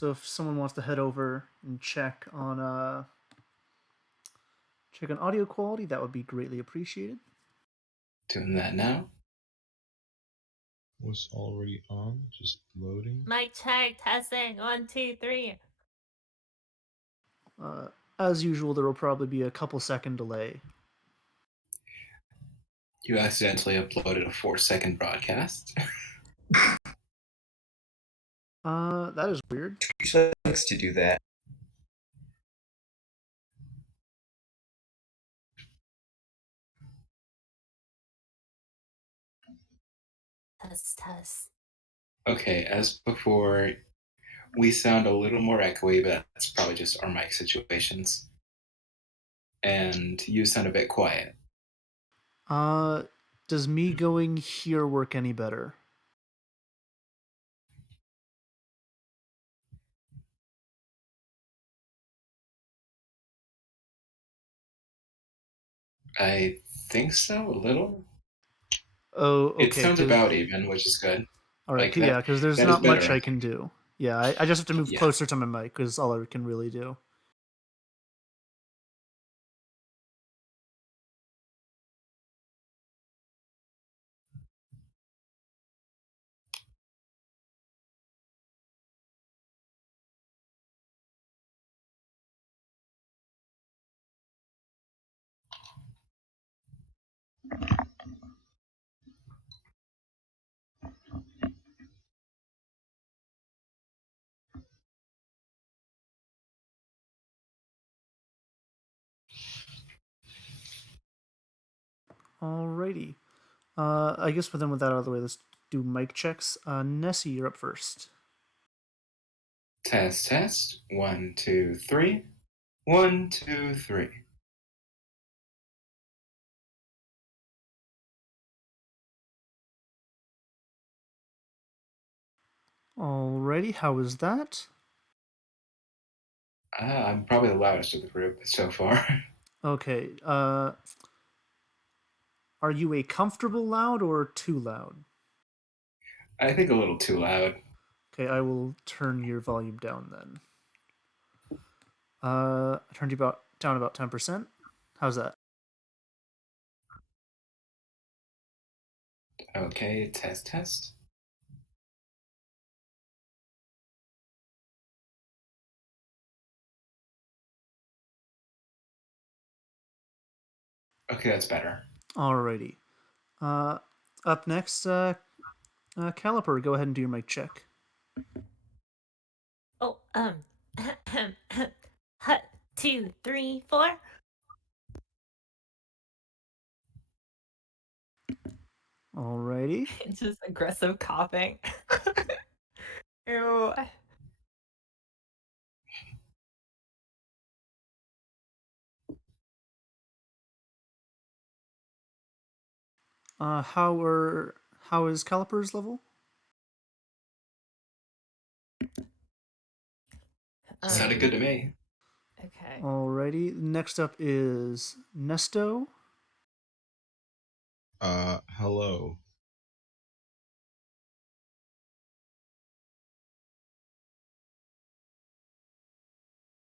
So if someone wants to head over and check on audio quality, that would be greatly appreciated. Doing that now. Was already on, just loading. Mic check, testing, 1, 2, 3. As usual, there will probably be a couple second delay. You accidentally uploaded a 4-second broadcast. That is weird. Usually likes to do that. Test. Okay, as before, we sound a little more echoey, but that's probably just our mic situations. And you sound a bit quiet. Does me going here work any better? I think so, a little. Oh, okay. It sounds about even, which is good. All right, Like because there's that not is much better. I can do. Yeah, I just have to move Yeah. closer to my mic, because all I can really do. Alrighty. I guess with that out of the way, let's do mic checks. Nessie, you're up first. Test. 1, 2, 3. 1, 2, 3. Alrighty, how is that? I'm probably the loudest of the group so far. Okay. Are you a comfortable loud or too loud? I think a little too loud. Okay, I will turn your volume down then. I turned you down about 10%. How's that? Okay, test. Okay, that's better. Alrighty. Up next, Caliper, go ahead and do your mic check. Oh, 2, 3, 4. Alrighty. It's just aggressive coughing. Ew. How is Caliper's level? Sounded good to me. Okay. Alrighty. Next up is Nesto. Hello.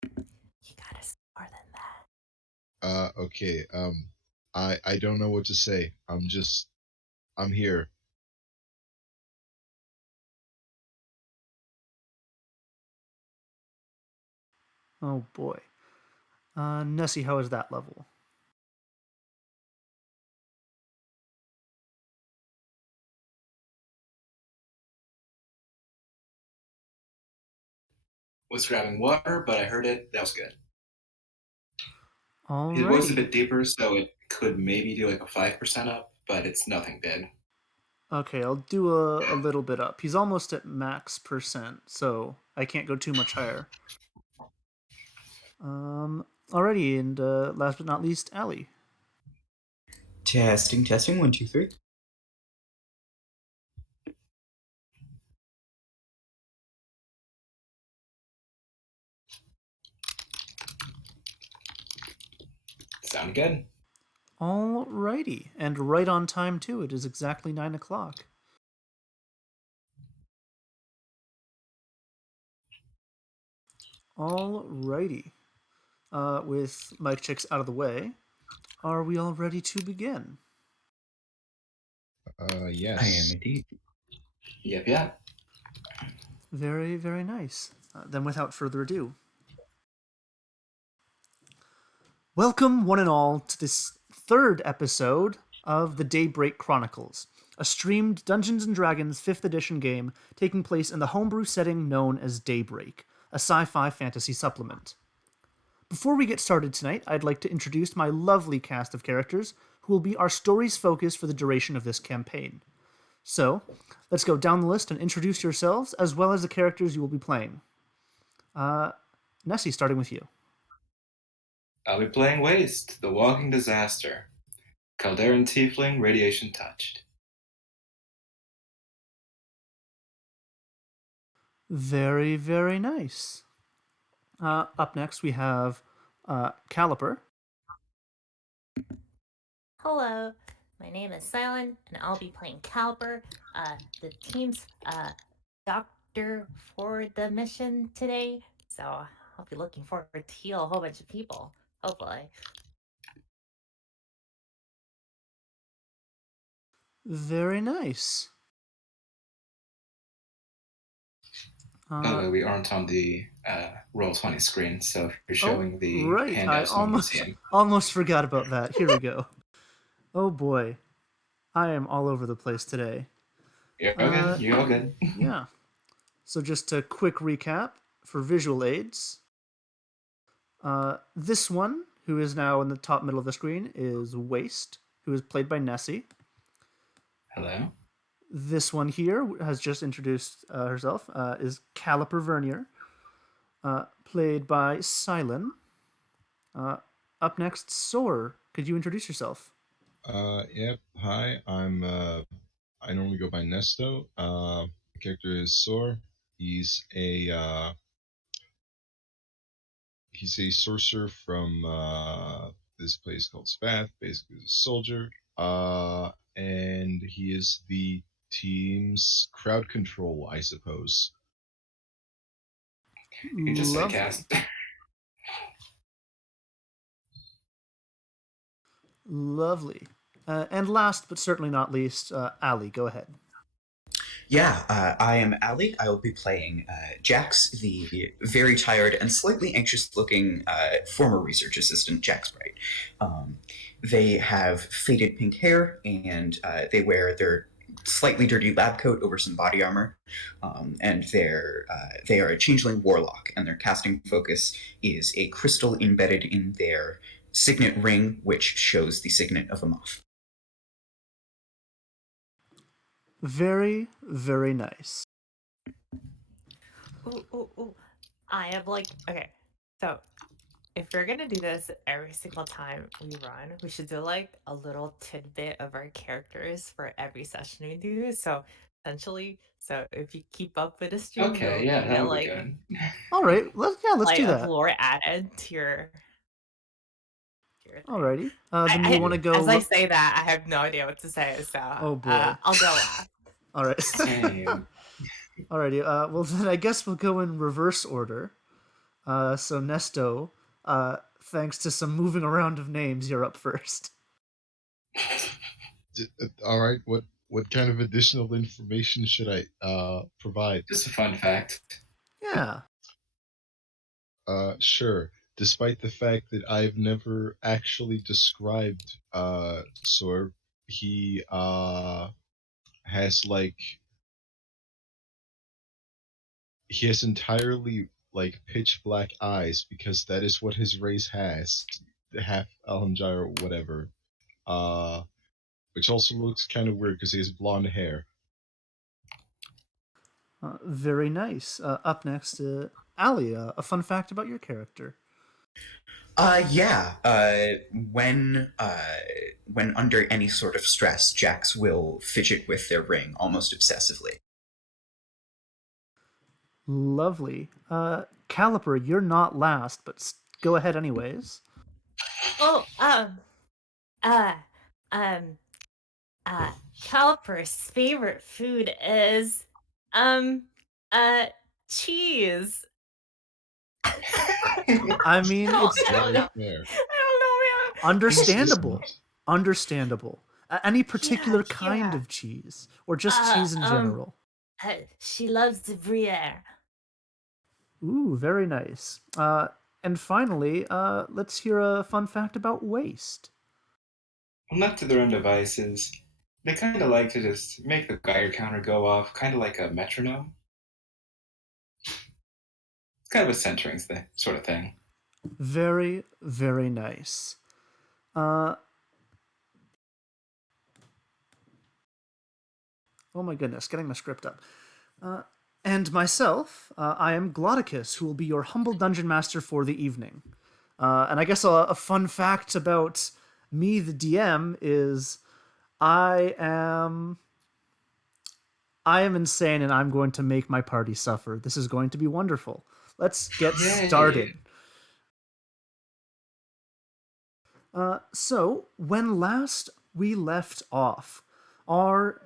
You gotta say more than that. Okay. I don't know what to say. I'm here. Oh boy. Nessie, how is that level? Was grabbing water, but I heard it. That was good. Alrighty. It was a bit deeper, so it could maybe do like a 5% up, but it's nothing big. Okay, I'll do a little bit up. He's almost at max percent, so I can't go too much higher. Alrighty, and last but not least, Allie. Testing, 1, 2, 3. Sound good. Alrighty, and right on time too. It is exactly 9 o'clock. Alrighty. With mic checks out of the way, are we all ready to begin? Yes. I am indeed. Yep. Very, very nice. Then without further ado, welcome one and all to this third episode of the Daybreak Chronicles, a streamed Dungeons & Dragons 5th edition game taking place in the homebrew setting known as Daybreak, a sci-fi fantasy supplement. Before we get started tonight, I'd like to introduce my lovely cast of characters who will be our story's focus for the duration of this campaign. So, let's go down the list and introduce yourselves as well as the characters you will be playing. Nessie, starting with you. I'll be playing Waste, the walking disaster. Calderan Tiefling, radiation touched. Very, very nice. Up next, we have Caliper. Hello, my name is Silent, and I'll be playing Caliper, the team's doctor for the mission today. So I'll be looking forward to heal a whole bunch of people, hopefully. Very nice. By the way, we aren't on the Roll20 screen, so if you're showing the right. handouts, no one can see 'em. Almost forgot about that. Here we go. Oh boy. I am all over the place today. You're good. You're all good. Yeah. So just a quick recap for visual aids. This one, who is now in the top middle of the screen, is Waste, who is played by Nessie. Hello. This one here has just introduced herself, is Caliper Vernier, played by Silen. Up next, Soar. Could you introduce yourself? Yep. Hi, I normally go by Nesto. My character is Sor. He's a sorcerer from this place called Spath. Basically, he's a soldier. And he is the team's crowd control, I suppose. You just say cast. Lovely. And last but certainly not least, Ali, go ahead. Yeah, I am Ali. I will be playing Jax, the very tired and slightly anxious-looking former research assistant, Jax Bright. They have faded pink hair, and they wear their slightly dirty lab coat over some body armor. And they are a changeling warlock, and their casting focus is a crystal embedded in their signet ring, which shows the signet of a moth. Very, very nice. Ooh. I have okay. So if we're gonna do this every single time we run, we should do like a little tidbit of our characters for every session we do. So essentially, if you keep up with the stream, Okay, you'll yeah, get that'll be good. All right, let's do of that. lore added to your thing. Alrighty. Then you want to go. As I say that, I have no idea what to say, so Oh, boy. I'll go last. All right. Same. Alrighty. Well, then I guess we'll go in reverse order. So Nesto, thanks to some moving around of names, you're up first. All right. What kind of additional information should I provide? Just a fun fact. Yeah. Sure. Despite the fact that I've never actually described Sor, he has he has entirely pitch black eyes because that is what his race has, half Alhamjai or whatever. Which also looks kind of weird because he has blonde hair. Very nice. Up next, Ali, a fun fact about your character. When under any sort of stress, Jax will fidget with their ring almost obsessively. Lovely. Caliper, you're not last, but go ahead anyways. Caliper's favorite food is cheese. I mean, it's I don't know. Very fair. I don't know, man. understandable. Consistent. Understandable. Any particular Yeah, kind yeah. of cheese, or just cheese in general? She loves the Gruyere. Ooh, very nice. And finally, let's hear a fun fact about waste. Well, left to their own devices, they kind of like to just make the Geiger counter go off, kind of like a metronome. It's kind of a centering thing, sort of thing. Very, very nice. Oh my goodness, getting my script up. And myself, I am Glotticus, who will be your humble dungeon master for the evening. And I guess a fun fact about me, the DM, is I am insane, and I'm going to make my party suffer. This is going to be wonderful. Let's get started. So, when last we left off, our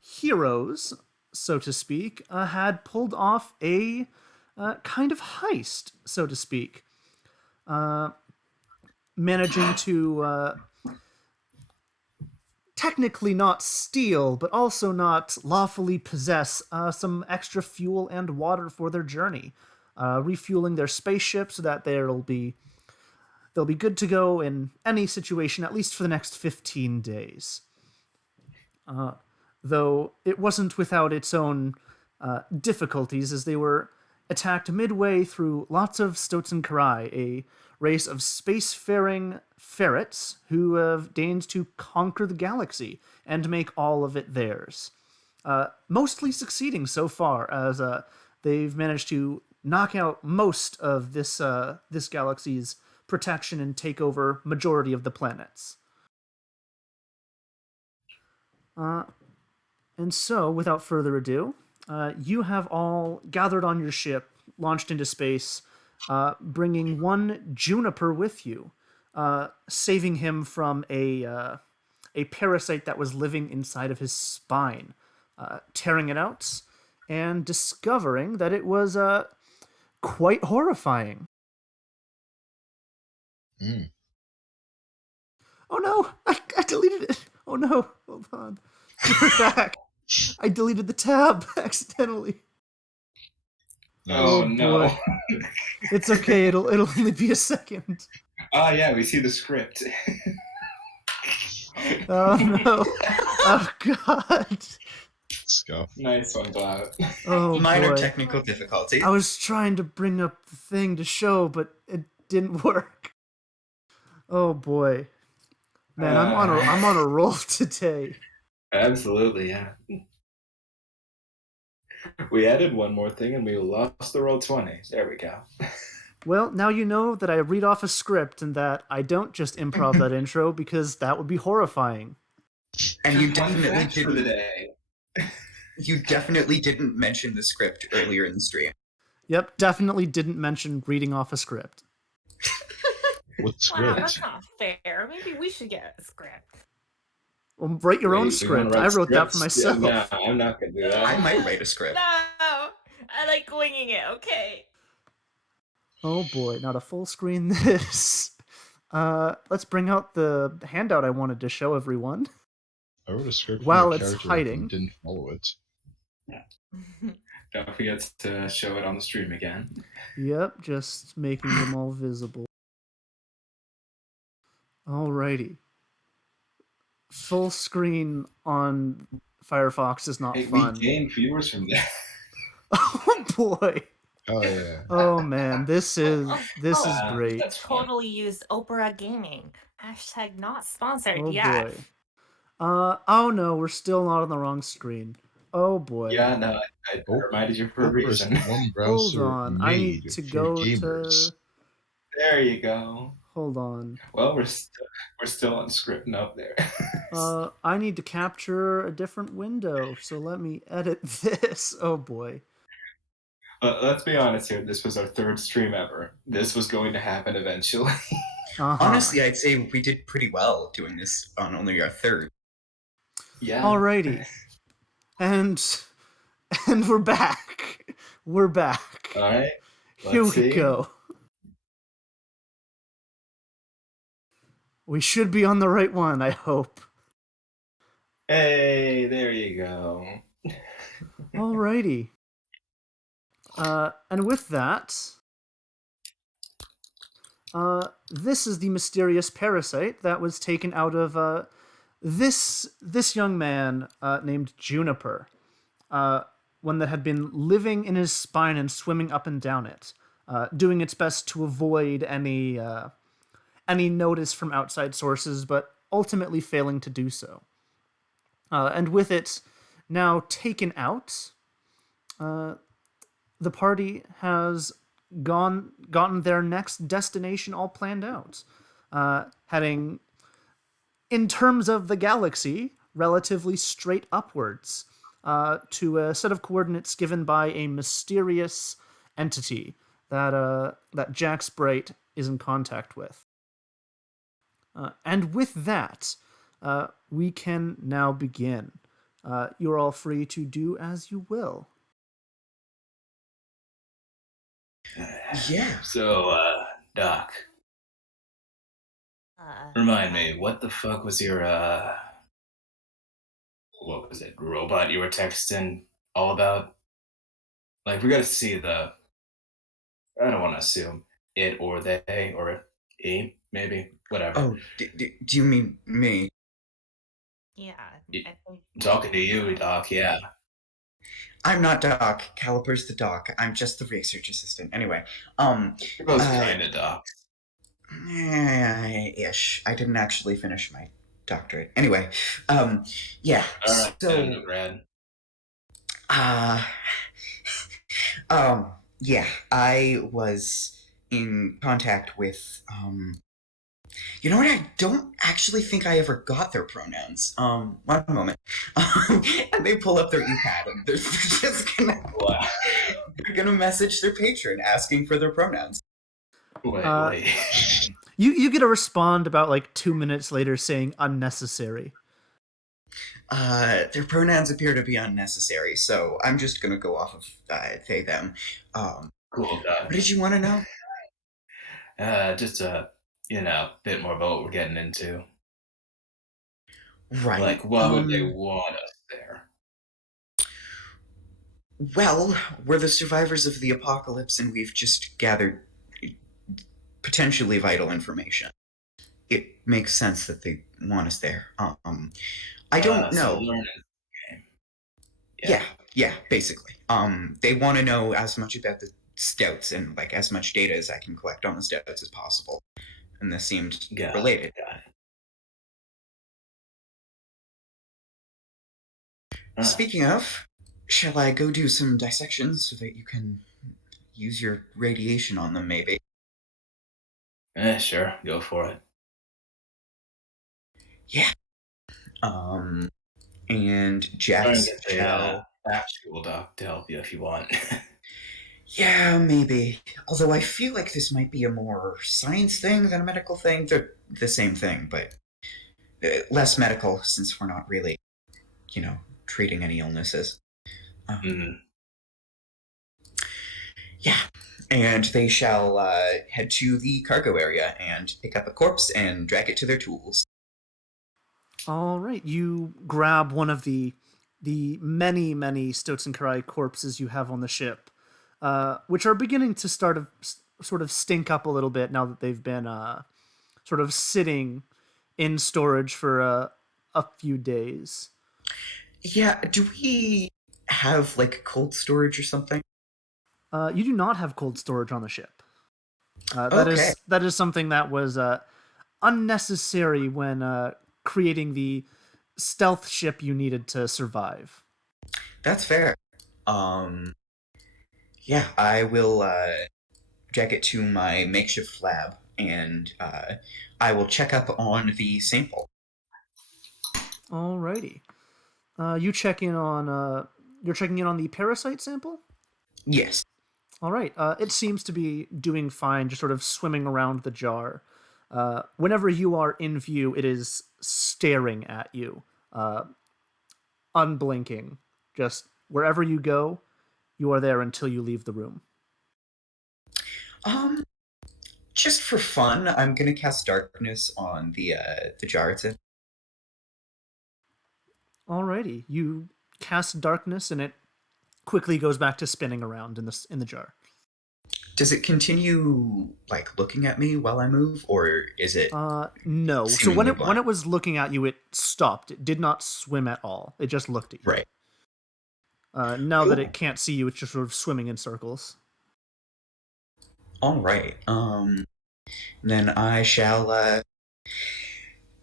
heroes, so to speak, had pulled off a kind of heist, so to speak, managing to technically not steal, but also not lawfully possess some extra fuel and water for their journey, refueling their spaceship so that they'll be good to go in any situation, at least for the next 15 days. Though it wasn't without its own difficulties, as they were attacked midway through lots of Stotson Karai, a race of spacefaring ferrets who have deigned to conquer the galaxy and make all of it theirs. Mostly succeeding so far, as they've managed to knock out most of this galaxy's protection and take over majority of the planets. And so, without further ado, you have all gathered on your ship, launched into space, bringing one Juniper with you, saving him from a parasite that was living inside of his spine, tearing it out, and discovering that it was quite horrifying. Mm. Oh no, I deleted it. Oh no, hold on. We're back. I deleted the tab accidentally. Nice. Oh, Oh, no. boy. It's okay. It'll only be a second. Oh yeah, we see the script. Oh no. Oh god. Scuff. Nice one, Cloud. Oh Minor boy. technical difficulty. I was trying to bring up the thing to show, but it didn't work. Oh boy. Man, I'm on a roll today. Absolutely, yeah. We added one more thing and we lost the roll 20. There we go. Well, now you know that I read off a script and that I don't just improv that intro, because that would be horrifying. And you Fun definitely fact for the didn't. day. You definitely didn't mention the script earlier in the stream. Yep, definitely didn't mention reading off a script. What Wow, script? that's not fair. Maybe we should get a script. Well, write your Wait, own we script. wanna I write wrote that for scripts? myself. Yeah, no, I'm not gonna do that. I might write a script. No, I like winging it. Okay. Oh boy, not a full screen this. Let's bring out the handout I wanted to show everyone. I wrote a script for While my it's character hiding. and didn't follow it. Don't forget to show it on the stream again. Yep, just making them all visible. Alrighty. Full screen on Firefox is not Hey, fun. we gained viewers from that. Oh boy. Oh yeah. Oh man, this is Oh, great. That's fun. Totally used Opera Gaming. Hashtag not sponsored Oh yet. boy. Oh no, we're still not on the wrong screen. Oh boy. Yeah, no, I reminded you for a Opera is reason. one Hold browser on. I need made to for go gamers. to. There you go. Hold on. Well, we're still on script up there. I need to capture a different window, so let me edit this. Oh boy. Let's be honest here. This was our third stream ever. This was going to happen eventually. Uh-huh. Honestly, I'd say we did pretty well doing this on only our third. Yeah. Alrighty. And we're back. We're back. All right. Here Let's we see. go. We should be on the right one, I hope. Hey, there you go. Alrighty. And with that, this is the mysterious parasite that was taken out of this young man named Juniper, one that had been living in his spine and swimming up and down it, doing its best to avoid any notice from outside sources, but ultimately failing to do so. And with it now taken out, the party has gotten their next destination all planned out, heading in terms of the galaxy relatively straight upwards to a set of coordinates given by a mysterious entity that Jack Sprite is in contact with. And with that, we can now begin. You're all free to do as you will. Yeah. So, Doc, remind me, what the fuck was your, what was it, robot you were texting all about? Like, we gotta see I don't want to assume it or they or he, maybe, whatever. Oh, do you mean me? Yeah, Y- I think. I'm talking to you, Doc, yeah. I'm not Doc. Caliper's the Doc. I'm just the research assistant. Anyway, We're both kinda Docs. ish. I didn't actually finish my doctorate. Anyway, yeah. Alright, So, undergrad. uh, yeah, I was in contact with, you know what? I don't actually think I ever got their pronouns. One moment. And they pull up their e-pad and they're just gonna, Wow. they're gonna message their patron asking for their pronouns. Wait. You get a respond about like 2 minutes later saying unnecessary. Their pronouns appear to be unnecessary, so I'm just gonna go off of they, them. Cool, Doc. What did you want to know? Just bit more about what we're getting into. Right. Like, why would they want us there? Well, we're the survivors of the apocalypse, and we've just gathered potentially vital information. It makes sense that they want us there. I don't So know. learning game. Yeah, basically. They want to know as much about the stouts and like as much data as I can collect on the stouts as possible. And this seemed related. Got it. Speaking of, shall I go do some dissections so that you can use your radiation on them, maybe? Sure, go for it. Yeah. And Jax Get the shall. actual doc to help you if you want. Yeah, maybe. Although I feel like this might be a more science thing than a medical thing. They're the same thing, but less medical since we're not really, treating any illnesses. Yeah. And they shall head to the cargo area and pick up a corpse and drag it to their tools. All right, you grab one of the many Stoats and Karai corpses you have on the ship, which are beginning to sort of stink up a little bit now that they've been sort of sitting in storage for a few days. Yeah, do we have like cold storage or something? You do not have cold storage on the ship. Okay. That is something that was unnecessary when creating the stealth ship you needed to survive. That's fair. Yeah, I will drag it to my makeshift lab and I will check up on the sample. Alrighty. You're checking in on the parasite sample? Yes. All right. It seems to be doing fine, just sort of swimming around the jar. Whenever you are in view, it is staring at you, unblinking. Just wherever you go, you are there until you leave the room. Just for fun, I'm gonna cast darkness on the jar it's in. Alrighty, you cast darkness, and it quickly goes back to spinning around in the jar. Does it continue like looking at me while I move, or is it No. So seemingly when blind? it was looking at you, it stopped. It did not swim at all. It just looked at you. Right. Now that it Cool. can't see you, it's just sort of swimming in circles. All right. Then I shall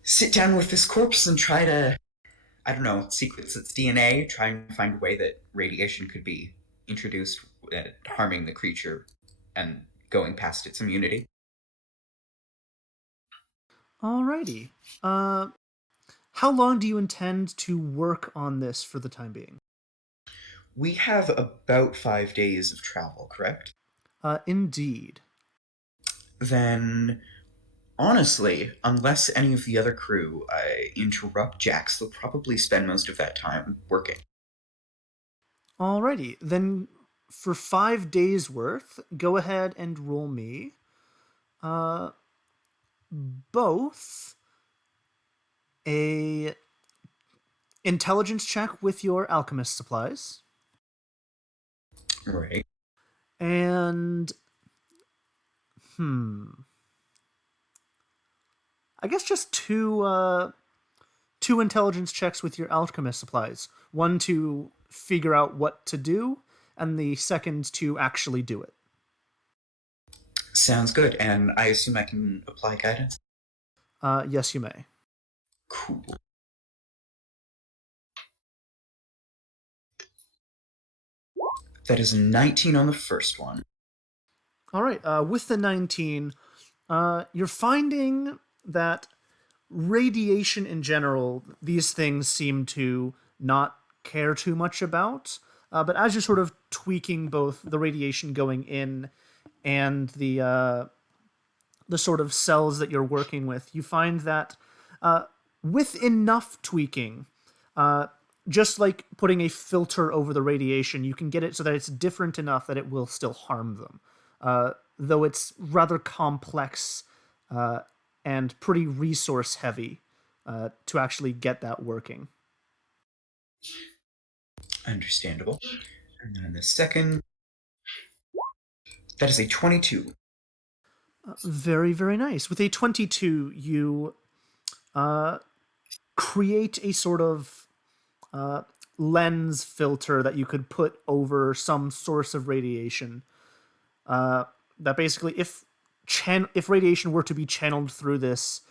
sit down with this corpse and try to, I don't know, sequence its DNA, try and find a way that radiation could be introduced, harming the creature and going past its immunity. Alrighty. How long do you intend to work on this for the time being? We have about 5 days of travel, correct? Indeed. Then, honestly, unless any of the other crew interrupt Jax, they'll probably spend most of that time working. Alrighty. Then for 5 days worth, go ahead and roll me both a intelligence check with your alchemist supplies Right. and I guess just two intelligence checks with your alchemist supplies. One to figure out what to do, and the second to actually do it. Sounds good. And I assume I can apply guidance? Yes, you may. Cool. That is a 19 on the first one. All right. With the 19, you're finding that radiation in general, these things seem to not care too much about. But as you're sort of tweaking both the radiation going in and the sort of cells that you're working with, you find that with enough tweaking, just like putting a filter over the radiation, you can get it so that it's different enough that it will still harm them. Though it's rather complex and pretty resource heavy to actually get that working. Understandable. And then the second, that is a 22. Very, very nice. With a 22, you create a sort of lens filter that you could put over some source of radiation. That basically, if radiation were to be channeled through this,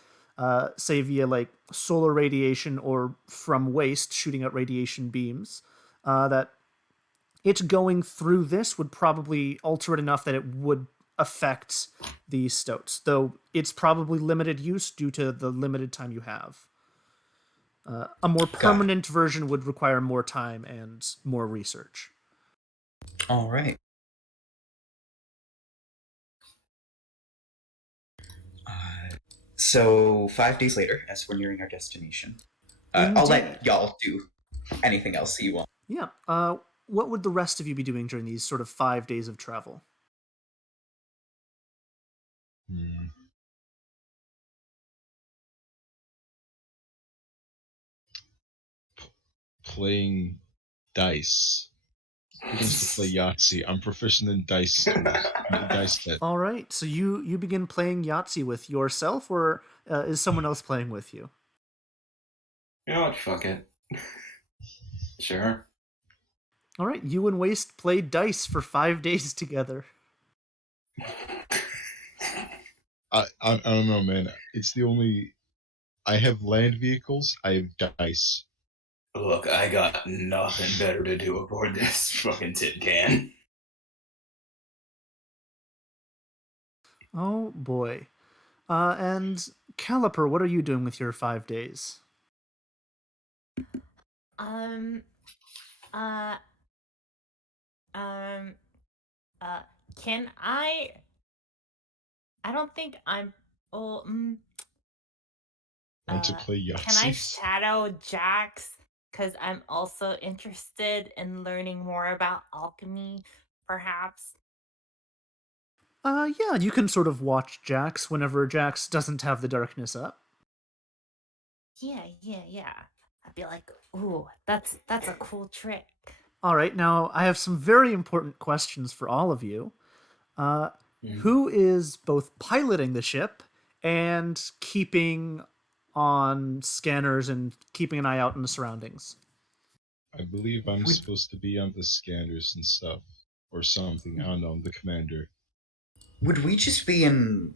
say via like solar radiation or from waste shooting out radiation beams, that it going through this would probably alter it enough that it would affect these stoats, though it's probably limited use due to the limited time you have. A more permanent version would require more time and more research. All right. So 5 days later, as we're nearing our destination, I'll let y'all do anything else you want. Yeah. What would the rest of you be doing during these sort of 5 days of travel? Playing dice. Who wants to play Yahtzee? I'm proficient in dice set. All right. So you begin playing Yahtzee with yourself, or is someone else playing with you? You know what? Fuck it. Sure. All right. You and Waste play dice for 5 days together. I don't know, man. It's the only. I have land vehicles. I have dice. Look, I got nothing better to do aboard this fucking tin can. Oh boy. And Caliper, what are you doing with your 5 days? Can I don't think I'm. Oh, Want to play Yahtzee? can I shadow Jax? Because I'm also interested in learning more about alchemy, perhaps. Yeah, you can sort of watch Jax whenever Jax doesn't have the darkness up. Yeah. I'd be like, ooh, that's a cool trick. All right, now I have some very important questions for all of you. Uh, Mhm. who is both piloting the ship and keeping on scanners and keeping an eye out in the surroundings? I believe I'm We- supposed to be on the scanners and stuff, or something. I don't know. I'm the commander. Would we just be in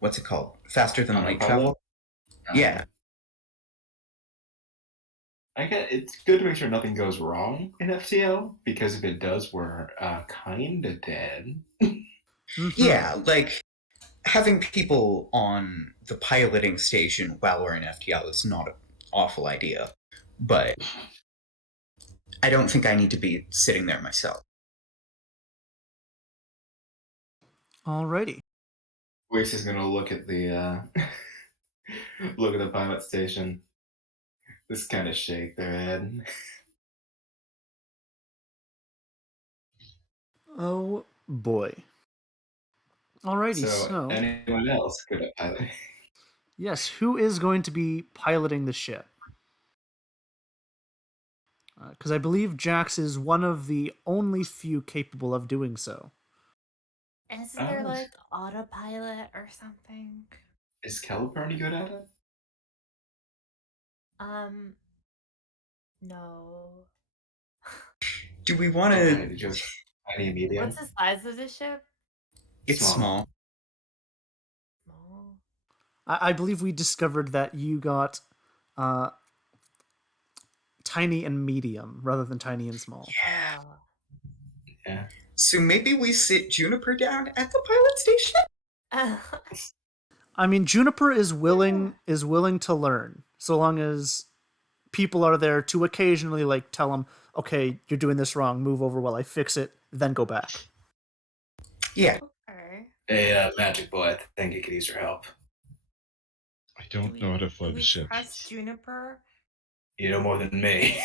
what's it called? Faster than light Autopilot? travel? Yeah. I get it's good to make sure nothing goes wrong in FTL because if it does, we're kind of dead. Mhm. Yeah, like having people on the piloting station while we're in FTL is not an awful idea, but I don't think I need to be sitting there myself. Alrighty. Wace is gonna look at the look at the pilot station. Just kind of shake their head. Oh boy. Alrighty, So so anyone else good at piloting? yes, who is going to be piloting the ship? Because I believe Jax is one of the only few capable of doing so. Isn't there Uh, like autopilot or something? is Caliburn good at it? Um, no. Do we want Okay, to? did you have tiny medium? What's the size of the ship? It's small. Small. I believe we discovered that you got uh, tiny and medium rather than tiny and small. Yeah. Oh. Yeah. So maybe we sit Juniper down at the pilot station? I mean, Juniper is willing to learn, so long as people are there to occasionally like tell him, "Okay, you're doing this wrong. Move over while I fix it, then go back." Yeah. Okay. Hey, Magic Boy, I think you could use your help. I don't know how to fly Do the we ship. trust Juniper? You know more than me.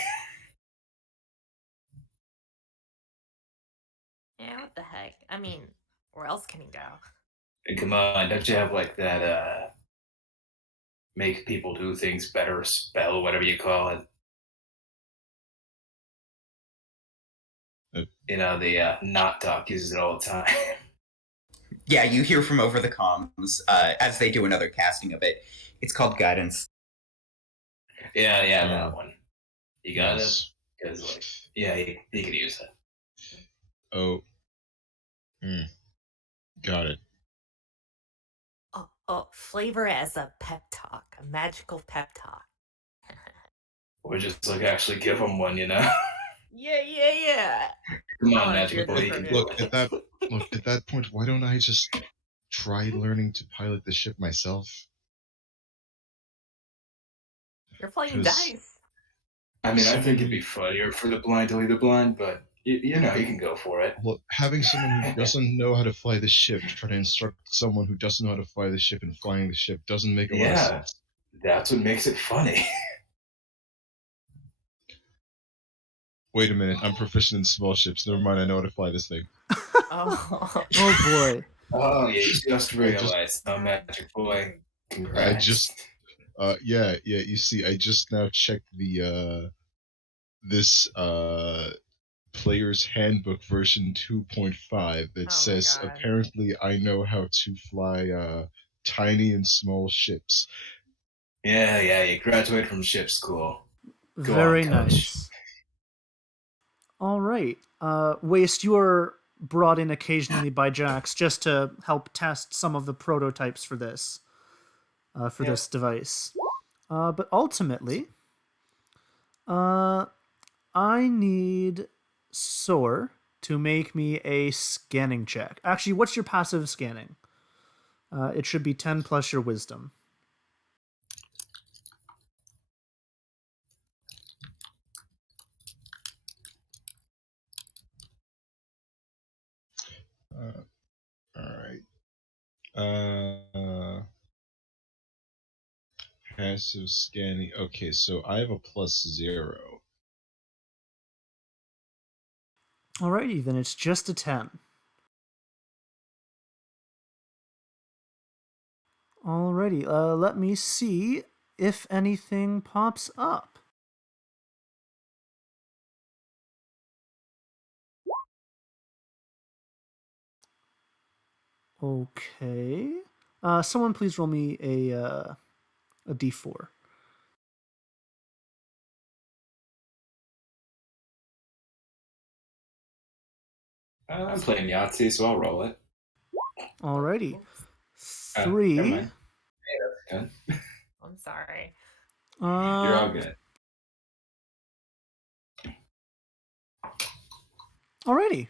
Yeah, what the heck? I mean, where else can he go? And come on, don't you have like that make people do things better spell, whatever you call it? Uh, You know, the not doc uses it all the time. Yeah, you hear from over the comms as they do another casting of it. It's called guidance. yeah, Oh, that one. You got it? yes. Because, like, yeah, you could use it. Oh. Got it. Oh, flavor it as a pep talk, a magical pep talk. Or just, like, actually give them one, you know? Yeah. Come I on, wanna Magic hear Boy, this you from can you. do Look it. at that point. Why don't I just try learning to pilot the ship myself? You're playing Because dice. I mean, I someone think it'd who be funnier for the blind to lead the blind, but, you know, you can go for it. Well, having someone who doesn't know how to fly the ship try to instruct someone who doesn't know how to fly the ship and flying the ship doesn't make a lot of Yeah, sense. that's what makes it funny. Wait a minute, I'm proficient in small ships. Never mind, I know how to fly this thing. Oh. Oh boy. Oh, you just I just, realized. Oh, Magic Boy. I Congrats. just, yeah. You see, I just now checked the this player's handbook version 2.5 that Oh my says god. apparently I know how to fly tiny and small ships. Yeah, you graduated from ship school. Go on, Very coach. nice. All right. Waste, you are brought in occasionally by Jax just to help test some of the prototypes for this Yep. device. But ultimately, I need Soar to make me a scanning check. Actually, what's your passive scanning? It should be 10 plus your wisdom. All right. Passive scanning. Okay, so I have a +0. Alrighty, then it's just a 10. Alrighty, let me see if anything pops up. Okay. Someone please roll me a d4. I'm playing Yahtzee, so I'll roll it. Alrighty. Oops. Never 3. mind. Hey, that's good. I'm sorry. You're all good. Alrighty.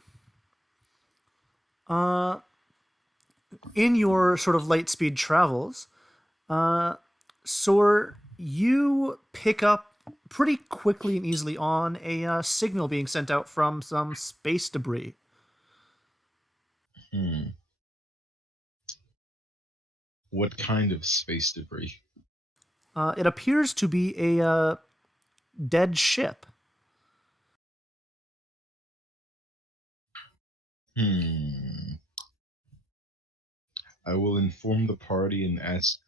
In your sort of light speed travels, Sor, you pick up pretty quickly and easily on a signal being sent out from some space debris. What kind of space debris? It appears to be a dead ship. I will inform the party and ask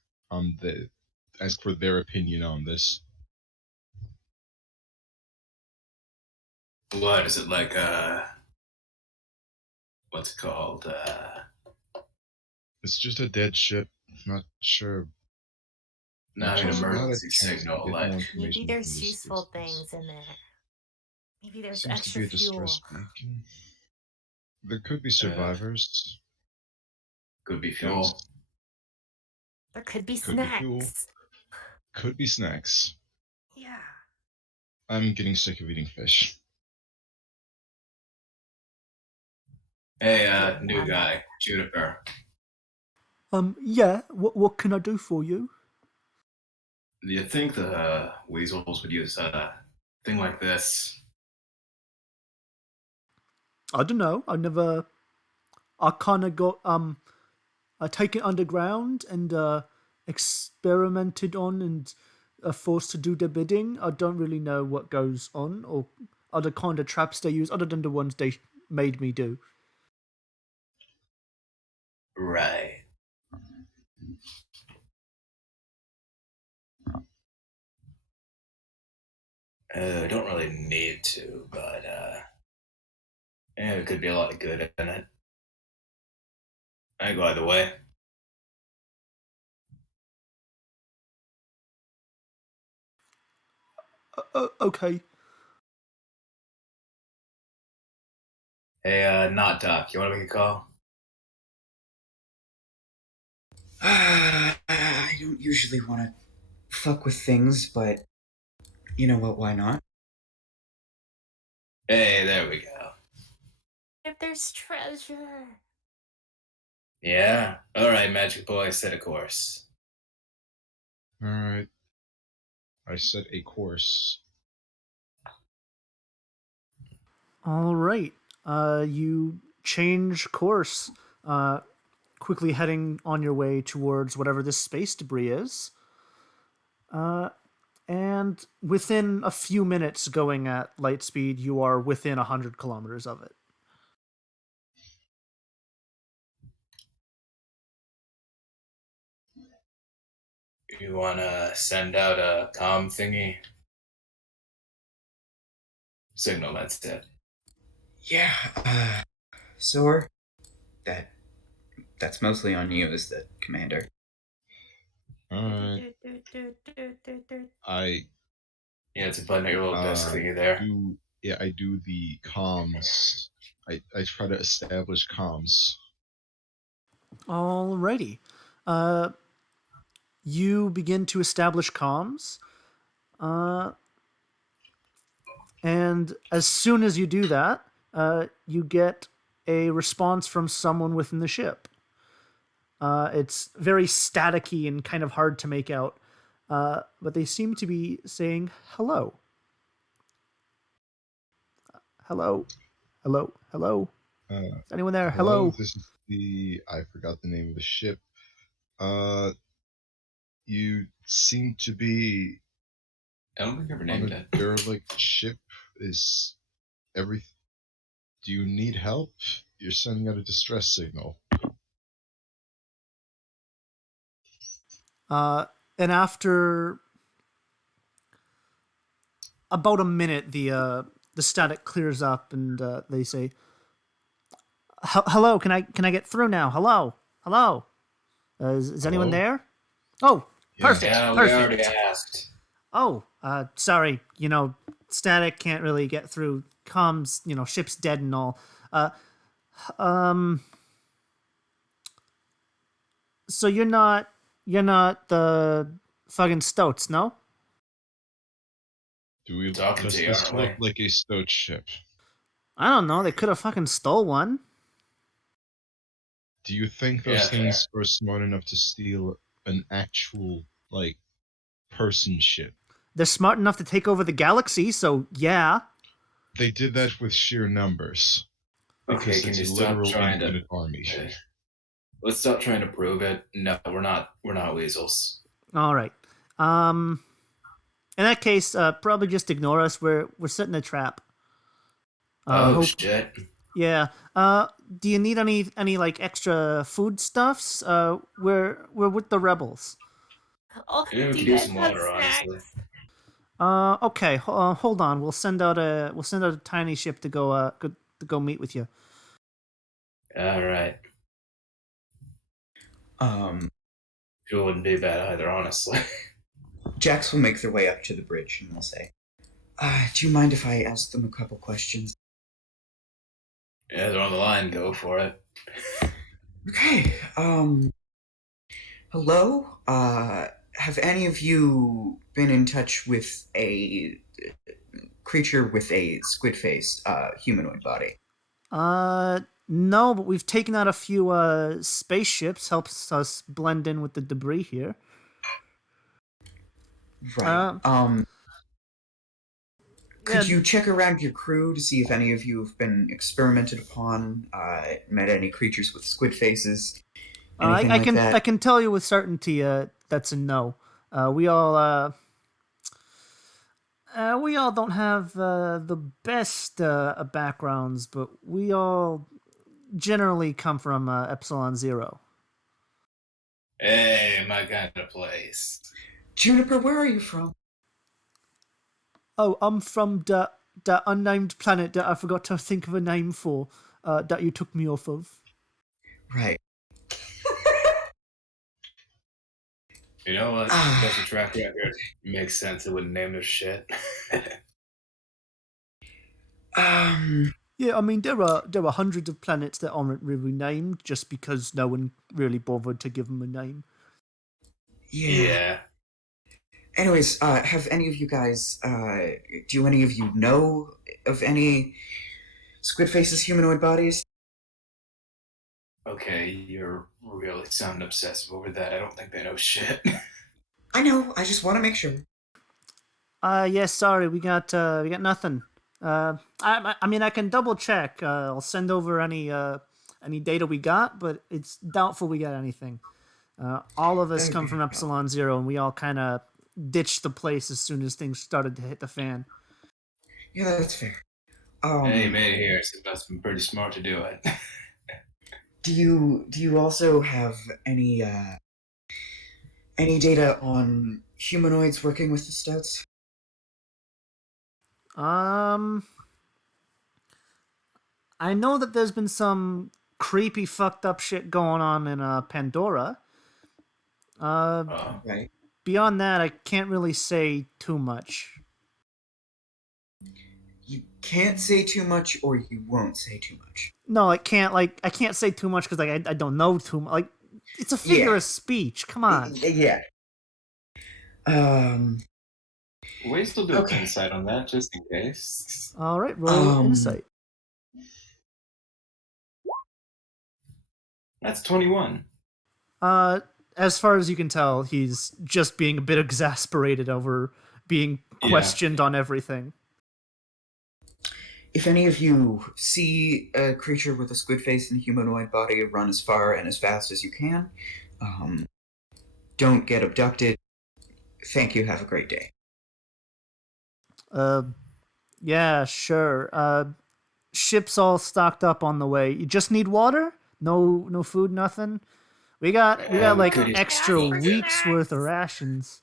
for their opinion on this. What is it like? What's it called? It's just a dead ship. Not sure. Not an Not a emergency chance to signal. get Like more Maybe information there's from this useful distance. things in there. Maybe there's Seems to extra be a distress fuel. beacon. There could be survivors. could be That fuel. was- There could be Could be fuel. snacks. Could be snacks. Yeah. I'm getting sick of eating fish. Hey, Fuel new on guy, Juniper. Yeah, what can I do for you? Do you think the weasels would use a thing like this? I don't know. I kind of got taken underground and experimented on and forced to do their bidding. I don't really know what goes on or other kind of traps they use other than the ones they made me do. Right. Don't really need to, but yeah, it could be a lot of good in it. I go either way. Okay. Hey, not Doc. You want to make a call? I don't usually want to fuck with things, but you know what? Why not? Hey, there we go. If there's treasure. Yeah. All right, Magic Boy, set a course. Alright. I set a course. All right. You change course, quickly heading on your way towards whatever this space debris is. And within a few minutes going at light speed, you are within 100 kilometers of it. You want to send out a comm thingy? Signal, that's it. Yeah. Sor, that's mostly on you as the commander. Alright. I Yeah, it's a button at your little desk thingy there. I do the comms. I try to establish comms. Alrighty. You begin to establish comms. And as soon as you do that, you get a response from someone within the ship. It's very staticky and kind of hard to make out, but they seem to be saying hello. Hello. Hello. Hello. Is anyone there? Hello, Hello. this is I forgot the name of the ship. You seem to be I don't think I ever on named a it. derelict ship. Is every? Do you need help? You're sending out a distress signal. And after about a minute, the static clears up, and they say, "Hello, can I get through now? Hello, hello. Is anyone Hello? there? Oh, Yes. perfect, Yeah, we already perfect. asked. Oh, sorry. Static can't really get through. Comms, ship's dead and all. Uh, um. So you're not the fucking Stoats, no? Talking Does to you, this aren't look we? like a stout ship? I don't know. They could have fucking stole one. Do you think Yeah, those fair. things are smart enough to steal an actual, like, person ship? They're smart enough to take over the galaxy, so yeah. They did that with sheer numbers. Okay, Because can it's you a stop literal trying to? infinite army. Let's stop trying to prove it. No, we're not. We're not weasels. All right. Um. In that case, probably just ignore us. We're setting a trap. Oh Hope. shit! Yeah. Do you need any like extra food stuffs? We're with the rebels. Oh, Maybe we do could you use guys some have water, honestly. snacks? Okay. Hold on. We'll send out a tiny ship to go meet with you. All right, Um, it wouldn't be bad either, honestly. Jax will make their way up to the bridge and they'll say, do you mind if I ask them a couple questions? Yeah, they're on the line. Go for it. Okay, hello? Have any of you been in touch with a creature with a squid face, humanoid body? No, but we've taken out a few spaceships. Helps us blend in with the debris here. Right. Yeah, Could you check around your crew to see if any of you have been experimented upon, met any creatures with squid faces, I, anything I like can that? I can tell you with certainty that's a no. We all don't have the best backgrounds, but we all generally come from Epsilon Zero. Hey, my kind of place. Juniper, where are you from? Oh, I'm from the unnamed planet that I forgot to think of a name for. That you took me off of. Right. You know what? Ah. That's a track record. Makes sense. It wouldn't name their shit. Yeah, I mean there are hundreds of planets that aren't really named just because no one really bothered to give them a name. Yeah. Yeah. Anyways, have any of you guys, do any of you know of any squid faces humanoid bodies? Okay, you're really sounding obsessive over that. I don't think they know shit. I know, I just want to make sure. Yeah, sorry, we got nothing. I mean I can double check. I'll send over any data we got, but it's doubtful we got anything. All of us come Okay. from Epsilon Zero, and we all kind of ditched the place as soon as things started to hit the fan. Yeah, that's fair. Hey, you made it here, so it must have been pretty smart to do it. Do you also have any data on humanoids working with the Stouts? I know that there's been some creepy, fucked up shit going on in Pandora. Oh. Right. Beyond that, I can't really say too much. You can't say too much, or you won't say too much. No, I can't say too much because I don't know too much. Like, it's a figure Yeah. of speech. Come on. Yeah. We still do Okay. an insight on that, just in case. All right, roll insight. That's 21. As far as you can tell, he's just being a bit exasperated over being questioned on everything. If any of you see a creature with a squid face and humanoid body, run as far and as fast as you can. Don't get abducted. Thank you. Have a great day. Yeah, sure. Ship's all stocked up on the way. You just need water? No food, nothing? We got we like could use extra some snacks. weeks worth of rations.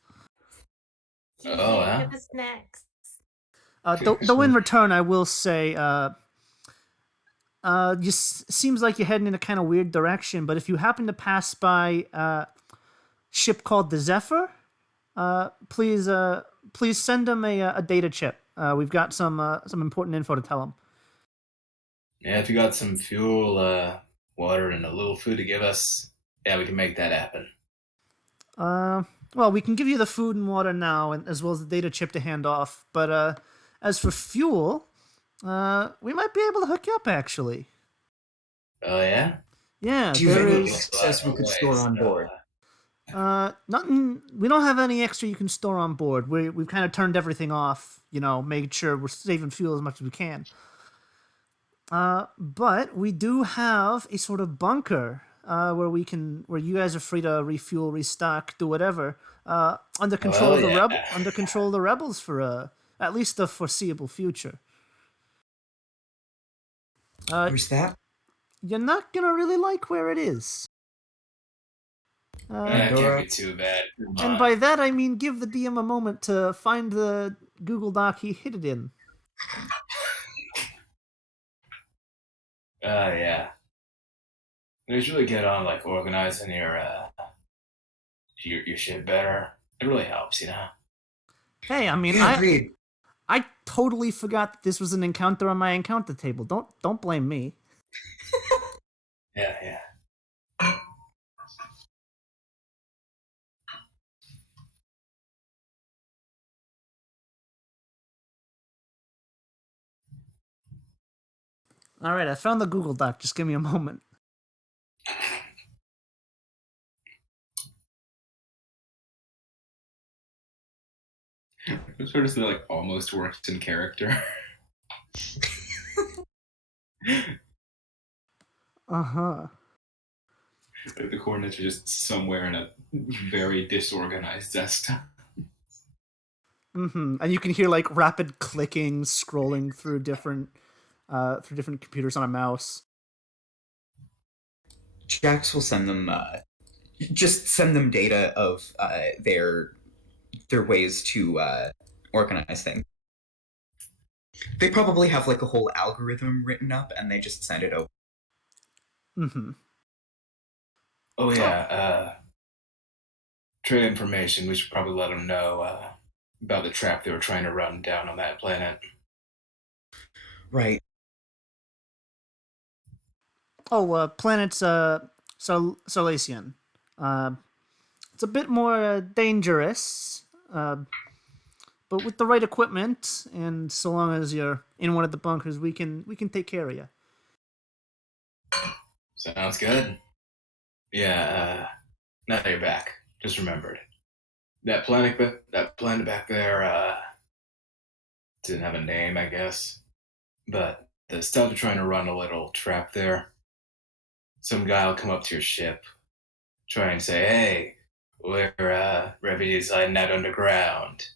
You Oh, can't wow. get the snacks. Though in return, I will say, seems like you're heading in a kind of weird direction. But if you happen to pass by a ship called the Zephyr, please send them a data chip. We've got some important info to tell them. Yeah, if you got some fuel, water, and a little food to give us, yeah, we can make that happen. Well, we can give you the food and water now, and as well as the data chip to hand off. But as for fuel, we might be able to hook you up. Actually, Oh, yeah? yeah, Do you have there any is. excess we could store on board? Nothing. We don't have any extra you can store on board. We've kind of turned everything off. Made sure we're saving fuel as much as we can. But we do have a sort of bunker where you guys are free to refuel, restock, do whatever. Under control of the rebels for at least the foreseeable future. Where's that? You're not gonna really like where it is. That can't be too bad. And by that I mean give the DM a moment to find the Google Doc he hid it in. Yeah. You should really get on like organizing your shit better. It really helps, Hey, I mean, Yeah, agreed. I totally forgot that this was an encounter on my encounter table. Don't blame me. Yeah. All right, I found the Google Doc. Just give me a moment. I'm sort of like almost works in character. Uh-huh. Like the coordinates are just somewhere in a very disorganized desktop. Mm-hmm. And you can hear like rapid clicking, scrolling through different computers on a mouse. Jax will send them just send them data of their ways to organize things. They probably have like a whole algorithm written up, and they just send it over. Mm-hmm. Oh yeah, trade information. We should probably let them know about the trap they were trying to run down on that planet. Right. Oh, planet's Solasian. It's a bit more dangerous, but with the right equipment, and so long as you're in one of the bunkers, we can take care of you. Sounds good. Yeah. Now that you're back, just remembered that planet back there didn't have a name, I guess, but the stuff are trying to run a little trap there. Some guy will come up to your ship, try and say, "Hey, we're refugees hiding out underground.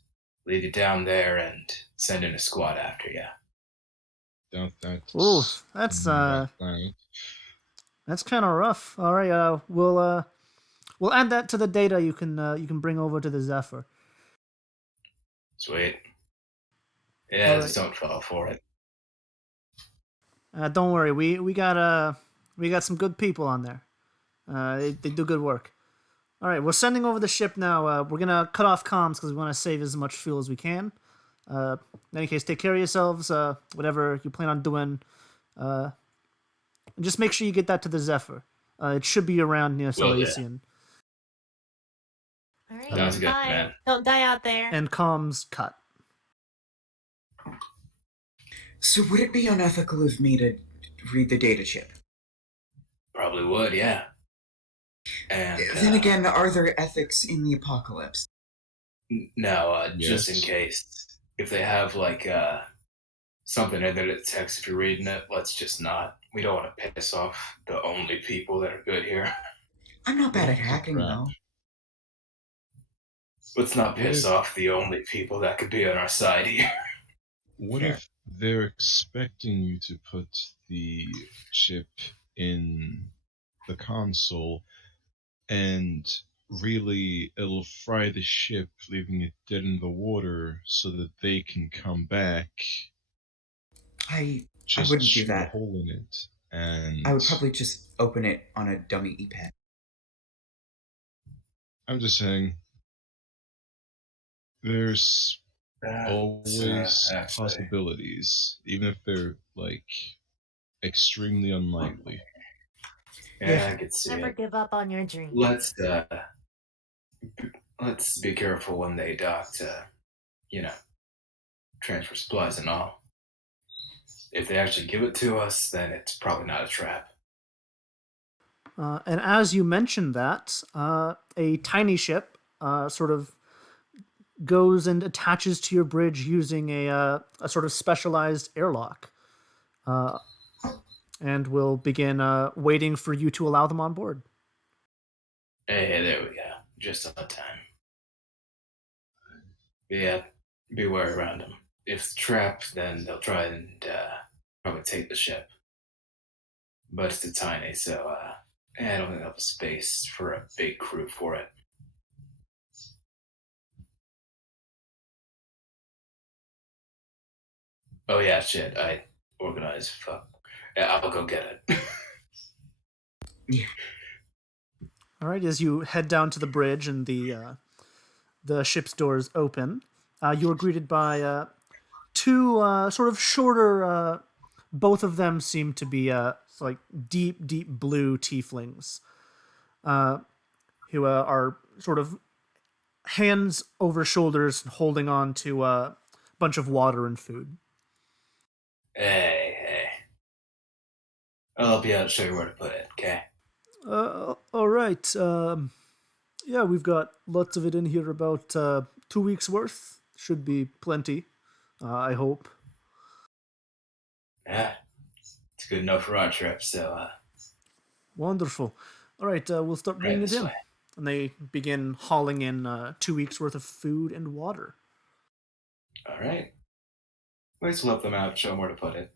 Lead you down there and send in a squad after you." Ooh, that's kind of rough. All right, we'll add that to the data you can bring over to the Zephyr. Sweet. Yeah, All just don't fall for it. Don't worry, we got some good people on there. They do good work. All right, we're sending over the ship now. We're gonna cut off comms because we want to save as much fuel as we can. In any case, take care of yourselves. Whatever you plan on doing, and just make sure you get that to the Zephyr. It should be around near Salasian. All right, Sounds good, bye. man. Don't die out there. And comms cut. So would it be unethical of me to read the data chip? Probably would, yeah. And then again, are there ethics in the apocalypse? No, Yes. just in case. If they have like something in there that detects if you're reading it, let's just not. We don't want to piss off the only people that are good here. I'm not bad at hacking, crap. though. Let's not piss off the only people that could be on our side here. What Fair. if they're expecting you to put the chip in the console, and really it'll fry the ship, leaving it dead in the water so that they can come back. I Just wouldn't do shoot a that. hole in it, I and would probably just open it on a dummy e-pad. I'm just saying, there's That's always actually. possibilities, even if they're like extremely unlikely. Yeah, Yeah. I could see Never it. give up on your dreams. Let's be careful when they dock to, you know, transfer supplies and all. If they actually give it to us, then it's probably not a trap. And as you mentioned that, a tiny ship sort of goes and attaches to your bridge using a sort of specialized airlock, and will begin waiting for you to allow them on board. Hey, there we go. Just on time. Yeah, beware around them. If it's a trap, then they'll try and probably take the ship. But it's too tiny, so I don't think they'll have space for a big crew for it. Oh yeah, shit. I organize. Fuck. Yeah, I'll go get it. Yeah. All right, as you head down to the bridge and the ship's doors open, you are greeted by two sort of shorter. Both of them seem to be like deep blue tieflings, who are sort of hands over shoulders, holding on to a bunch of water and food. Hey. I'll be able to show you where to put it. Okay. All right. Yeah, we've got lots of it in here. About 2 weeks worth. Should be plenty. I hope. Yeah, it's good enough for our trip. So Wonderful. All right, we'll start right bringing it this in. way. And they begin hauling in 2 weeks worth of food and water. All right. Let's let them out. Show them where to put it.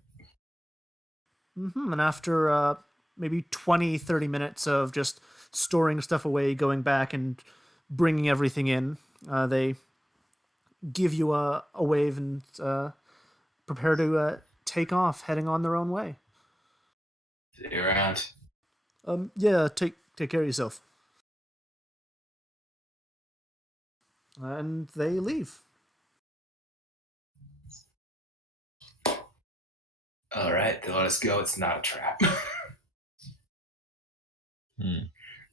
And after maybe 20, 30 minutes of just storing stuff away, going back and bringing everything in, they give you a wave and prepare to take off, heading on their own way. See you around. Yeah, take care of yourself. And they leave. All right, they let us go. It's not a trap.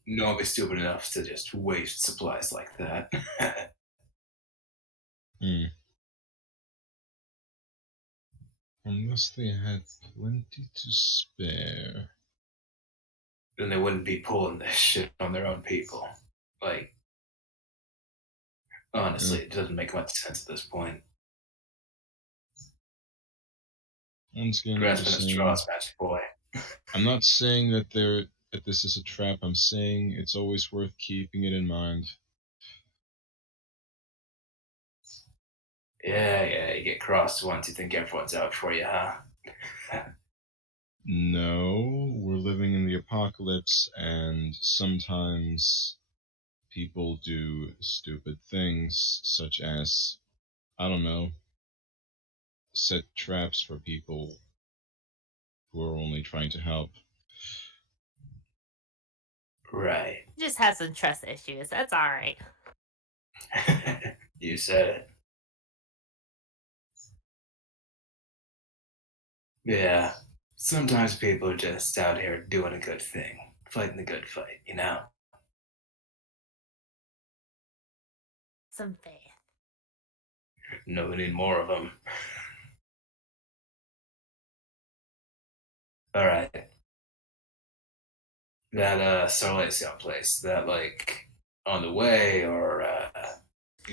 No one be stupid enough to just waste supplies like that. Unless they had plenty to spare. Then they wouldn't be pulling this shit on their own people. Like, honestly, it doesn't make much sense at this point. Once again, I'm Grasping just at saying, straws, magic boy. I'm not saying that this is a trap. I'm saying it's always worth keeping it in mind. Yeah, you get crossed once, you think everyone's out for you, huh? No, we're living in the apocalypse, and sometimes people do stupid things, such as, I don't know, set traps for people who are only trying to help. Right. Just has some trust issues. That's all right. You said it. Yeah. Sometimes people are just out here doing a good thing, fighting the good fight, you know? Some faith. No, we need more of them. All right. That Sarlacion place, that like on the way or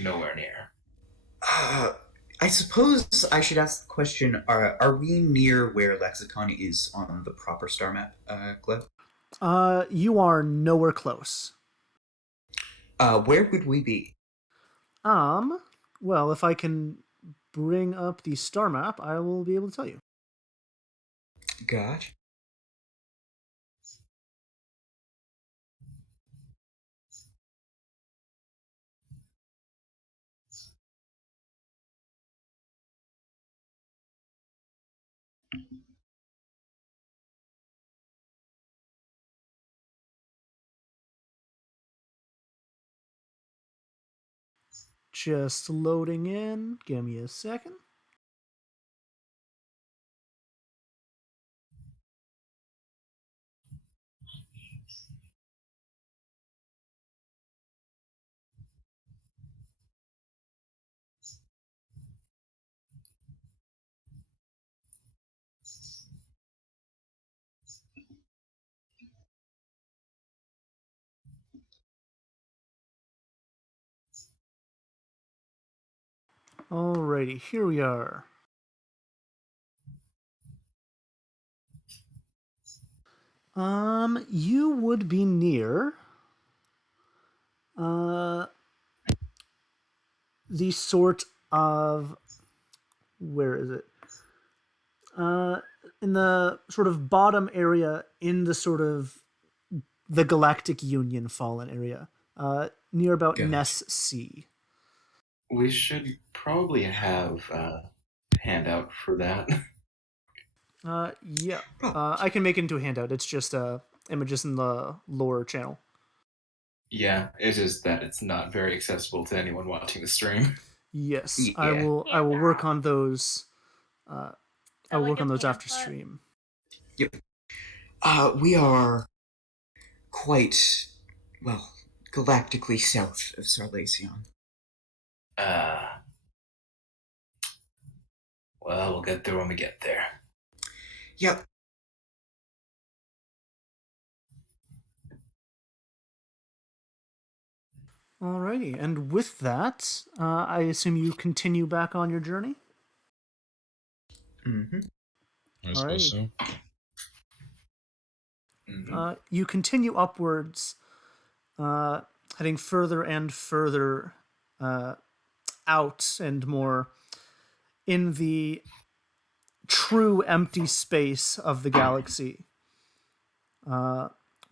nowhere near? I suppose I should ask the question: Are we near where Lexicon is on the proper star map, Gleb? You are nowhere close. Where would we be? Well, if I can bring up the star map, I will be able to tell you. Gotcha. Just loading in. Give me a second. Alrighty, here we are. You would be near the sort of, where is it? In the sort of bottom area in the sort of the Galactic Union Fallen area, near about Gotcha. Ness C. We should probably have a handout for that. Yeah. Oh. I can make it into a handout. It's just images in the lore channel. Yeah, it's just that it's not very accessible to anyone watching the stream. Yes, Yeah. I will work on those. I'll work on those after pamphlet? stream. Yep. We are quite, well, galactically south of Sarlacion. Well, we'll get there when we get there. Yep. Alrighty, and with that, I assume you continue back on your journey? Mm-hmm. I suppose so. Mhm. You continue upwards, heading further and further out and more in the true empty space of the galaxy.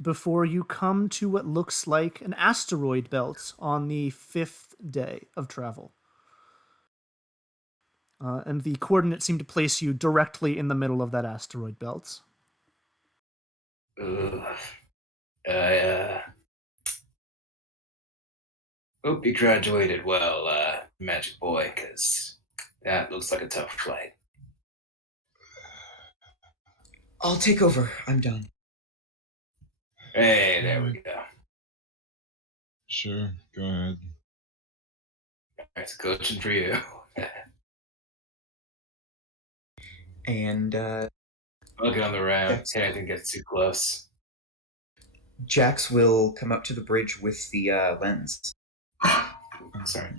Before you come to what looks like an asteroid belt on the 5th day of travel. And the coordinates seem to place you directly in the middle of that asteroid belt. Ugh. Hope you graduated well, Magic Boy, because that looks like a tough flight. I'll take over. I'm done. Hey, there we go. Sure, go ahead. That's coaching for you. And Look on the ramp. Yes. Hey, I think gets too close. Jax will come up to the bridge with the lens. Sorry.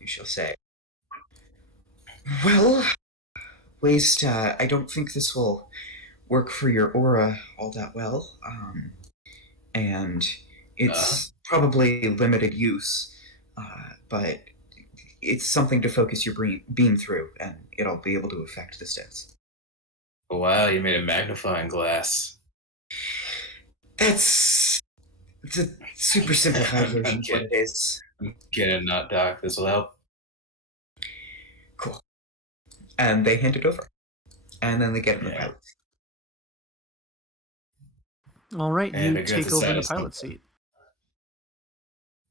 You shall say. Well, Waste, I don't think this will work for your aura all that well. And it's probably limited use, but it's something to focus your beam through, and it'll be able to affect the stats. Wow, you made a magnifying glass. That's the super simplified I'm version of what kidding. it is. I'm kidding, not Doc. This will help. Cool. And they hand it over. And then they get in the Yeah. pilot. Alright, And you I get take to over the satisfy pilot something. seat.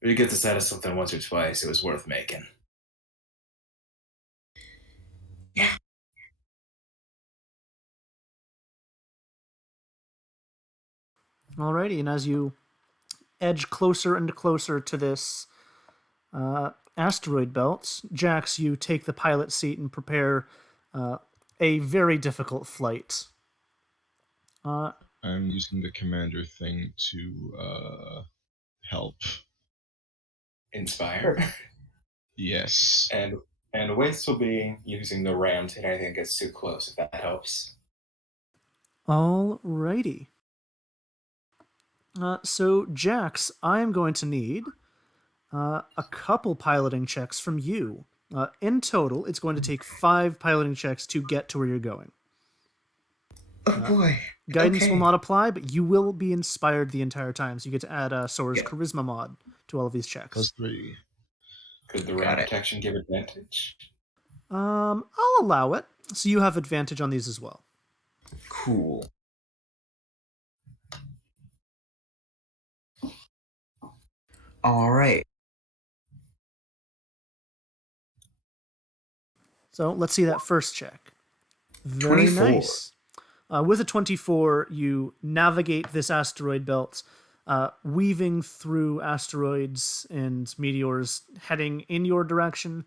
If you get to satisfy something once or twice, it was worth making. Yeah. Alrighty, and as you edge closer and closer to this asteroid belt, Jax, you take the pilot seat and prepare a very difficult flight. I'm using the commander thing to help. Inspire. Yes. And Waste will be using the ram to anything that gets too close, if that helps. Alrighty. So, Jax, I'm going to need a couple piloting checks from you. In total, it's going to take 5 piloting checks to get to where you're going. Oh boy. Guidance Okay. will not apply, but you will be inspired the entire time, so you get to add a Sora's Yeah. Charisma mod to all of these checks. +3. Could the Got ram it. protection give advantage? I'll allow it, so you have advantage on these as well. Cool. All right. So let's see that first check. Very 24. nice. With a 24, you navigate this asteroid belt, weaving through asteroids and meteors heading in your direction.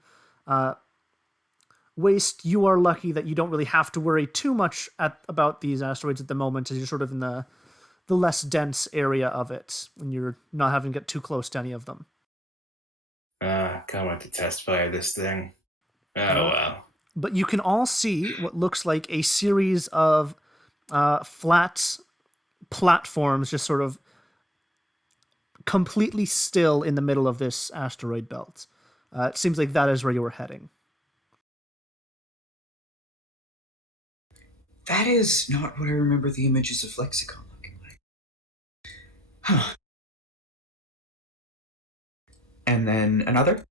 Waste, you are lucky that you don't really have to worry too much about these asteroids at the moment, as you're sort of in the less dense area of it, and you're not having to get too close to any of them. Can't wait to test fire this thing. Oh, Oh. well. But you can all see what looks like a series of flat platforms just sort of completely still in the middle of this asteroid belt. It seems like that is where you were heading. That is not what I remember the images of Lexicon looking like. Huh. And then another?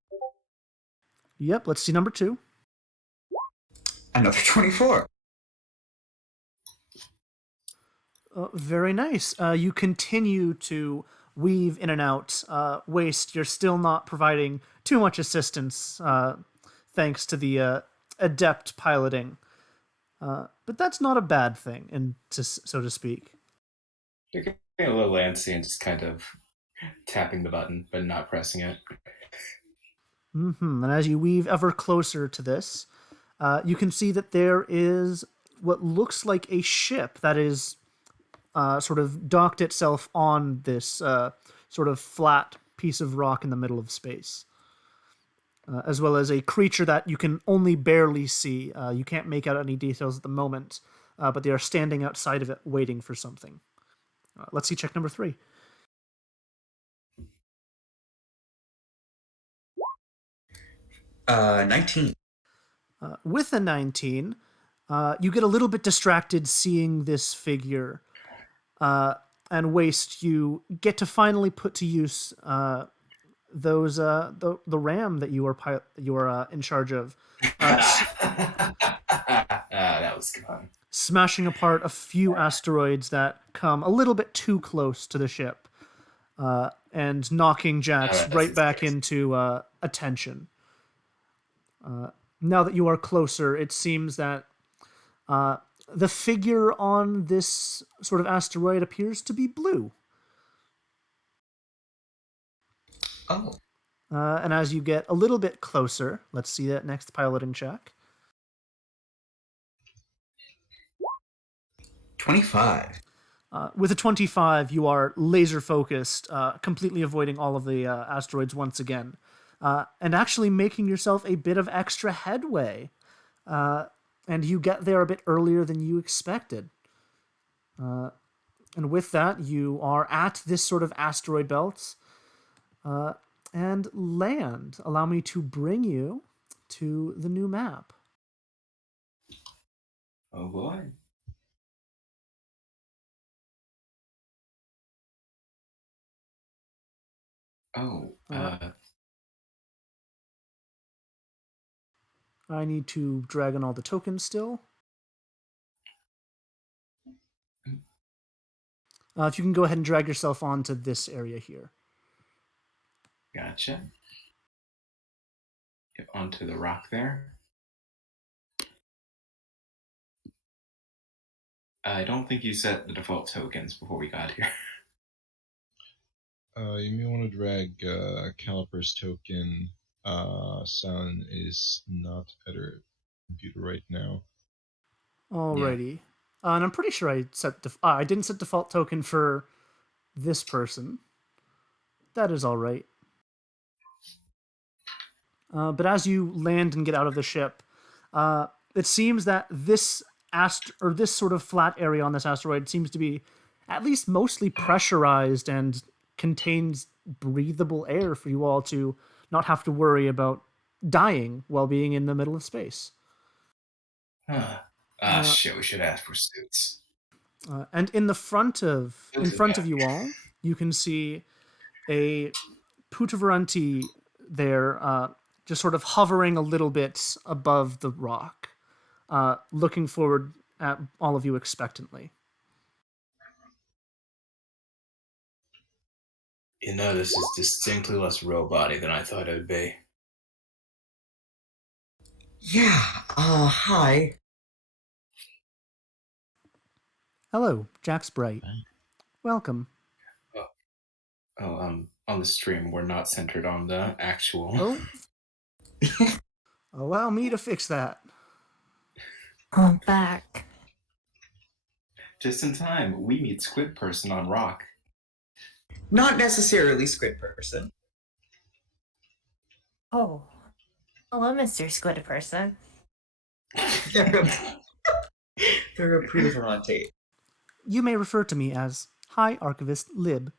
Yep, let's see number 2. Another 24. Very nice. You continue to weave in and out. Waste, you're still not providing too much assistance, thanks to the adept piloting. But that's not a bad thing, and so to speak. You're getting a little antsy and just kind of tapping the button, but not pressing it. And as you weave ever closer to this, you can see that there is what looks like a ship that is sort of docked itself on this sort of flat piece of rock in the middle of space, as well as a creature that you can only barely see. You can't make out any details at the moment, but they are standing outside of it waiting for something. Let's see check number 3. Uh, 19. With a 19, you get a little bit distracted seeing this figure, and Waste, you get to finally put to use those the ram that you are in charge of, That was fun. smashing apart a few asteroids that come a little bit too close to the ship, and knocking Jax that's right back scary. into attention. Now that you are closer, it seems that the figure on this sort of asteroid appears to be blue. Oh. And as you get a little bit closer, let's see that next piloting check. 25. With a 25, you are laser focused, completely avoiding all of the asteroids once again, and actually making yourself a bit of extra headway. And you get there a bit earlier than you expected. And with that, you are at this sort of asteroid belt and land. Allow me to bring you to the new map. Oh boy. Oh, I need to drag in all the tokens still. If you can go ahead and drag yourself onto this area here. gotcha. Get onto the rock there. I don't think you set the default tokens before we got here. You may want to drag Caliper's token. Sound is not at her computer right now. Alrighty. And I'm pretty sure I didn't set default token for this person. That is all right. But as you land and get out of the ship, it seems that this this sort of flat area on this asteroid seems to be at least mostly pressurized and contains breathable air for you all to not have to worry about dying while being in the middle of space. Shit, we should ask for suits. And in front of you all, you can see a Putavaranti there, just sort of hovering a little bit above the rock, looking forward at all of you expectantly. You know, this is distinctly less robot-y than I thought it would be. Yeah, hi. Hello, Jack Sprite. Hi. Welcome. On the stream, we're not centered on the actual. Oh. Allow me to fix that. I'm back. Just in time, we meet Squid Person on Rock. Not necessarily Squid Person. Oh. Hello, Mr. Squid Person. They're a Prudivante. You may refer to me as High Archivist Lib.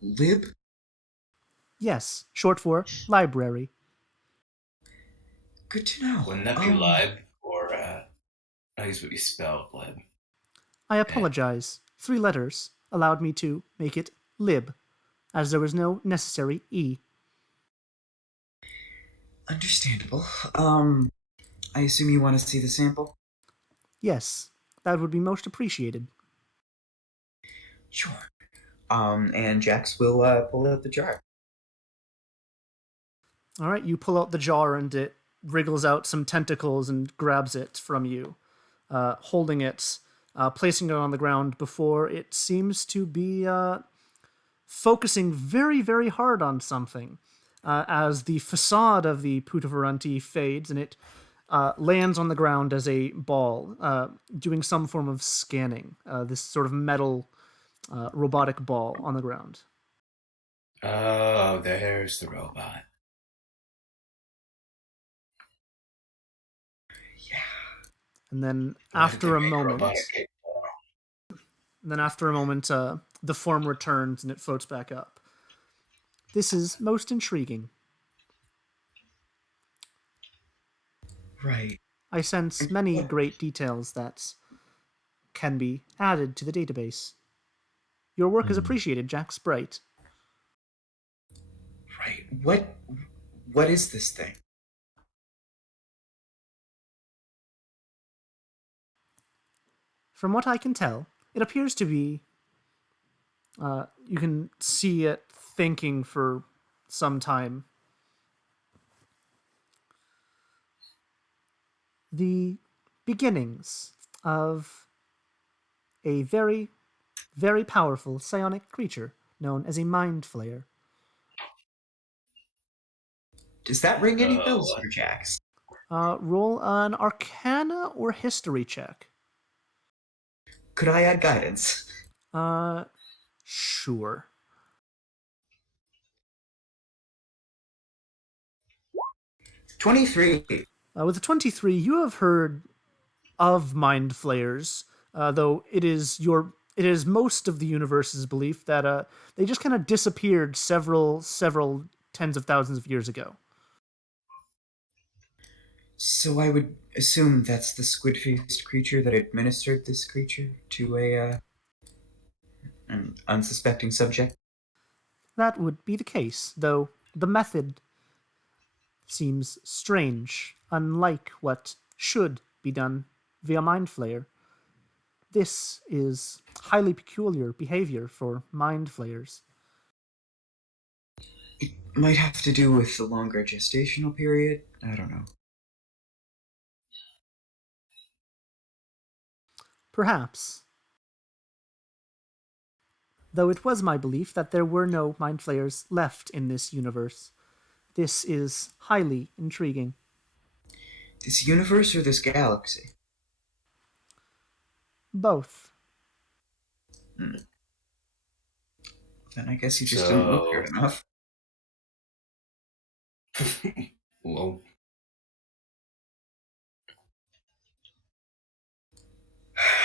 Lib? Yes, short for library. Good to know. Wouldn't that be lib? Or, I guess would be spelled lib. I apologize. 3 letters allowed me to make it Lib, as there was no necessary E. Understandable. I assume you want to see the sample? Yes, that would be most appreciated. Sure. And Jax will pull out the jar. All right, you pull out the jar and it wriggles out some tentacles and grabs it from you, holding it, placing it on the ground before it seems to be focusing very, very hard on something. As the facade of the Putavarunti fades and it lands on the ground as a ball, doing some form of scanning, this sort of metal robotic ball on the ground. Oh, there's the robot. Yeah. And then Why did after they a make moment, robotic capable? the form returns and it floats back up. This is most intriguing. Right. I sense many great details that can be added to the database. Your work is appreciated, Jack Sprite. Right. What is this thing? From what I can tell, it appears to be... you can see it thinking for some time. The beginnings of a very, very powerful psionic creature known as a Mind Flayer. Does that ring any bells what? for Jax? Roll an Arcana or History check. Could I add guidance? Sure. 23. With a 23, you have heard of Mind Flayers, though it is most of the universe's belief that they just kind of disappeared several tens of thousands of years ago. So I would assume that's the squid-faced creature that administered this creature to an unsuspecting subject? That would be the case, though the method seems strange, unlike what should be done via Mind Flayer. This is highly peculiar behavior for Mind Flayers. It might have to do with the longer gestational period. I don't know. Perhaps. Though it was my belief that there were no Mind Flayers left in this universe. This is highly intriguing. This universe or this galaxy? Both. Then I guess you just didn't look good enough. Whoa.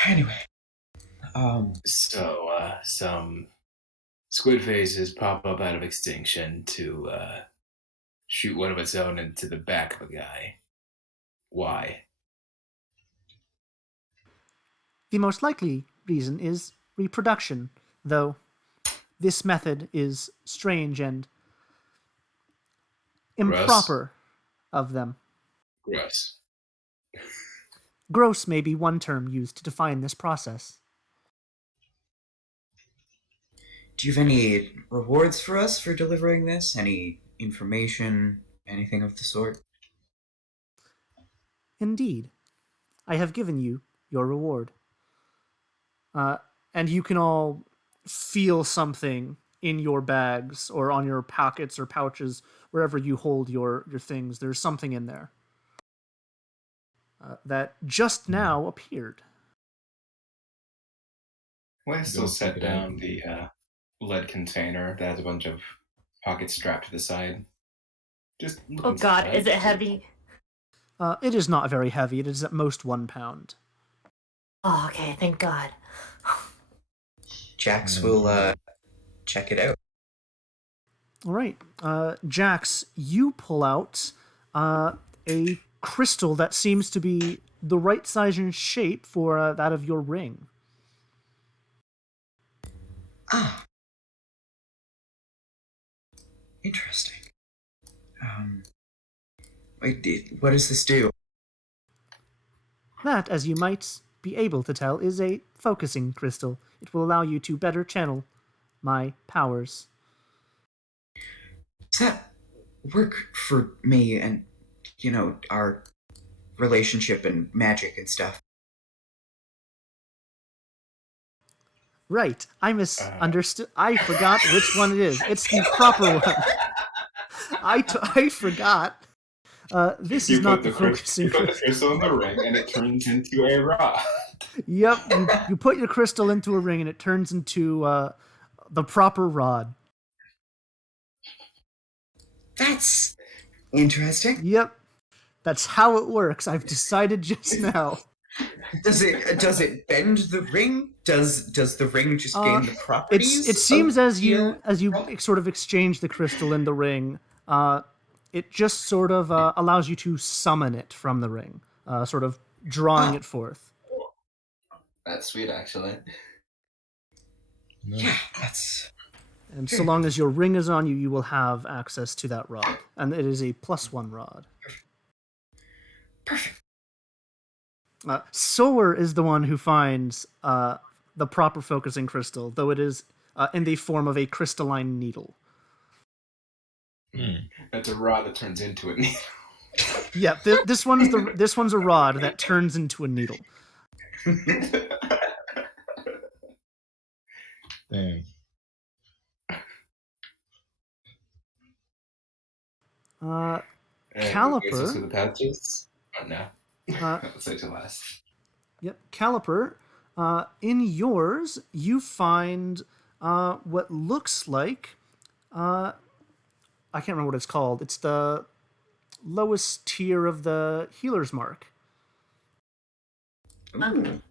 Anyway. So, some squid faces pop up out of extinction to shoot one of its own into the back of a guy. Why? The most likely reason is reproduction, though this method is strange and improper of them. Gross. Gross may be one term used to define this process. Do you have any rewards for us for delivering this? Any information? Anything of the sort? Indeed, I have given you your reward. And you can all feel something in your bags or on your pockets or pouches, wherever you hold your things. There's something in there that just now appeared. Why still Don't set take it out. down the lead container that has a bunch of pockets strapped to the side? Just look Oh god, inside. is it heavy? It is not very heavy. It is at most 1 pound. Oh, okay, thank god. Jax will check it out. All right. Jax, you pull out a crystal that seems to be the right size and shape for that of your ring. Ah. Interesting. Wait, what does this do? That, as you might be able to tell, is a focusing crystal. It will allow you to better channel my powers. Does that work for me and, our relationship and magic and stuff? Right. I misunderstood. I forgot which one it is. It's the proper one. I forgot. This is not the focusing You put the crystal. crystal in the ring, and it turns into a rod. Yep. You put your crystal into a ring, and it turns into the proper rod. That's interesting. Yep. That's how it works. I've decided just now. Does it bend the ring? Does the ring just gain the properties? It seems of as you rod? sort of exchange the crystal in the ring, it just sort of allows you to summon it from the ring, sort of drawing it forth. That's sweet, actually. No. Yeah, that's And so long as your ring is on you, you will have access to that rod. And it is a +1 rod. perfect. Sower is the one who finds the proper focusing crystal, though it is in the form of a crystalline needle. That's a rod that turns into a needle. Yeah, this one's a rod that turns into a needle. Damn. Caliper. For the pouches? Oh, no. Uh, Let's say to last. Yep, Caliper. In yours, you find what looks like I can't remember what it's called. It's the lowest tier of the healer's mark. Ooh.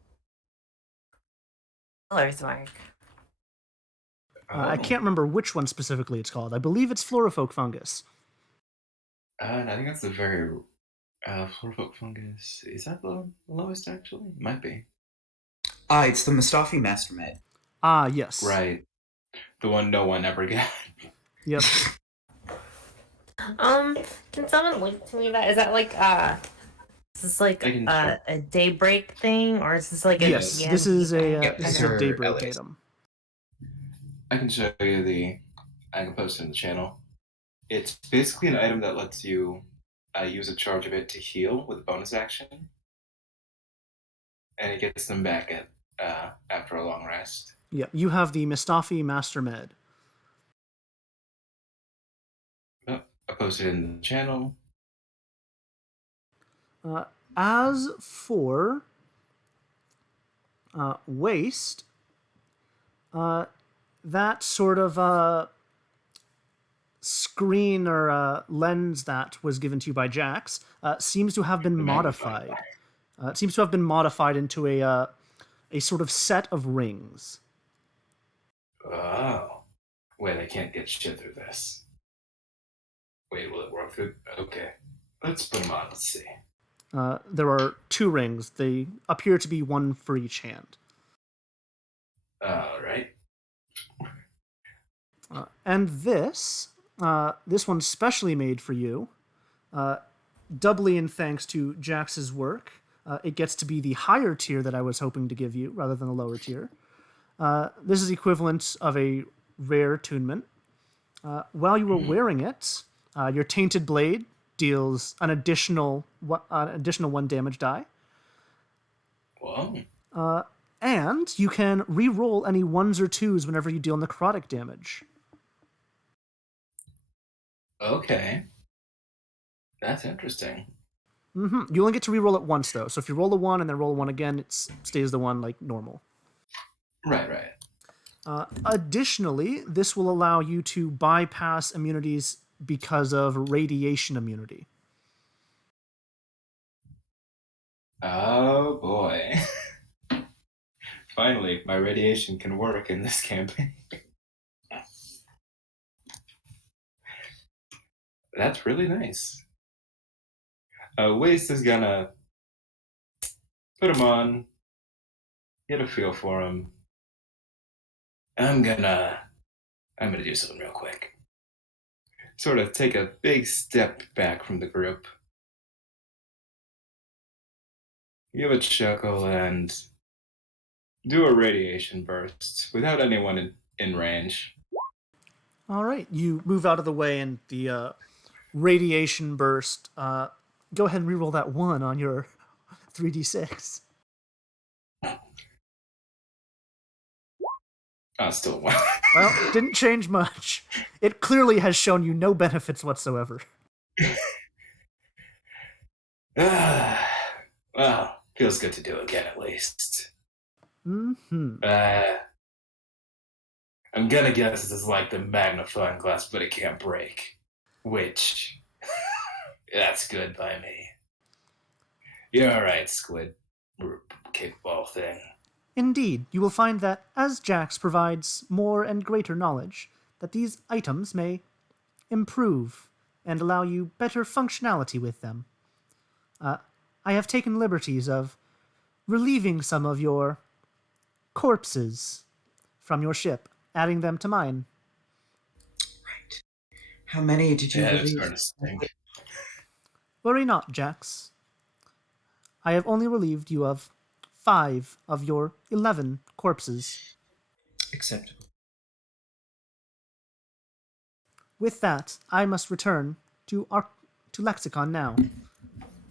Color's mark. I can't remember which one specifically it's called. I believe it's Florifolk fungus. And I think that's the very Florifolk fungus. Is that the lowest, actually? Might be. It's the Mustafi Master Med. Ah, yes. Right. The one no one ever got. Yep. Can someone link to me that? Is that like is this like I can a Daybreak thing, or is this like a Yes, DMG this is thing? a Yep, this is these a are Daybreak LAs. item. I can show you I can post it in the channel. It's basically an item that lets you use a charge of it to heal with a bonus action. And it gets them back at after a long rest. Yeah, you have the Mustafi Master Med. Oh, I posted it in the channel. As for waste, that sort of screen or lens that was given to you by Jax seems to have been The modified. magnifier. It seems to have been modified into a sort of set of rings. Oh. Wait, I can't get shit through this. Wait, will it work through? Okay. Let's put them on. Let's see. There are 2 rings. They appear to be one for each hand. All right. And this one's specially made for you, doubly in thanks to Jax's work. it gets to be the higher tier that I was hoping to give you rather than the lower tier. This is equivalent of a rare attunement. While you were wearing it, your tainted blade deals an additional 1 damage die. Whoa. And you can re-roll any 1s or 2s whenever you deal necrotic damage. Okay. That's interesting. You only get to re-roll it once, though. So if you roll a 1 and then roll a 1 again, it stays the 1 like normal. Right. Additionally, this will allow you to bypass immunities because of radiation immunity. Oh boy. Finally, my radiation can work in this campaign. That's really nice. Waste is gonna put him on, get a feel for him. I'm gonna do something real quick. Sort of take a big step back from the group. Give a chuckle and do a radiation burst without anyone in range. All right, you move out of the way, and the radiation burst. Go ahead and re-roll that 1 on your 3d6. Still one. Well, didn't change much. It clearly has shown you no benefits whatsoever. Well, feels good to do again at least. I'm gonna guess this is like the magnifying glass, but it can't break. Which, that's good by me. You're alright, Squid. Kickball thing. Indeed, you will find that as Jax provides more and greater knowledge, that these items may improve and allow you better functionality with them. I have taken liberties of relieving some of your corpses from your ship, adding them to mine. Right. How many did you Yeah, it's relieve? starting to stink. Worry not, Jax. I have only relieved you of 5 of your 11 corpses. Acceptable. With that, I must return to Lexicon now.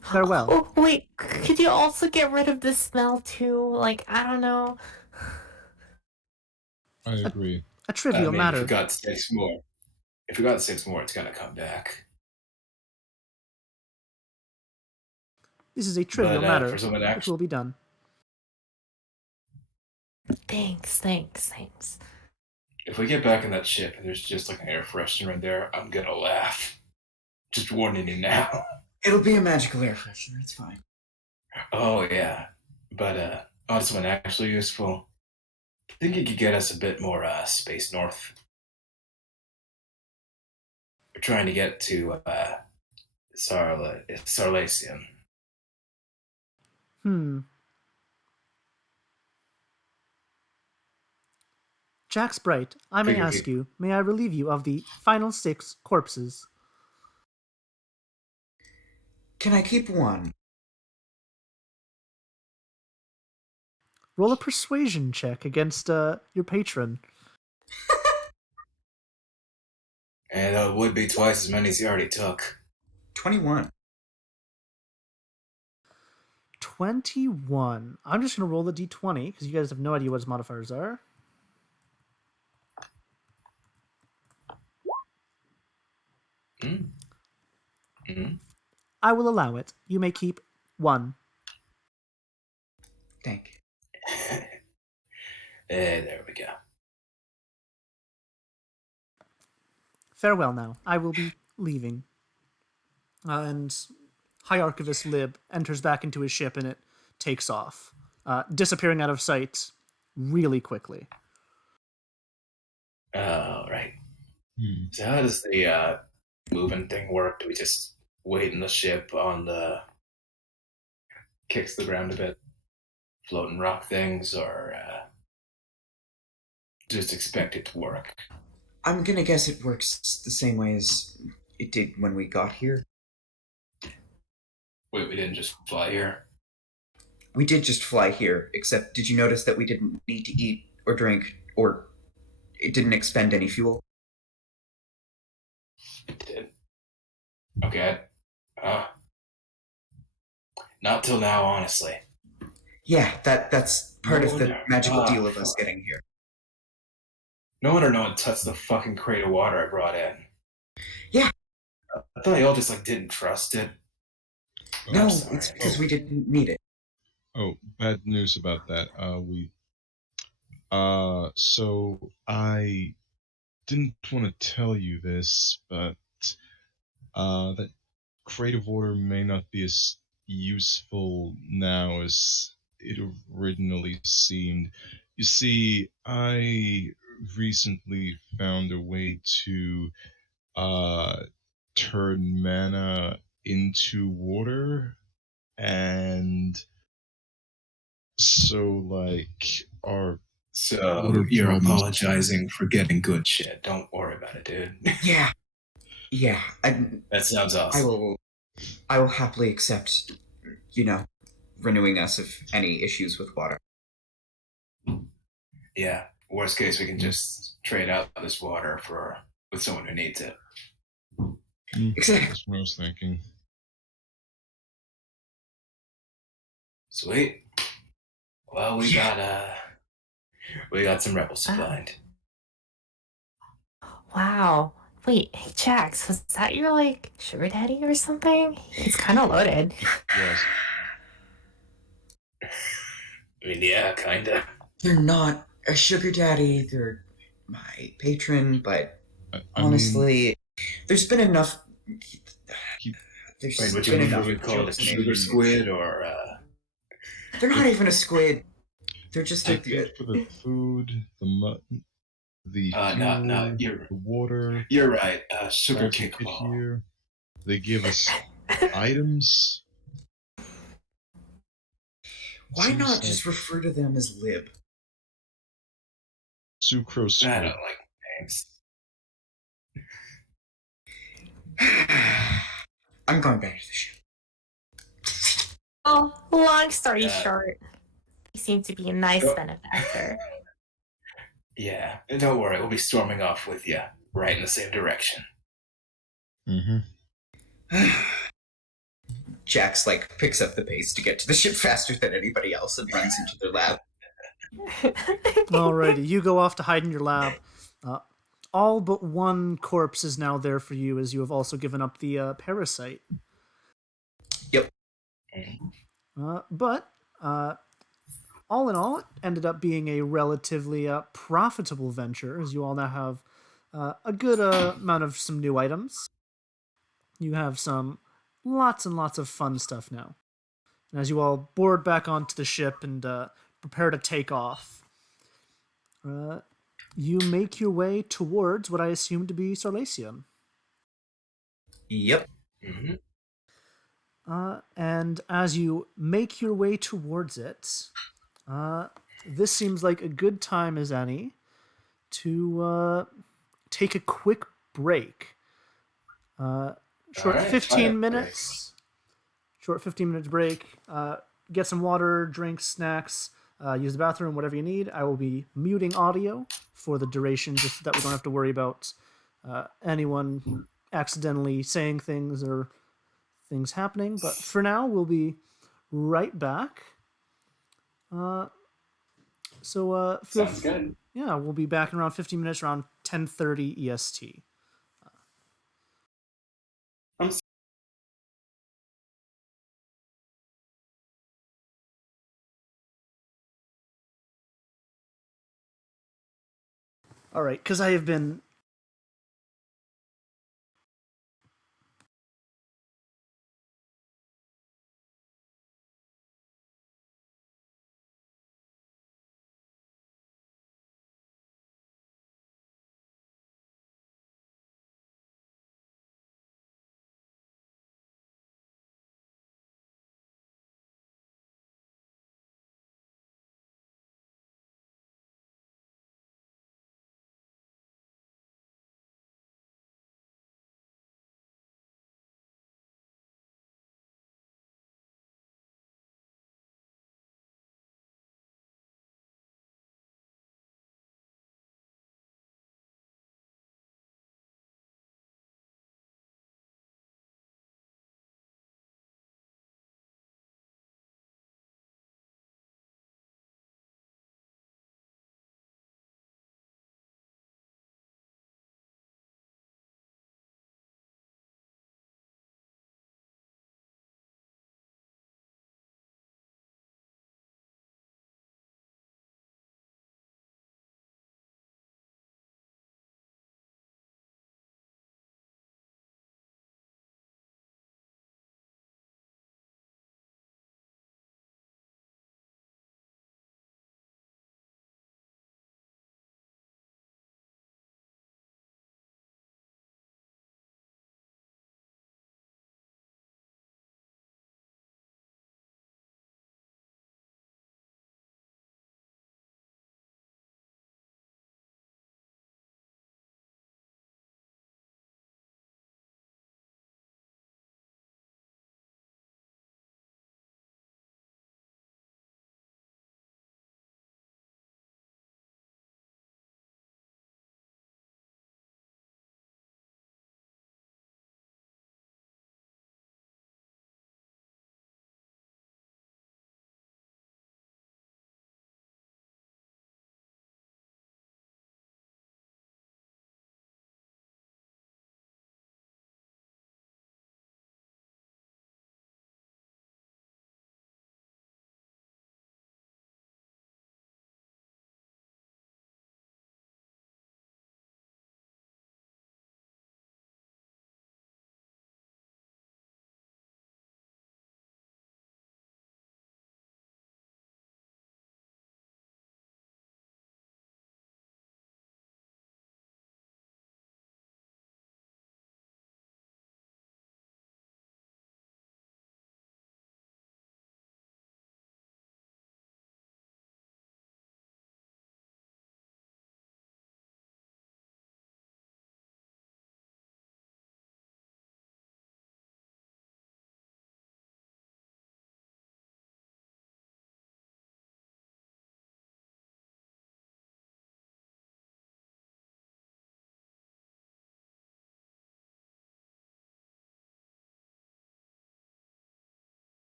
Farewell. Oh, wait, could you also get rid of the smell too? Like, I don't know. I agree. A trivial matter. If we got 6 more, it's gonna come back. This is a trivial matter, for someone which will be done. Thanks. If we get back in that ship and there's just like an air freshener in there, I'm gonna laugh. Just warning you now. It'll be a magical air freshener. It's fine. Oh yeah, but this one actually useful. I think it could get us a bit more space north. We're trying to get to Sarlasian. Jax Bright, I may ask you, may I relieve you of the final 6 corpses? Can I keep 1? Roll a persuasion check against your patron. And it would be twice as many as he already took. 21. 21. I'm just going to roll the d20, because you guys have no idea what his modifiers are. I will allow it. You may keep 1. Thank you. There we go. Farewell now. I will be leaving. And High Archivist Lib enters back into his ship and it takes off, disappearing out of sight really quickly. Oh, right. So how does the moving thing work? Do we just wait in the ship on the kicks the ground a bit, floating rock things, or just expect it to work? I'm gonna guess it works the same way as it did when we got here. Wait, we didn't just fly here? we did just fly here, except did you notice that we didn't need to eat or drink, or it didn't expend any fuel? It did. Okay. Not till now, honestly. Yeah, that's part No of the wonder. magical deal of Fuck. us getting here. No wonder no one touched the fucking crate of water I brought in. Yeah. I thought y'all just like didn't trust it. Oh, No, sorry. it's because we didn't need it. oh, bad news about that. So I didn't want to tell you this, but that creative order may not be as useful now as it originally seemed. You see, I recently found a way to uh, turn mana into water, and so like our So water you're problems. apologizing for getting good shit. Don't worry about it, dude. Yeah. Yeah. That sounds I awesome. will happily accept, renewing us of any issues with water. Yeah. Worst case, we can just trade out this water with someone who needs it. Exactly. That's what I was thinking. Sweet. Well, we got some rebels supplied. Wow. Wait, hey Jax, was that your like sugar daddy or something? He's kind of loaded. Yes. I mean, yeah, kinda. They're not a sugar daddy. They're my patron, but I honestly, there's been enough. There's Wait, what you been mean? enough What we call it, a jokes sugar made. squid, or They're not even a squid. They're just they paid for the food, the mutton, the fuel, no, the water. you're right. Sugar As we get kickball. here, they give us items. Why Seems not like just refer to them as lib? sucrose I squid. don't like names. I'm going back to the ship. Oh, long story Yeah. short, he seemed to be a nice Go- benefactor. Yeah, and don't worry, we'll be storming off with you, right in the same direction. Mm-hmm. Jax picks up the pace to get to the ship faster than anybody else and runs into their lab. Alrighty, you go off to hide in your lab. All but one corpse is now there for you, as you have also given up the parasite. Yep. But all in all, it ended up being a relatively profitable venture, as you all now have a good amount of some new items. You have some lots and lots of fun stuff now. And as you all board back onto the ship and prepare to take off, you make your way towards what I assume to be Sarlacia. Yep. Mm-hmm. And as you make your way towards it, this seems like a good time as any to take a quick break. Short Alright, 15 minutes. Short 15 minutes break. Get some water, drinks, snacks, use the bathroom, whatever you need. I will be muting audio for the duration just so that we don't have to worry about anyone accidentally saying things or things happening. But for now, we'll be right back. So Sounds good. Yeah, we'll be back in around 15 minutes, around 10:30 EST. I'm All right, because I have been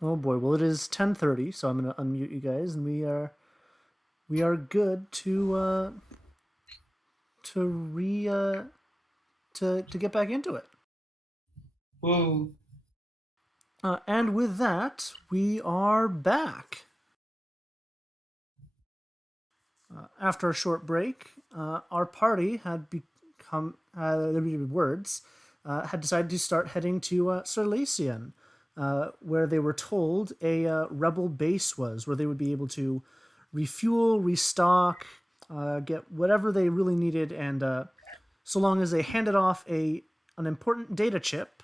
Oh boy. Well, it is 10:30, so I'm gonna unmute you guys, and we are good to re to get back into it. Whoa. And with that, we are back. After a short break, our party had become words had decided to start heading to Sarlasian, where they were told a rebel base was, where they would be able to refuel, restock, get whatever they really needed, and so long as they handed off an important data chip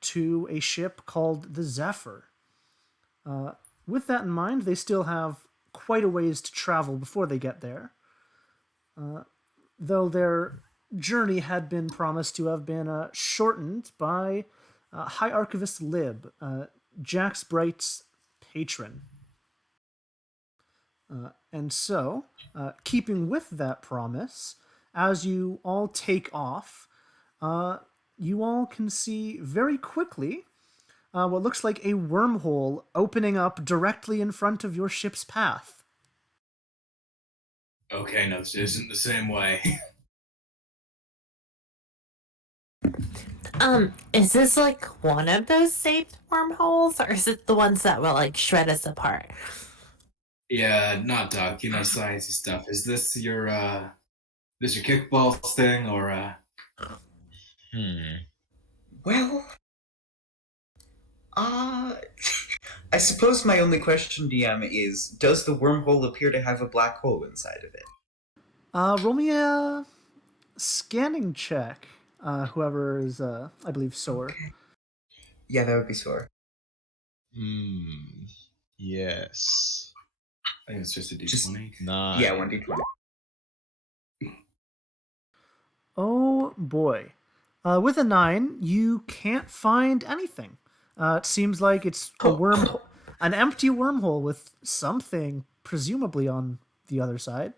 to a ship called the Zephyr. With that in mind, they still have quite a ways to travel before they get there. Though their journey had been promised to have been shortened by High Archivist Lib, Jax Bright's patron. And so, keeping with that promise, as you all take off, you all can see very quickly what looks like a wormhole opening up directly in front of your ship's path. Okay, no, this isn't the same way. Is this like one of those saved wormholes, or is it the ones that will like shred us apart? Yeah, not Doc, sciencey stuff. Is this your kickball thing, or Well, uh, I suppose my only question, DM, is does the wormhole appear to have a black hole inside of it? Roll me a scanning check. Whoever is, I believe, Soar. Okay. Yeah, that would be Sore. Yes. I think it's just a D20. 9. Yeah, 1d20. Oh boy. With a 9, you can't find anything. It seems like it's an empty wormhole with something presumably on the other side.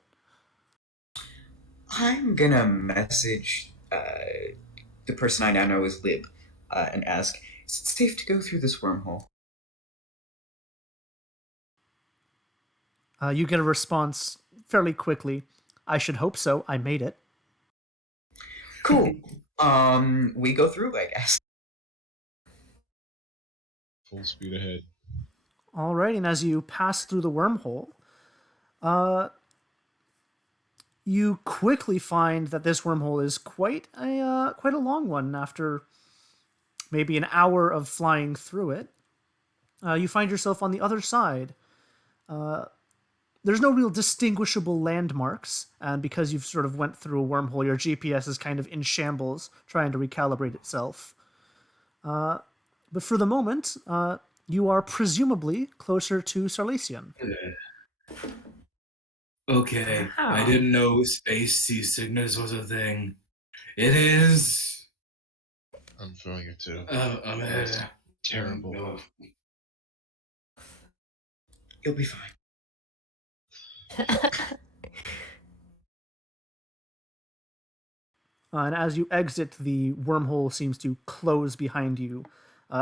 I'm gonna message the person I now know as Lib and ask, is it safe to go through this wormhole? You get a response fairly quickly. I should hope so. I made it. Cool. We go through, I guess. Full speed ahead. All right, and as you pass through the wormhole, you quickly find that this wormhole is quite a long one. After maybe an hour of flying through it, you find yourself on the other side. There's no real distinguishable landmarks, and because you've sort of went through a wormhole, your GPS is kind of in shambles, trying to recalibrate itself. But for the moment, you are presumably closer to Sarlasian. Okay, Wow. I didn't know space seasickness was a thing. It is. I'm feeling it too. I'm Terrible. You'll be fine. And as you exit, the wormhole seems to close behind you,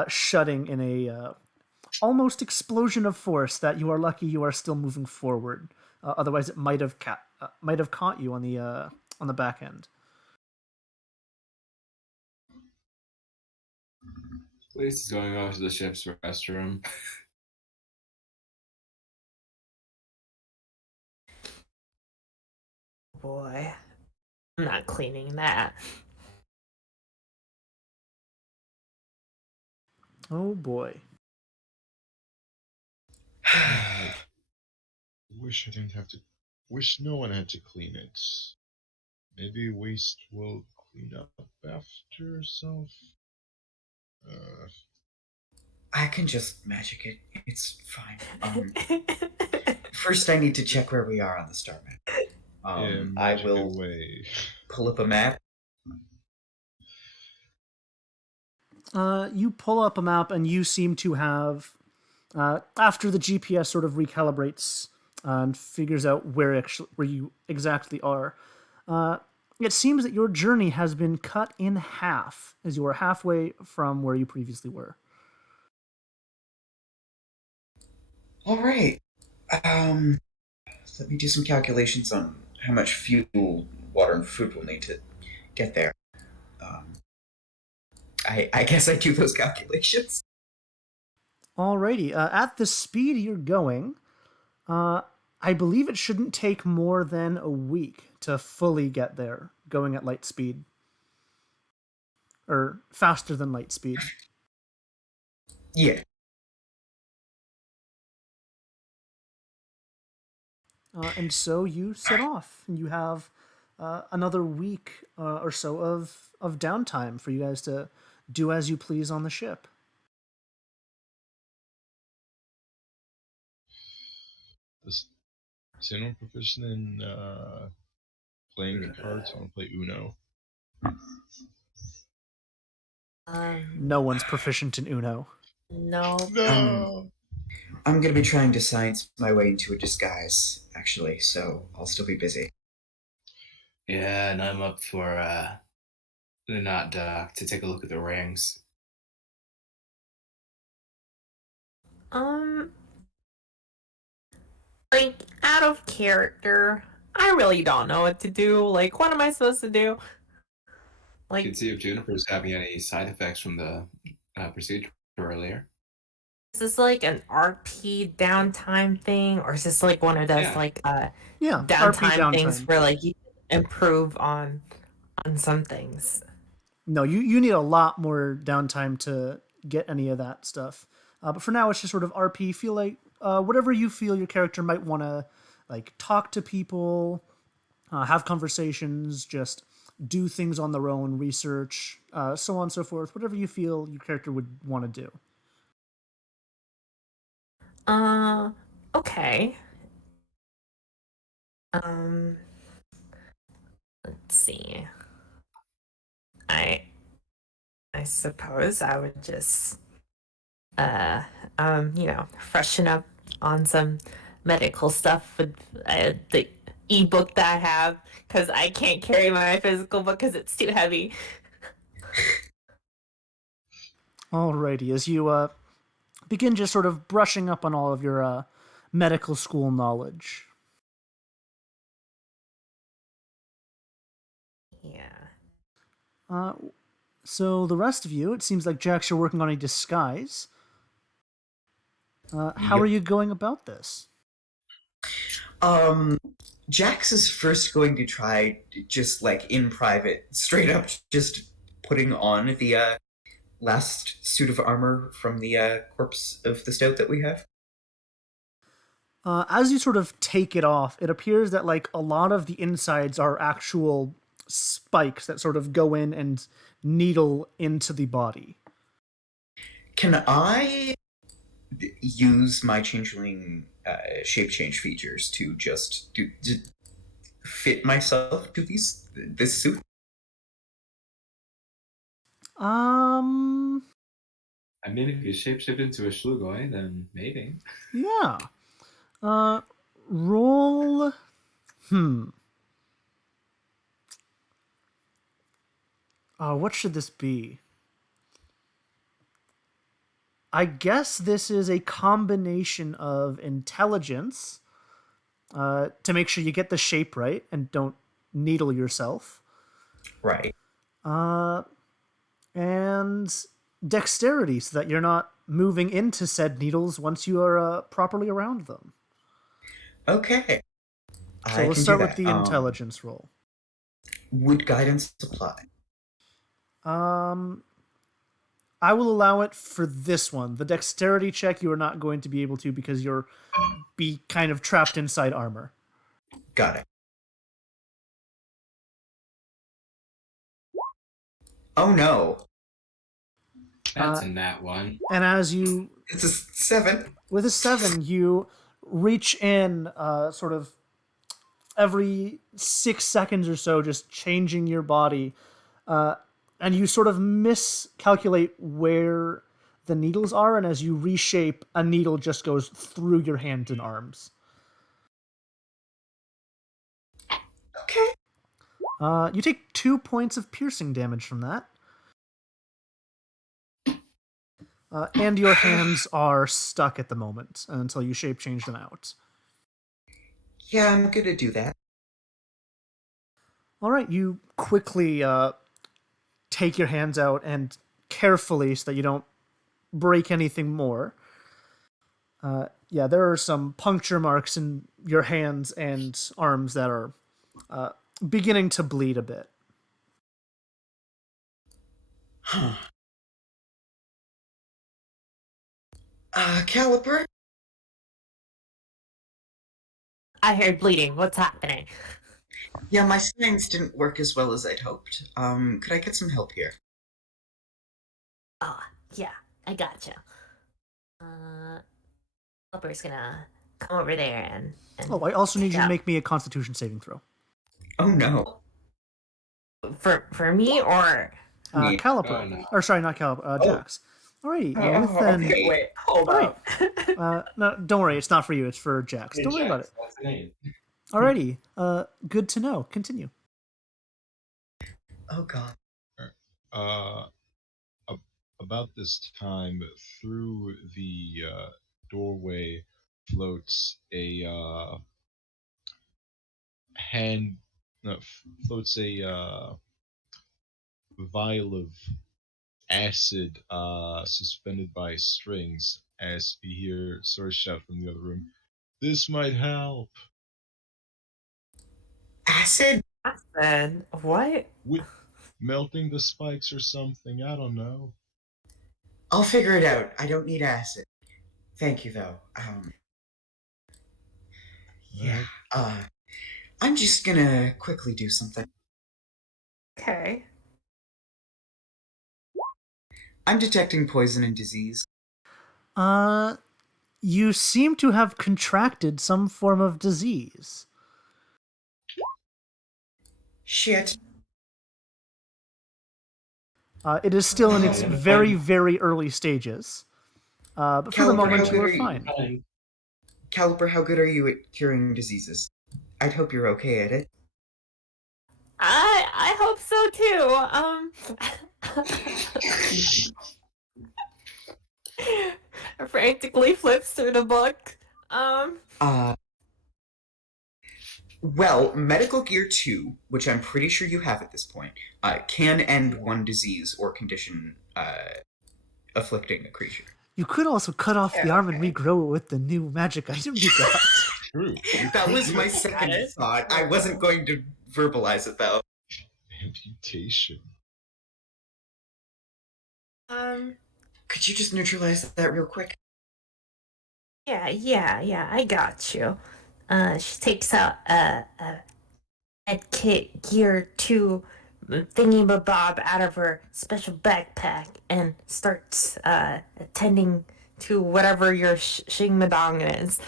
shutting in a almost explosion of force that you are lucky you are still moving forward. Otherwise, it might have caught you on the back end. Police is going off to the ship's restroom. Boy, I'm not cleaning that. Oh boy. Wish I didn't have to. Wish no one had to clean it. Maybe waste will clean up after itself. I can just magic it. It's fine. First, I need to check where we are on the star map. I magic will away. pull up a map. You pull up a map, and you seem to have, after the GPS sort of recalibrates and figures out where you exactly are, it seems that your journey has been cut in half, as you are halfway from where you previously were. All right. Let me do some calculations on how much fuel, water, and food we'll need to get there. Um, I guess I do those calculations. Alrighty. At the speed you're going, I believe it shouldn't take more than a week to fully get there, going at light speed. Or faster than light speed. Yeah. And so you set off, and you have another week or so of downtime for you guys to do as you please on the ship. Is anyone proficient in playing cards? I want to play Uno. No one's proficient in Uno. No. No. I'm gonna be trying to science my way into a disguise, actually, so I'll still be busy. Yeah, and I'm up for not to take a look at the rings. Um, like out of character, I really don't know what to do. Like, what am I supposed to do? You Like, can see if Juniper's having any side effects from the procedure earlier. is this like an RP downtime thing, or is this like one of those Yeah. like Yeah, RP downtime things downtime. where like you improve on some things? No, you need a lot more downtime to get any of that stuff. But for now, it's just sort of RP. Feel like whatever you feel your character might want to like talk to people, have conversations, just do things on their own, research, so on and so forth. Whatever you feel your character would want to do. Okay. Um, let's see. I I suppose I would just freshen up on some medical stuff with the ebook that I have, because I can't carry my physical book because it's too heavy. Alrighty, as you begin just sort of brushing up on all of your medical school knowledge. Yeah. So the rest of you, it seems like Jax, you're working on a disguise. How Yep. are you going about this? Jax is first going to try, just like in private, straight up, just putting on the last suit of armor from the corpse of the stout that we have. As you sort of take it off, it appears that like a lot of the insides are actual spikes that sort of go in and needle into the body. Can I use my changeling shape change features to just fit myself to this suit? I mean, if you shapeshift into a Schlugoi, then maybe. Yeah. Roll. What should this be? I guess this is a combination of intelligence to make sure you get the shape right and don't needle yourself, Right. and dexterity so that you're not moving into said needles once you are properly around them. Okay. So let's start with the intelligence roll. Would guidance apply? I will allow it for this one. The dexterity check you are not going to be able to because you're be kind of trapped inside armor. Got it. Oh no. That's a nat one. And as you... It's a 7. With a 7, you reach in sort of every 6 seconds or so, just changing your body. And you sort of miscalculate where the needles are, and as you reshape, a needle just goes through your hands and arms. Okay. You take 2 points of piercing damage from that. And your hands are stuck at the moment until you shape change them out. Yeah, I'm gonna do that. All right, you quickly take your hands out and carefully, so that you don't break anything more. Yeah, there are some puncture marks in your hands and arms that are beginning to bleed a bit. Huh. Caliper? I heard bleeding. What's happening? Yeah, my signs didn't work as well as I'd hoped. Could I get some help here? Oh, yeah, I gotcha. Helper's gonna come over there and Oh, I also need pick you to up. make me a Constitution saving throw. Oh no. For me or Me. Caliper. Oh, no. Or sorry, not Caliper, Jax. Alrighty, with then... okay. wait, hold Alright. up. No, don't worry, it's not for you, it's for Jax. Hey, Don't worry about it. Jax, what's the name? Alrighty, good to know. Continue. Oh god. Uh, about this time, through the doorway floats a hand. No, floats a vial of acid suspended by strings. As you hear Sora shout from the other room, "This might help." Acid? Then what? With melting the spikes or something. I don't know. I'll figure it out. I don't need acid. Thank you, though. Yeah. I'm just gonna quickly do something. Okay. I'm detecting poison and disease. You seem to have contracted some form of disease. Shit. It is still in its very, very early stages. But for the Caliper, moment, how you good are are you? fine. Caliper, how good are you at curing diseases? I'd hope you're okay at it. I hope so too. Frantically flips through the book. Well, Medical Gear 2, which I'm pretty sure you have at this point, can end one disease or condition afflicting a creature. You could also cut off the arm and regrow it with the new magic item you got. True. That was my second thought. I wasn't going to verbalize it, though. Amputation. Could you just neutralize that real quick? Yeah, I got you. She takes out a med kit gear 2 thingy-mabob out of her special backpack and starts attending to whatever your shing-madong is.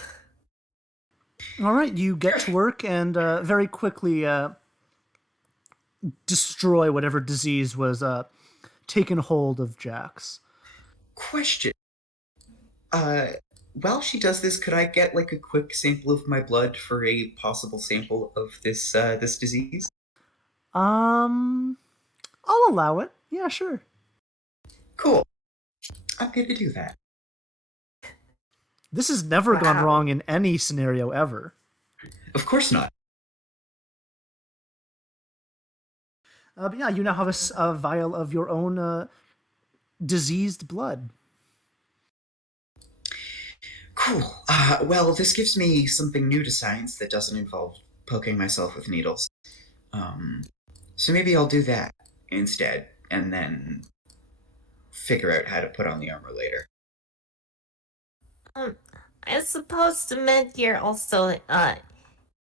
All right, you get to work and very quickly destroy whatever disease was taken hold of Jax. Question. While she does this, could I get like a quick sample of my blood for a possible sample of this this disease? I'll allow it. Yeah, sure. Cool. I'm gonna do that. This has never gone Wow. wrong in any scenario ever. Of course not. But yeah, you now have a vial of your own diseased blood. Cool. Well, this gives me something new to science that doesn't involve poking myself with needles. So maybe I'll do that instead, and then figure out how to put on the armor later. I suppose the med gear also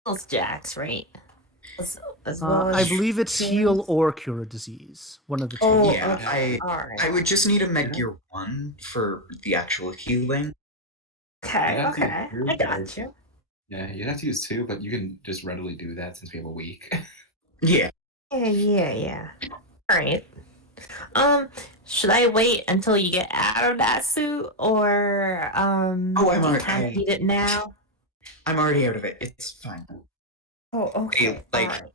heals Jax, right? As well I as believe it's heal or cure a disease. One of the two. Oh, Yeah, okay. Alright. I would just need a Medgear 1 for the actual healing. Okay, You'd have to okay. use I two, got you. Yeah, you'd have to use 2, but you can just readily do that since we have a week. Yeah. Yeah. Alright. Should I wait until you get out of that suit or I'm do you alright. kind of need it now? I'm already out of it. It's fine. Oh, okay. like- Alright.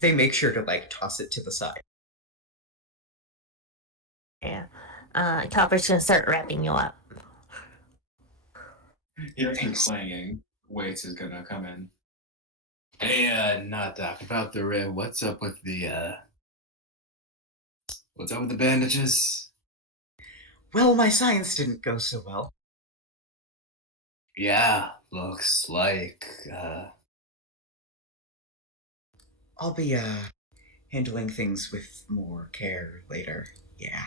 They make sure to like toss it to the side. Yeah. Caliper's gonna start wrapping you up. Here's the clanging. Waits is gonna come in. Hey, not Doc, about the rib. What's up with the bandages? Well, my science didn't go so well. Yeah, looks like I'll be handling things with more care later. Yeah.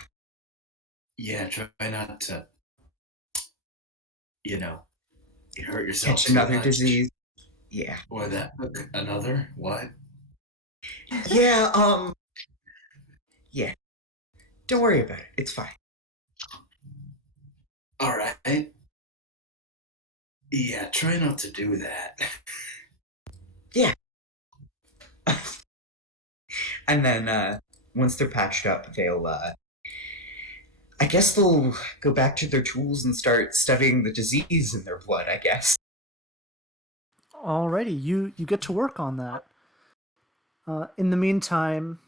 yeah, try not to hurt yourself Catch too another much. disease. Yeah. Or that another? What? Yeah, yeah. Don't worry about it. It's fine. Alright. Yeah, try not to do that. Yeah. And then once they're patched up, they'll I guess they'll go back to their tools and start studying the disease in their blood, I guess. Alrighty, you get to work on that. In the meantime,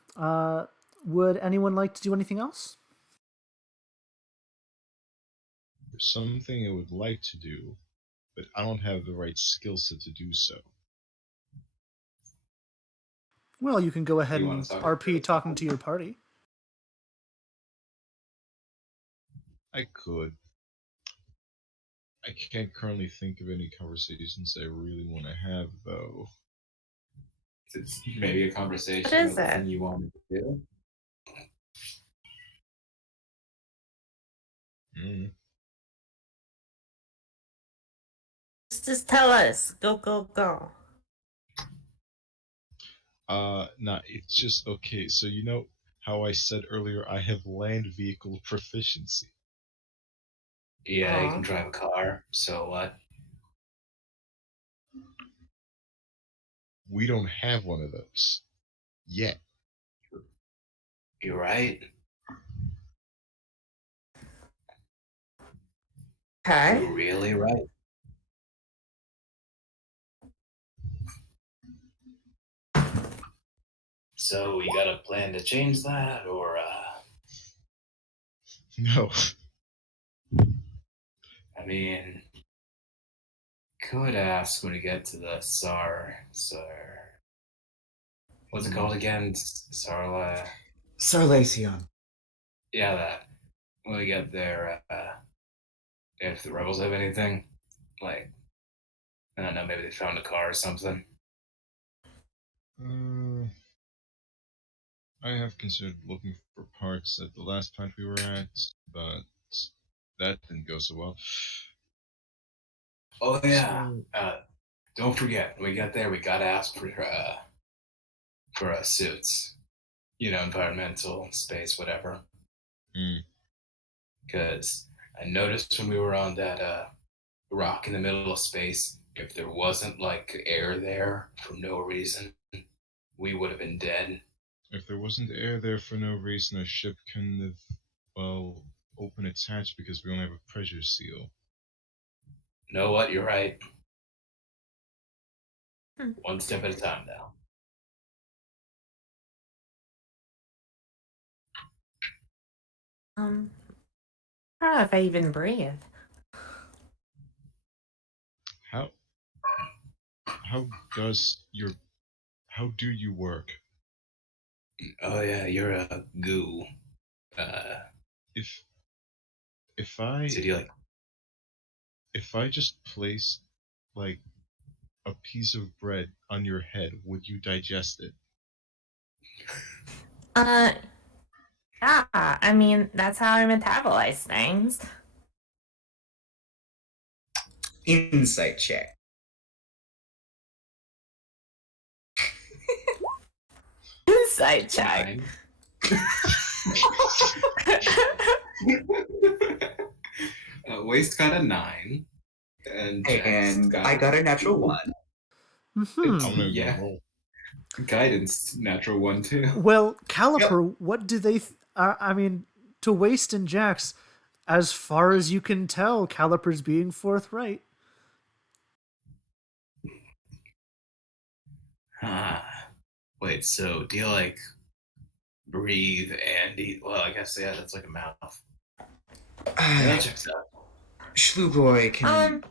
would anyone like to do anything else? There's something I would like to do, but I don't have the right skill set to do so. Well, you can go ahead You wanna and talk RP to- talking to your party. I could. I can't currently think of any conversations I really want to have, though. It's maybe a conversation What is of the it? thing you wanted to do. Mm. Just tell us. Go, go, go. Nah, it's just okay. So you know how I said earlier I have land vehicle proficiency. Yeah, you Aw. can drive a car, so what? We don't have one of those yet. You're right. Okay. You're really right. So we got a plan to change that, or No. I mean, could ask when we get to the what's it called again? Sarla. Sarlacion. Yeah, that. When we get there, if the rebels have anything, like, I don't know, maybe they found a car or something. I have considered looking for parts at the last plant we were at, but that didn't go so well. Oh yeah. So, Don't forget, when we get there, we gotta ask for suits. Environmental, space, whatever. mm, Because I noticed when we were on that rock in the middle of space, if there wasn't like air there for no reason, we would have been dead. if there wasn't air there for no reason, our ship couldn't have, well, opened its hatch because we only have a pressure seal. You know what? You're right. Hmm. One step at a time now. I don't know if I even breathe. How how do you work? Oh yeah, you're a goo. If if I So do you like? if I just place like a piece of bread on your head, would you digest it? Yeah, I mean, that's how I metabolize things. Insight check. Insight check. 9. Waste got a 9, and And I got a natural 1. Hmm. I'm gonna Yeah. go roll. Guidance natural 1 too. Well, Caliper, what do they? I mean, to Waste and Jax, as far as you can tell, Caliper's being forthright. Wait, so do you like breathe and eat? Well, I guess yeah, that's like a mouth. That checks out. Schlugoi can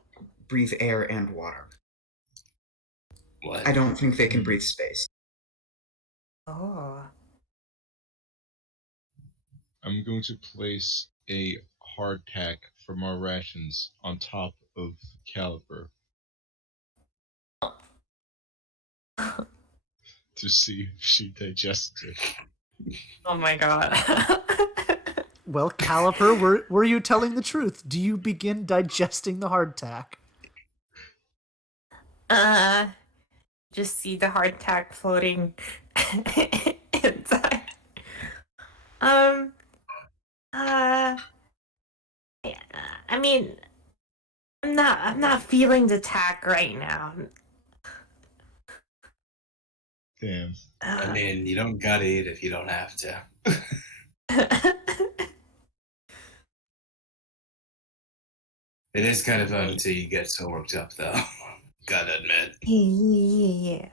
breathe air and water. What? I don't think they can breathe space. Oh. I'm going to place a hardtack from our rations on top of Caliper to see if she digests it. Oh my god. Well, Caliper, were you telling the truth? Do you begin digesting the hardtack? Just see the hardtack floating inside. I mean, I'm not feeling the tack right now. Damn. I mean, you don't gotta eat if you don't have to. It is kind of fun until you get so worked up, though. Gotta admit. Yeah.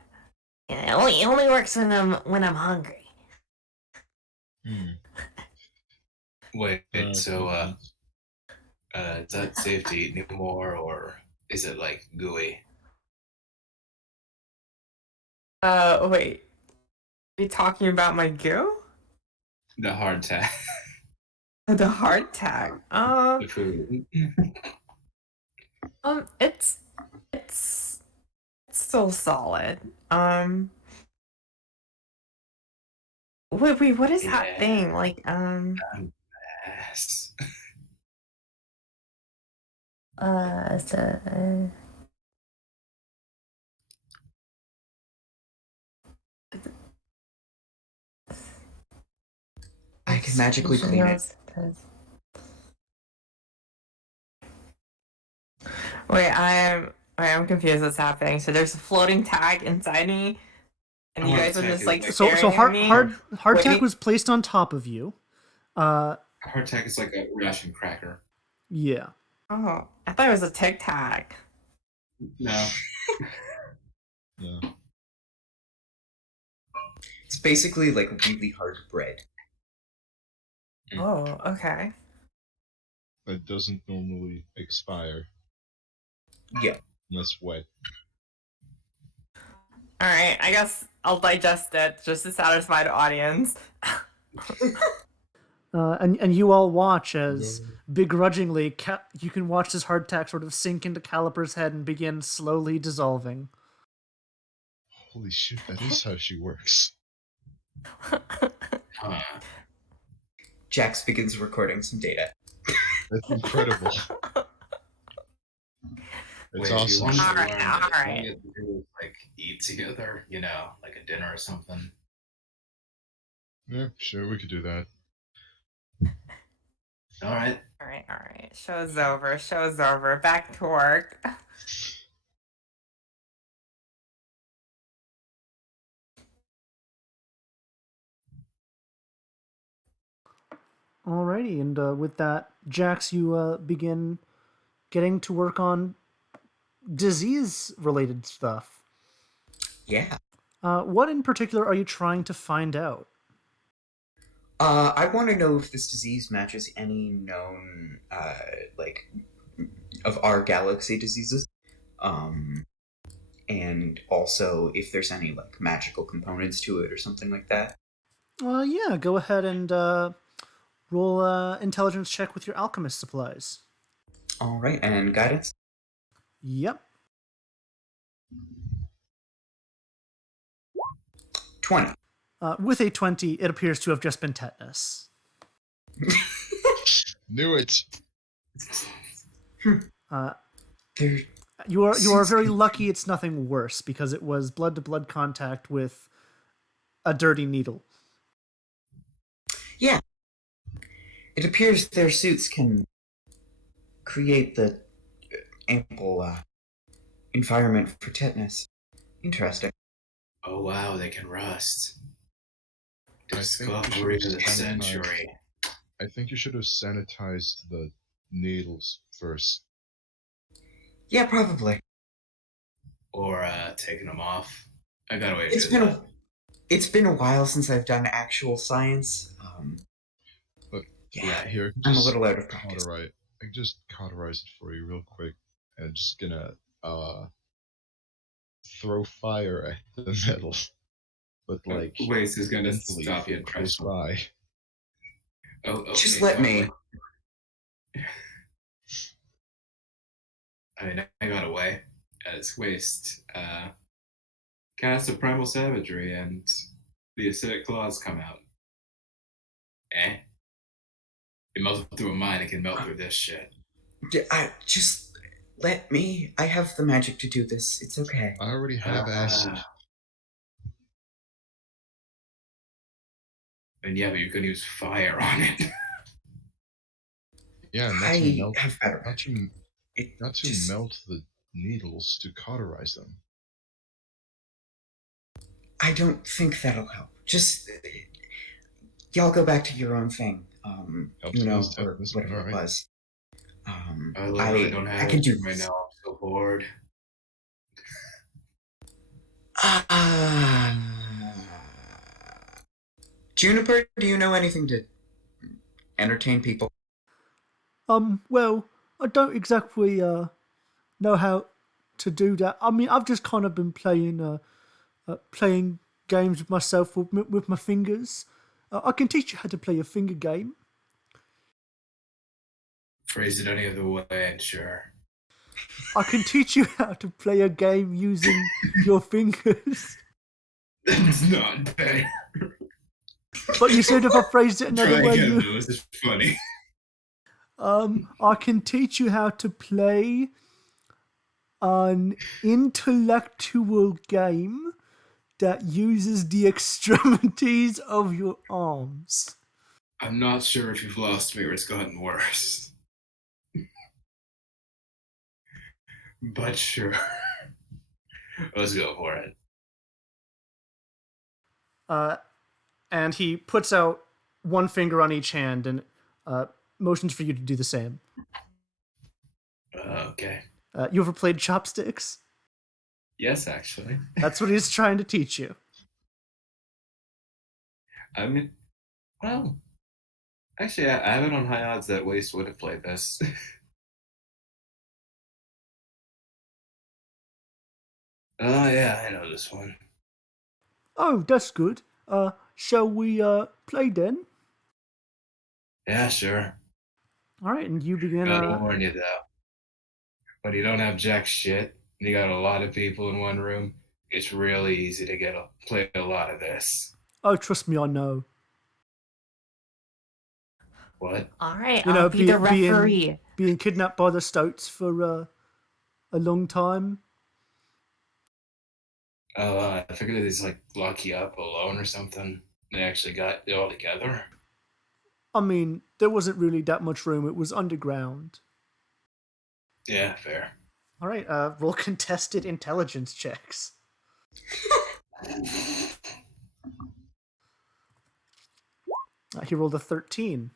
It only works when I'm hungry. Wait, so Convenience. is that safe to eat anymore, or is it like gooey? Wait. Are you talking about my goo? The hardtack. The hardtack. The food. It's still solid. Wait, what is that Yeah. thing? Like, Yes. I can magically clean it. Wait, I'm confused what's happening. So there's a floating tag inside me, and you guys are just like So staring at me. hardtack waiting- was placed on top of you. Hardtack is like a ration cracker. Yeah. Oh, I thought it was a Tic Tac. No. Yeah. It's basically like really hard bread. Oh, okay. That doesn't normally expire Yeah. unless wet. All right, I guess I'll digest it just to satisfy the audience. And you all watch as begrudgingly you can watch this hardtack sort of sink into Caliper's head and begin slowly dissolving. Holy shit, that is how she works. Huh. Jax begins recording some data. That's incredible. It's Wait, awesome. If you want to Alright, learn that alright. you do, like eat together, you know, like a dinner or something. Yeah, sure, we could do that. All right. All right. Show's over. Back to work. Alrighty, and with that, Jax, you begin getting to work on disease-related stuff. Yeah. What in particular are you trying to find out? I want to know if this disease matches any known, like, of our galaxy diseases. And also if there's any, like, magical components to it or something like that. Yeah, go ahead and roll intelligence check with your alchemist supplies. All right, and guidance? Yep. 20. With a 20, it appears to have just been tetanus. Knew it! There... You are very lucky it's nothing worse, because it was blood-to-blood contact with a dirty needle. Yeah. It appears their suits can create the ample environment for tetanus. Interesting. Oh wow, they can rust. I think we Discovery of should the sanitize- century. I think you should have sanitized the needles first. Yeah, probably. Or taking them off. I gotta wait It's for been that. it's been a while since I've done actual science. But Yeah, Here, I can I'm a just little out of practice. cauterize. I can just cauterize it for you real quick. And I'm just gonna throw fire at the metal, but like Waste is gonna mentally stop you from at close pressure. by. Oh, okay, Just let me. I mean, I got away as Waste cast a primal savagery and the acidic claws come out. Eh? It melted through a mine, it can melt through this shit. Just let me. I have the magic to do this. It's okay. I already have acid. And yeah, but you could use fire on it. Yeah, not to I melt. have better Not magic. to melt the needles, to cauterize them. I don't think that'll help. Just y'all go back to your own thing. Helps You know, those or tetanus, whatever it alright. was. I literally don't have I can do it right this. now. I'm so bored. Juniper, do you know anything to entertain people? Well, I don't exactly know how to do that. I mean, I've just kind of been playing games with myself with my fingers. I can teach you how to play a finger game. Phrase it any other way, and sure. I can teach you how to play a game using your fingers. That's not fair. But you said if I phrased it another Try way, again, you. though. This is funny. I can teach you how to play an intellectual game that uses the extremities of your arms. I'm not sure if you've lost me or it's gotten worse. But sure. Let's go for it. And he puts out one finger on each hand and motions for you to do the same. Okay. You ever played chopsticks? Yes, actually. That's what he's trying to teach you. I mean, well, actually, I have it on high odds that Waste would have played this. Oh, yeah, I know this one. Oh, that's good. Shall we play then? Yeah, sure. All right, and you begin. Gotta warn you, though. When you don't have jack shit, and you got a lot of people in one room, it's really easy to play a lot of this. Oh, trust me, I know. What? All right, You know, I'll be the referee. being kidnapped by the Stoats for a long time. Oh, I figured they'd just, lock you up alone or something. They actually got it all together. I mean, there wasn't really that much room. It was underground. Yeah, fair. All right, roll contested intelligence checks. He rolled a 13.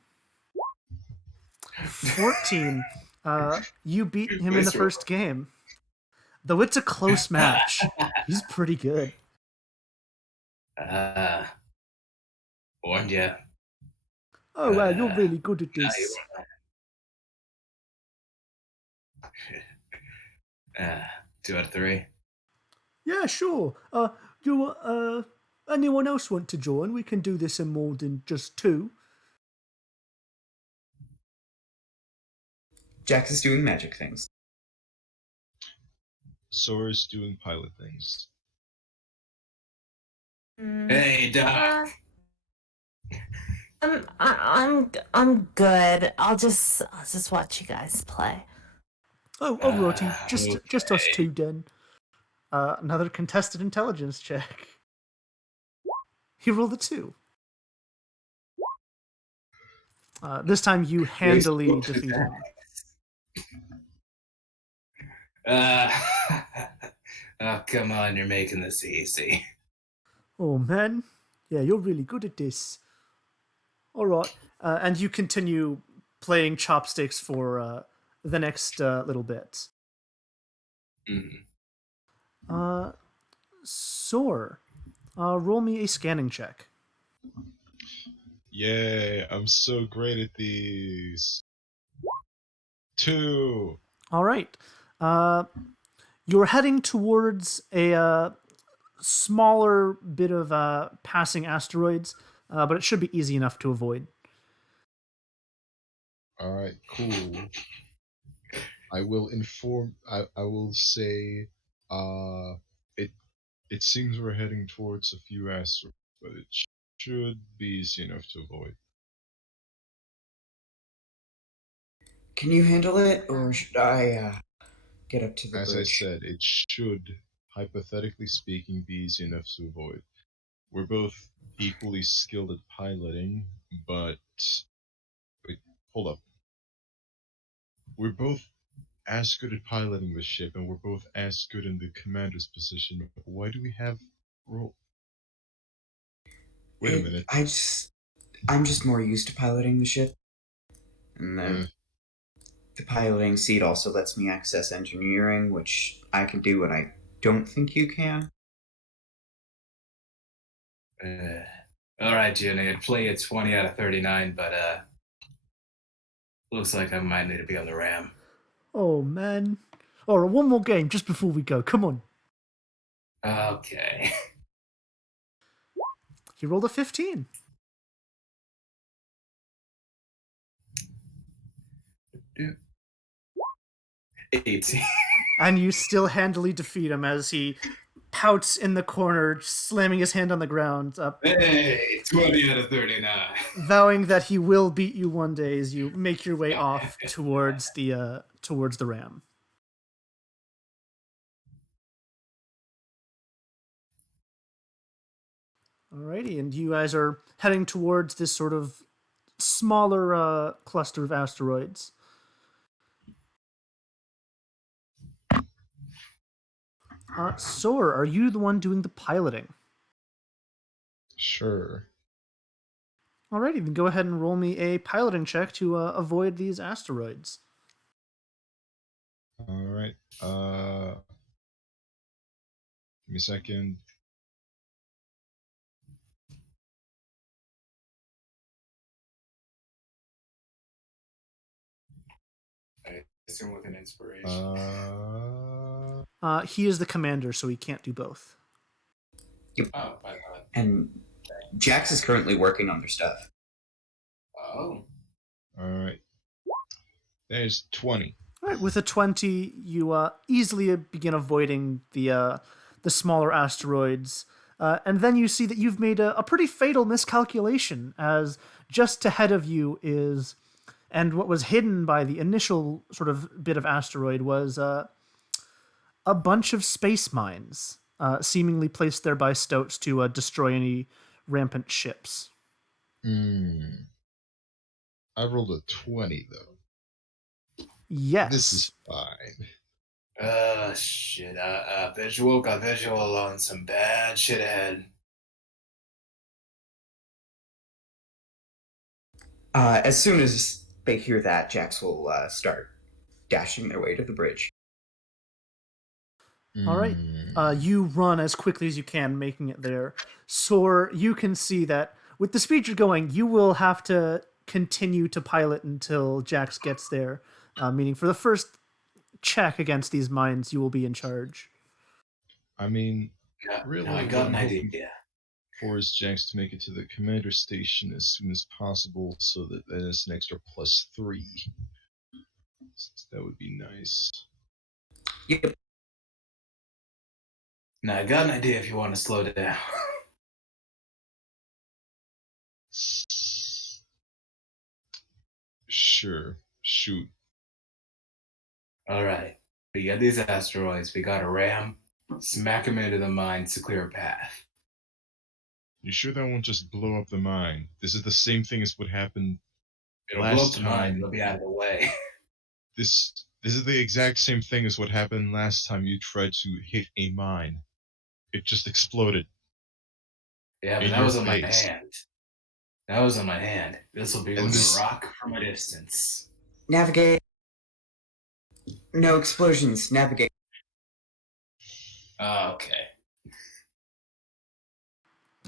14. You beat him in the first game. Though it's a close match, he's pretty good. Warned you. Oh, wow, you're really good at this. 2 out of 3. Yeah, sure. Anyone else want to join? We can do this in more than just 2. Jax is doing magic things. Sora's doing pilot things. Hey, Doc. I'm good. I'll just watch you guys play. Oh, alrighty. Just us okay. 2 then. Another contested intelligence check. He rolled a 2. This time you handily defeat him. Oh, come on, you're making this easy. Oh, man. Yeah, you're really good at this. Alright. And you continue playing chopsticks for the next little bit. Mm-hmm. Soar. Roll me a scanning check. Yay, I'm so great at these. 2. All right. You're heading towards a smaller bit of passing asteroids, but it should be easy enough to avoid. Alright, cool. I will inform. I will say. It seems we're heading towards a few asteroids, but it should be easy enough to avoid. Can you handle it, or should I get up to the As bridge? I said, it should, hypothetically speaking, be easy enough to avoid. We're both equally skilled at piloting, but wait, hold up. We're both as good at piloting the ship, and we're both as good in the commander's position. Why do we have roll? Wait a minute. I'm just more used to piloting the ship, and the piloting seat also lets me access engineering, which I can do, and I don't think you can. All right, Jenny, I'd play a 20 out of 39, but looks like I might need to be on the RAM. Oh, man. All right, one more game just before we go. Come on. Okay. You rolled a 15. Yeah. 18. And you still handily defeat him as he pouts in the corner, slamming his hand on the ground, Hey, 20 out of 39. vowing that he will beat you one day as you make your way off towards the ram. Alrighty, and you guys are heading towards this sort of smaller cluster of asteroids. Sor, are you the one doing the piloting? Sure. Alrighty, then go ahead and roll me a piloting check to avoid these asteroids. Alright. Give me a second. I assume with an inspiration. He is the commander, so he can't do both. Yep. Oh, my God. And Jax is currently working on their stuff. Oh. Alright. There's 20. All right, with a 20, you easily begin avoiding the smaller asteroids. And then you see that you've made a pretty fatal miscalculation, as just ahead of you is, and what was hidden by the initial sort of bit of asteroid was a bunch of space mines, seemingly placed there by Stouts to destroy any rampant ships. I rolled a 20, though. Yes. This is fine. Shit. Got visual on some bad shit ahead. As soon as they hear that, Jax will start dashing their way to the bridge. All right. You run as quickly as you can, making it there. Sor, you can see that with the speed you're going, you will have to continue to pilot until Jax gets there. Meaning for the first check against these mines, you will be in charge. I mean, Yeah, really, no, I what got I'm an hoping idea. for is Jax to make it to the commander station as soon as possible, so that there's an extra +3. That would be nice. Yep. Now, I got an idea if you want to slow down. Sure. Shoot. All right. We got these asteroids. We got a ram. Smack them into the mines to clear a path. You sure that won't just blow up the mine? This is the same thing as what happened It'll last blow up the mine. time. It'll be out of the way. This is the exact same thing as what happened last time you tried to hit a mine. It just exploded. Yeah, but In that your was on face. my hand. That was on my hand. This will be And with this- a rock from a distance. Navigate. No explosions. Navigate. Okay.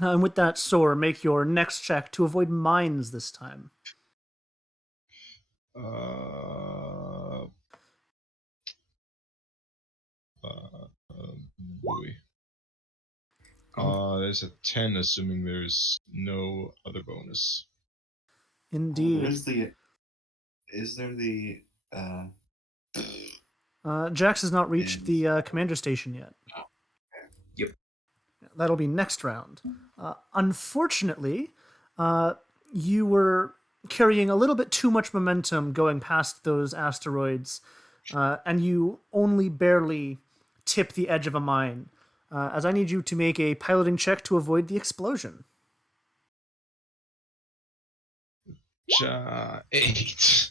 And with that, Soar, make your next check to avoid mines this time. Uh, boy. There's a 10, assuming there's no other bonus. Indeed. Is there the Jax has not reached the commander station yet. Yep. That'll be next round. Unfortunately, you were carrying a little bit too much momentum going past those asteroids, and you only barely tip the edge of a mine, as I need you to make a piloting check to avoid the explosion. 8.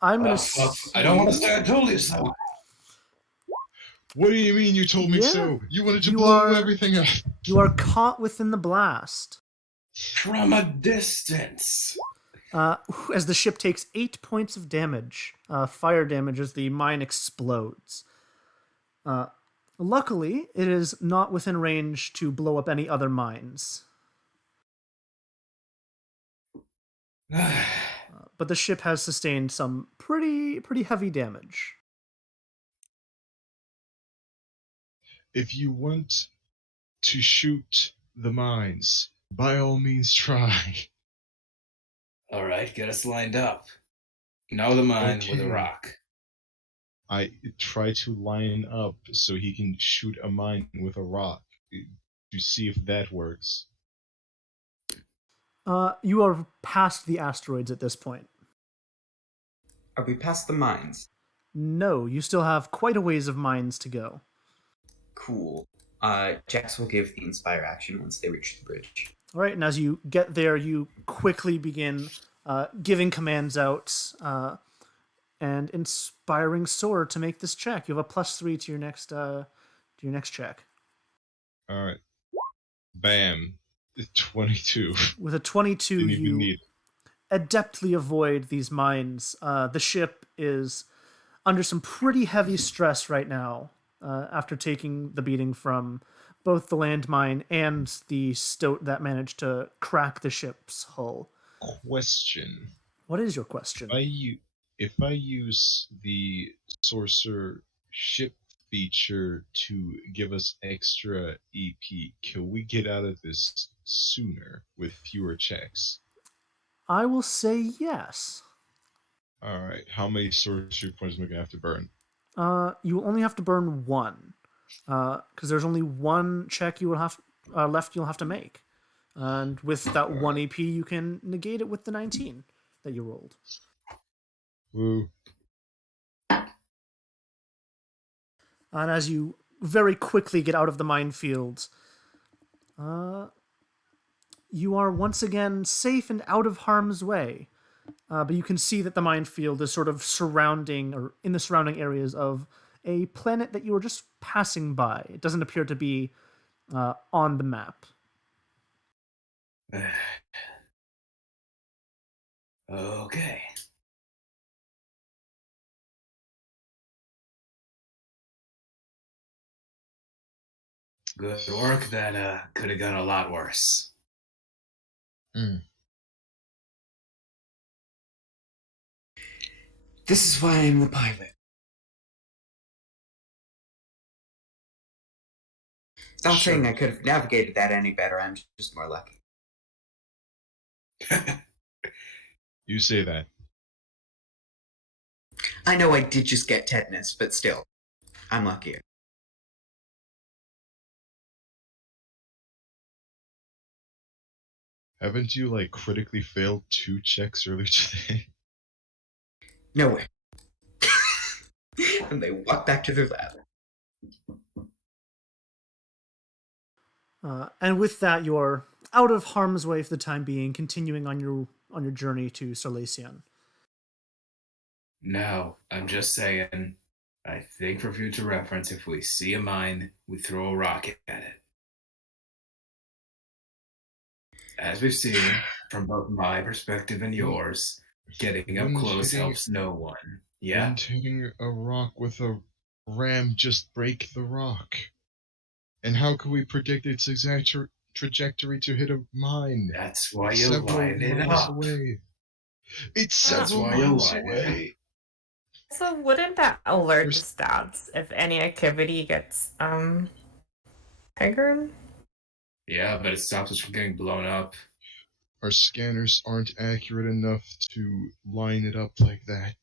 I'm going Fuck, I don't want to say I told you so. What do you mean you told me Yeah, so? You wanted to you blow are- everything up. You are caught within the blast. From a distance. As the ship takes 8 points of damage, fire damage, as the mine explodes. Luckily, it is not within range to blow up any other mines. But the ship has sustained some pretty heavy damage. If you want to shoot the mines, by all means try. All right, get us lined up. Know the mine with a Okay. rock. I try to line up so he can shoot a mine with a rock to see if that works. You are past the asteroids at this point. Are we past the mines? No, you still have quite a ways of mines to go. Cool. Jax will give the Inspire action once they reach the bridge. All right, and as you get there, you quickly begin giving commands out and inspiring Soar to make this check. You have a +3 to your next check. All right. Bam. 22. With a 22, Didn't even you need it. adeptly avoid these mines. The ship is under some pretty heavy stress right now after taking the beating from both the landmine and the stoat that managed to crack the ship's hull. Question. What is your question? If I use the sorcerer ship feature to give us extra EP, can we get out of this sooner with fewer checks? I will say yes. All right. How many sorcery points am I gonna have to burn? You will only have to burn one, because there's only one check you will have left. You'll have to make, and with that one EP, you can negate it with the 19 that you rolled. Woo. And as you very quickly get out of the minefield, you are once again safe and out of harm's way. But you can see that the minefield is sort of surrounding, or in the surrounding areas of a planet that you were just passing by. It doesn't appear to be on the map. Okay. Good work. That could have gone a lot worse. This is why I'm the pilot. Not Sure. saying I could have navigated that any better, I'm just more lucky. You say that. I know I did just get tetanus, but still, I'm luckier. Haven't you like critically failed 2 checks earlier today? No way. And they walk back to their lab. And with that, you're out of harm's way for the time being, continuing on your journey to Sarlasian. No, I'm just saying. I think for future reference, if we see a mine, we throw a rock at it. As we've seen from both my perspective and yours, getting up close helps no one. Yeah. Wouldn't hitting a rock with a ram just break the rock? And how can we predict its exact trajectory to hit a mine. That's why It's you several line it miles up. away. It's That's several why you miles line it away. So wouldn't that alert the There's- stats if any activity gets triggered? Yeah, but it stops us from getting blown up. Our scanners aren't accurate enough to line it up like that.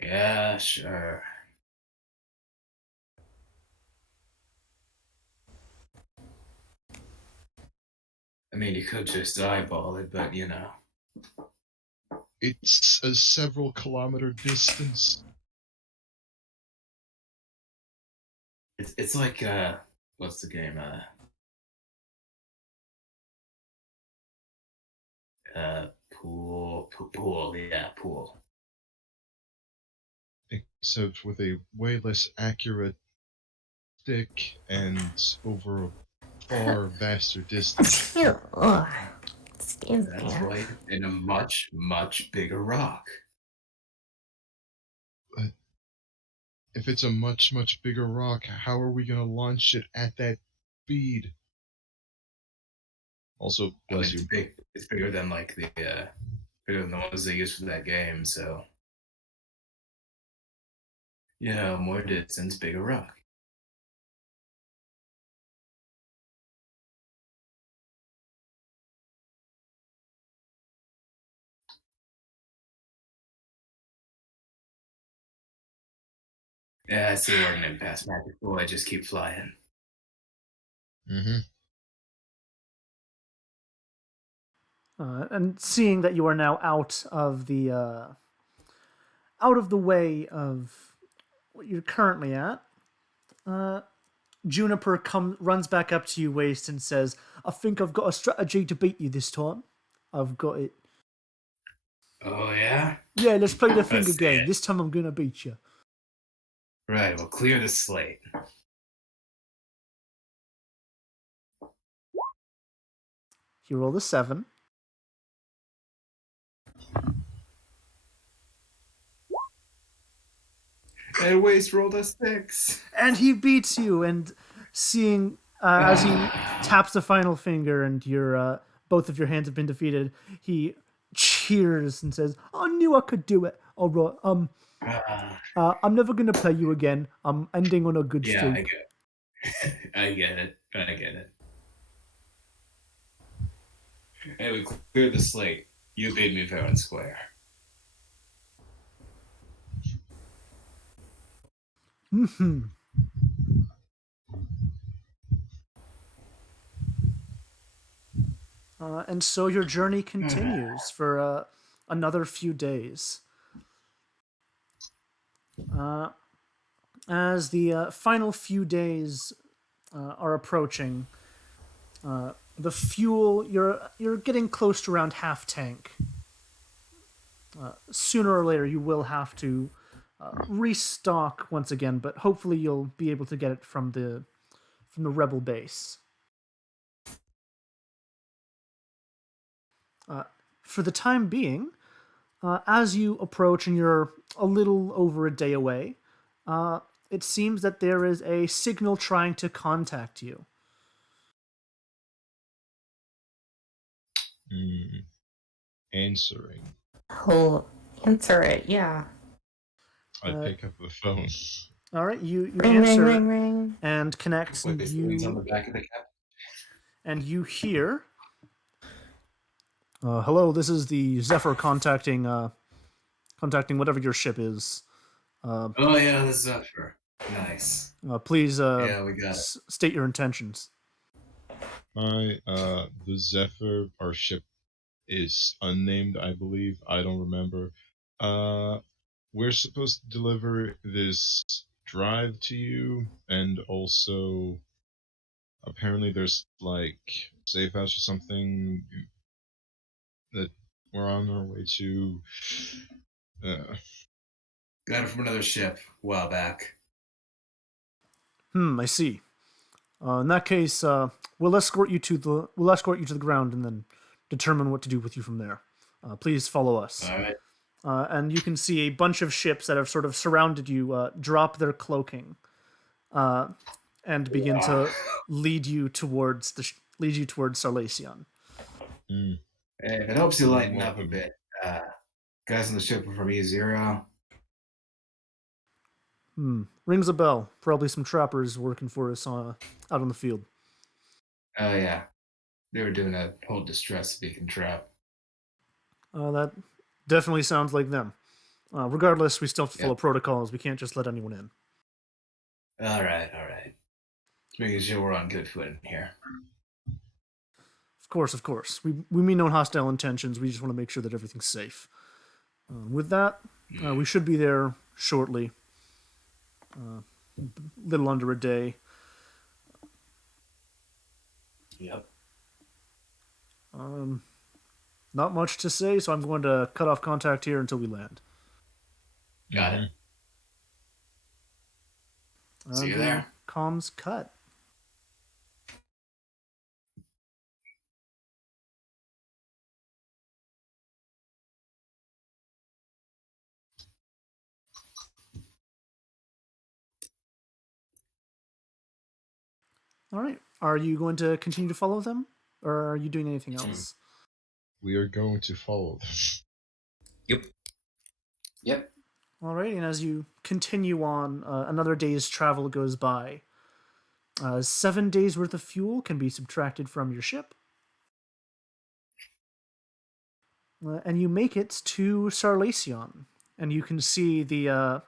Yeah, sure. I mean, you could just eyeball it, but you know. It's a several kilometer distance. It's like what's the game? Pool. Yeah, pool. Except with a way less accurate stick and over a far vaster distance. Excuse That's me. right. In a much, much bigger rock. But if it's a much, much bigger rock, how are we going to launch it at that speed? Also, I mean, bless it's you. big. It's bigger than like the bigger than the ones they use for that game. So, you know, more distance, bigger rock. Yeah, I see where I'm in past magic. Oh, I just keep flying. Mm-hmm. And seeing that you are now out of the way of what you're currently at, Juniper runs back up to you, Waste, and says, "I think I've got a strategy to beat you this time. I've got it. Oh yeah. Yeah, let's play the Let's finger see game. it. This time I'm gonna beat you." Right. Well, clear the slate. He rolled a 7. And Waste rolled a 6. And he beats you. And seeing as he taps the final finger and your both of your hands have been defeated, he cheers and says, "I knew I could do it. All right. I'm never gonna play you again. I'm ending on a good Yeah, I streak." get it. I get it. I get it. Hey, we cleared the slate. You beat me fair and square. Hmm. And so your journey continues for another few days. As the final few days are approaching, the fuel you're getting close to around half tank. Sooner or later, you will have to restock once again, but hopefully you'll be able to get it from the rebel base. For the time being, as you approach and you're a little over a day away, it seems that there is a signal trying to contact you. Answering. Oh, answer it. Yeah. I pick up the phone. All right, you Ring, answer ring, ring, ring. and connect, Wait, and who's on the you back of the cap? hear. Hello, this is the Zephyr contacting whatever your ship is. Oh yeah, the Zephyr. Nice. Please Yeah, we got it. state your intentions. Hi, the Zephyr, our ship is unnamed, I believe. I don't remember. We're supposed to deliver this drive to you, and also apparently there's like safe house or something that we're on our way to. Got it from another ship a while back. I see. In that case, we'll escort you to the ground and then determine what to do with you from there. Please follow us. All right. And you can see a bunch of ships that have sort of surrounded you drop their cloaking. and begin to lead you towards Sarlacion. Mm. Hey, if it helps you lighten up a Welcome. bit, guys on the ship are from E0. Rings a bell. Probably some trappers working for us out on the field. Oh, yeah. They were doing a whole distress beacon trap. That definitely sounds like them. Regardless, we still have to follow Yep. protocols. We can't just let anyone in. All right. Just making sure we're on good footing here. Of course. We mean no hostile intentions. We just want to make sure that everything's safe. With that, we should be there shortly. Little under a day. Yep. Not much to say, so I'm going to cut off contact here until we land. Got it. See you there. Comms cut. All right. Are you going to continue to follow them, or are you doing anything else? We are going to follow them. Yep. All right. And as you continue on, another day's travel goes by. 7 days worth of fuel can be subtracted from your ship. And you make it to Sarlacion. And you can see the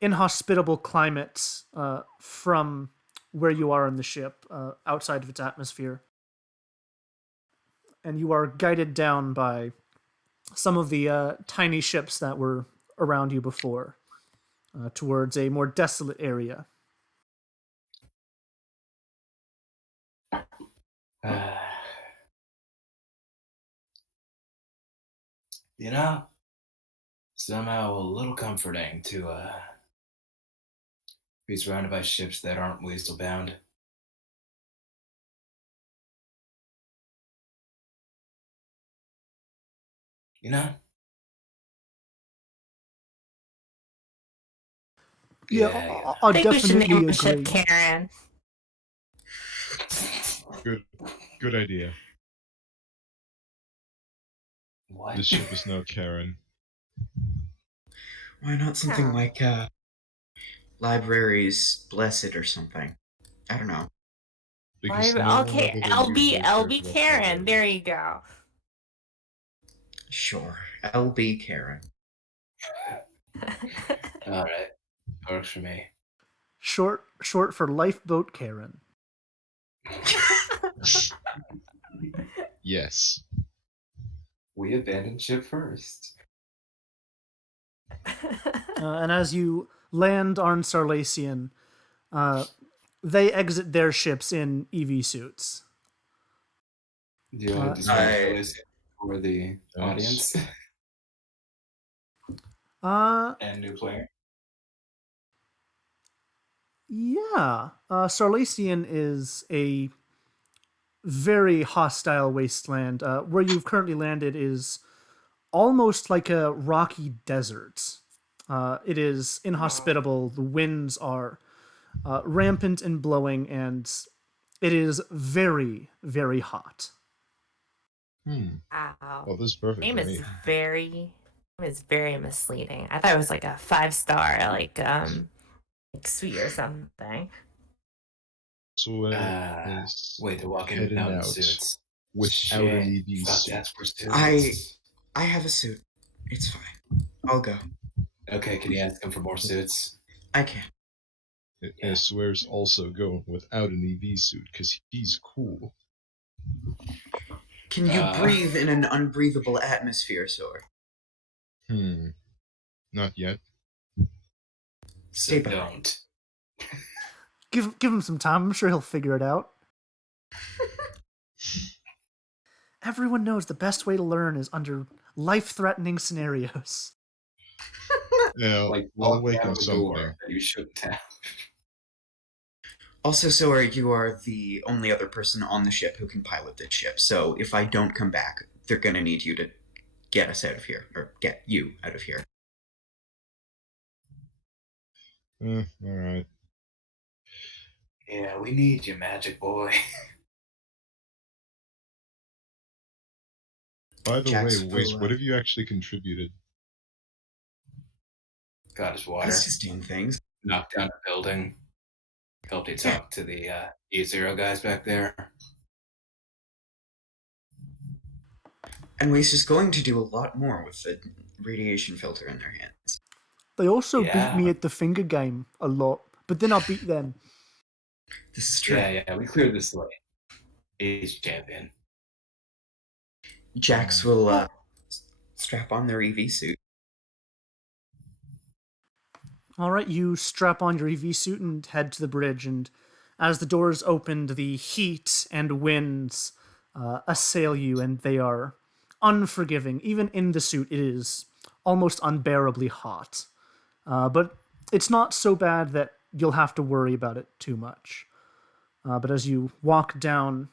inhospitable climate from where you are in the ship, outside of its atmosphere. And you are guided down by some of the tiny ships that were around you before, towards a more desolate area. You know, somehow a little comforting to be surrounded by ships that aren't weasel bound. You know? Yeah, Yeah. I I think we should definitely name a ship agree. Karen. Good idea. What? This ship is no Karen. Why not something Yeah. like Libraries Blessed or something? I don't know. Because no one Okay, other than LB you knows there's LB one Karen. library. There you go. Sure. LB Karen. All right. Works for me. Short for Lifeboat Karen. Yes. We abandoned ship first. And as you land on Sarlacion, they exit their ships in EV suits. Do you want to describe this for the audience and new player? Yeah. Sarlacion is a very hostile wasteland. Where you've currently landed is almost like a rocky desert. It is inhospitable. The winds are rampant and blowing, and it is very, very hot. Wow. Well, this is perfect Name for is me. very misleading. I thought it was like a 5-star, like suite or something. So Wait, they're walking heading out in out suits. without an EV Fuck, suit. that's for suits. I have a suit. It's fine. I'll go. Okay, can you ask him for more suits? I can. And swears also going without an EV suit because he's cool. Can you breathe in an unbreathable atmosphere, Sor? Not yet. So don't. Give him some time. I'm sure he'll figure it out. Everyone knows the best way to learn is under life-threatening scenarios. Yeah, Like I'll walk awaken out a something. door that you shouldn't have. Also, Sor, you are the only other person on the ship who can pilot this ship. So if I don't come back, they're gonna need you to get us out of here, or get you out of here. Alright. Yeah, we need you, Magic Boy. By the Jax way, will, Waste, what have you actually contributed? Got his water. He's just doing things. Knocked down a building. Helped you talk to the E0 guys back there. And Waste is going to do a lot more with the radiation filter in their hands. They also beat Yeah. me at the finger game a lot, but then I beat them. This is true. Yeah, we cleared this lane. He's champion. Jax will strap on their EV suit. All right, you strap on your EV suit and head to the bridge, and as the doors opened, the heat and winds assail you, and they are unforgiving. Even in the suit, it is almost unbearably hot. But it's not so bad that you'll have to worry about it too much. But as you walk down,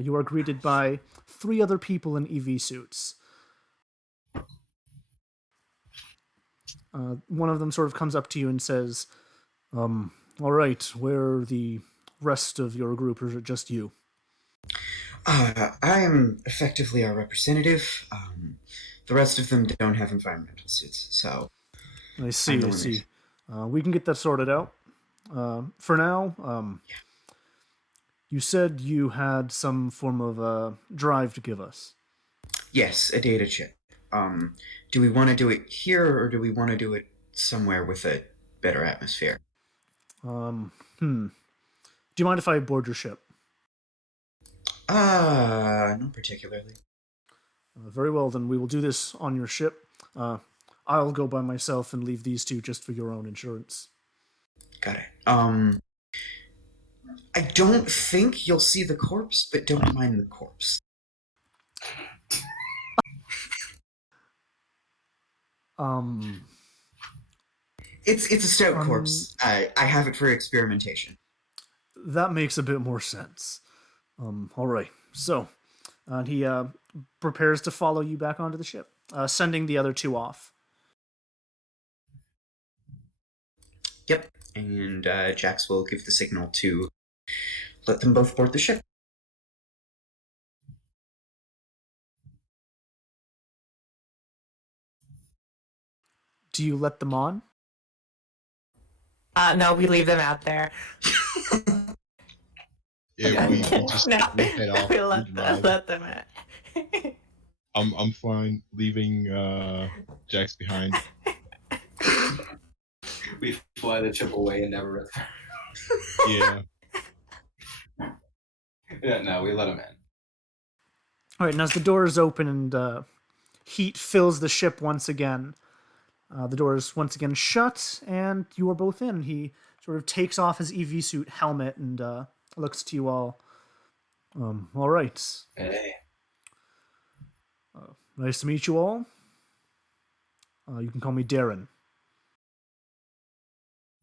you are greeted by 3 other people in EV suits. One of them sort of comes up to you and says, all right, where are the rest of your group, or is it just you? I am effectively our representative. The rest of them don't have environmental suits, so I see, the I one see. We can get that sorted out. For now, you said you had some form of drive to give us. yes, a data chip. Do we want to do it here, or do we want to do it somewhere with a better atmosphere? Do you mind if I board your ship? Not particularly. Very well, then we will do this on your ship. I'll go by myself and leave these 2 just for your own insurance. Got it. I don't think you'll see the corpse, but don't mind the corpse. It's a stout corpse. I have it for experimentation. That makes a bit more sense. All right. So, and he prepares to follow you back onto the ship, sending the other 2 off. Yep. And Jax will give the signal to let them both board the ship. Do you let them on? No, we leave them out there. Yeah, we just No, we head off. we We drive. let them out. I'm fine leaving Jax behind. We fly the chip away and never return. Yeah. Yeah, no, we let him in. All right, and as the doors open and heat fills the ship once again, the doors once again shut, and you are both in. He sort of takes off his EV suit helmet and looks to you all. All right. Hey. Nice to meet you all. You can call me Darren.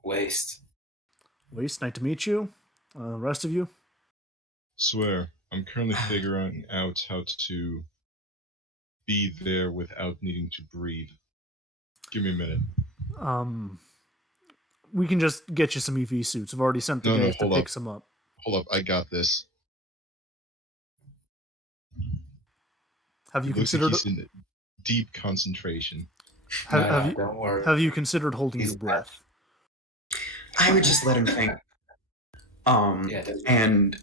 Waste. Waste, nice to meet you. Rest of you? Swear, I'm currently figuring out how to be there without needing to breathe. Give me a minute. We can just get you some EV suits. I've already sent the No, guys to hold pick up. some up. Hold up, I got this. Have you Looks like considered? he's in deep concentration. Don't worry. Have you considered holding He's your breath? I would just let him think. And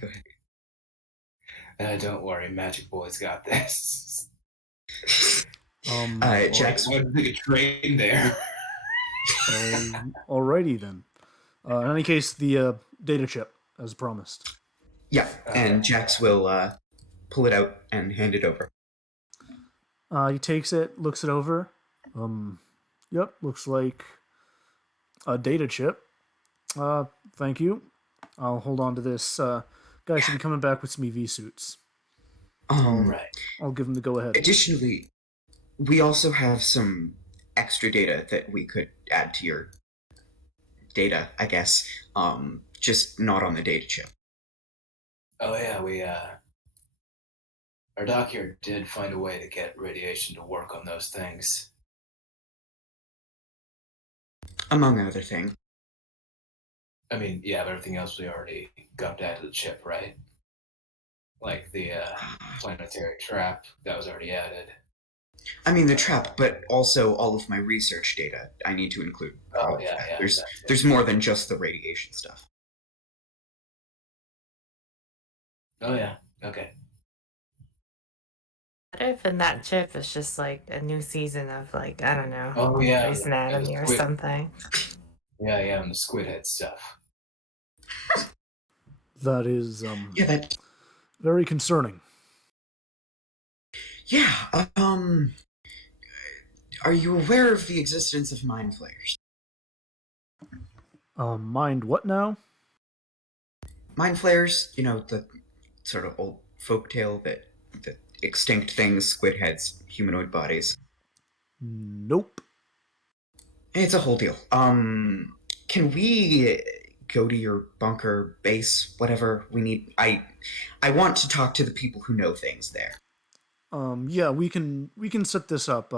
go ahead. Don't worry, Magic Boy's got this. Jax. I would think a train there. Alrighty then. In any case, the data chip, as promised. Yeah, and Jax will pull it out and hand it over. He takes it, looks it over. Yep, looks like a data chip. Thank you. I'll hold on to this. Guys should be coming back with some EV suits. Right. I'll give them the go-ahead. Additionally, we also have some extra data that we could add to your data, I guess. Just not on the data chip. Oh yeah, we our doc here did find a way to get radiation to work on those things. Among other things. I mean, yeah, but everything else we already got added to the chip, right? Like the planetary trap that was already added. I mean the trap, but also all of my research data I need to include. Oh, All of yeah, that. yeah. There's more than just the radiation stuff. Oh, yeah. Okay. What if in that chip is just like a new season of like, I don't know, Oh, yeah. Grey's Anatomy or Squid. something? Yeah, and the squid head stuff. That is Yeah, that. very concerning. Yeah. Are you aware of the existence of mind flayers? Mind what now? Mind flayers, you know, the sort of old folktale that extinct things, squid heads, humanoid bodies. Nope. It's a whole deal. Can we go to your bunker base, whatever we need? I want to talk to the people who know things there. Yeah, we can set this up.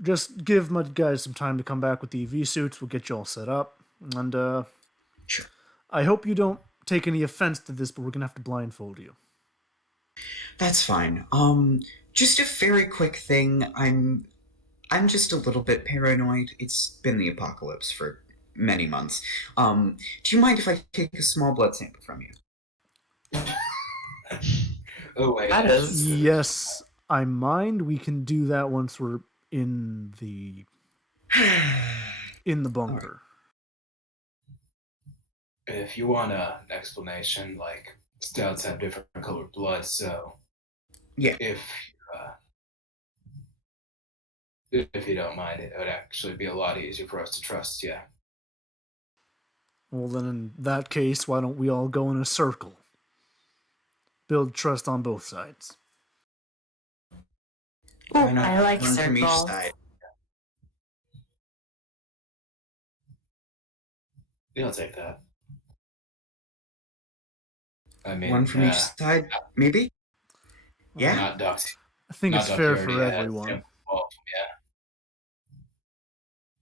Just give my guys some time to come back with the EV suits. We'll get you all set up, and Sure. I hope you don't take any offense to this, but we're gonna have to blindfold you. That's fine. Just a very quick thing. I'm just a little bit paranoid. It's been the apocalypse for many months. Do you mind if I take a small blood sample from you? Oh, wait. That is- Yes, I mind. We can do that once we're in the bunker. If you want an explanation, like, stouts have different colored blood, so Yeah. If you don't mind, it would actually be a lot easier for us to trust you. Well, then in that case, why don't we all go in a circle? Build trust on both sides. Ooh, Why not I like one from each circles. side? Yeah, I'll take that. I mean, One from each side, maybe? Yeah. Not ducks. I think Not it's duck fair already for had everyone. sample involved,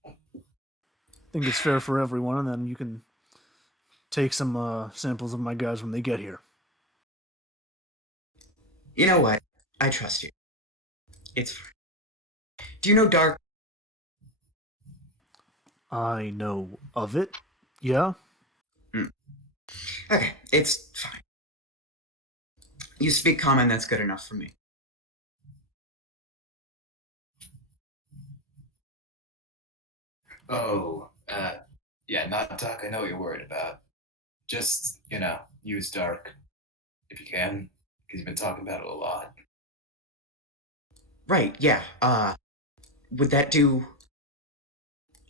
yeah. I think it's fair for everyone, and then you can take some samples of my guys when they get here. You know what? I trust you. It's fine. Do you know Dark? I know of it. Yeah? Okay, it's fine. You speak common, that's good enough for me. Oh, yeah, not duck. I know what you're worried about. Just, use dark if you can, because you've been talking about it a lot. Right, yeah. Would that do...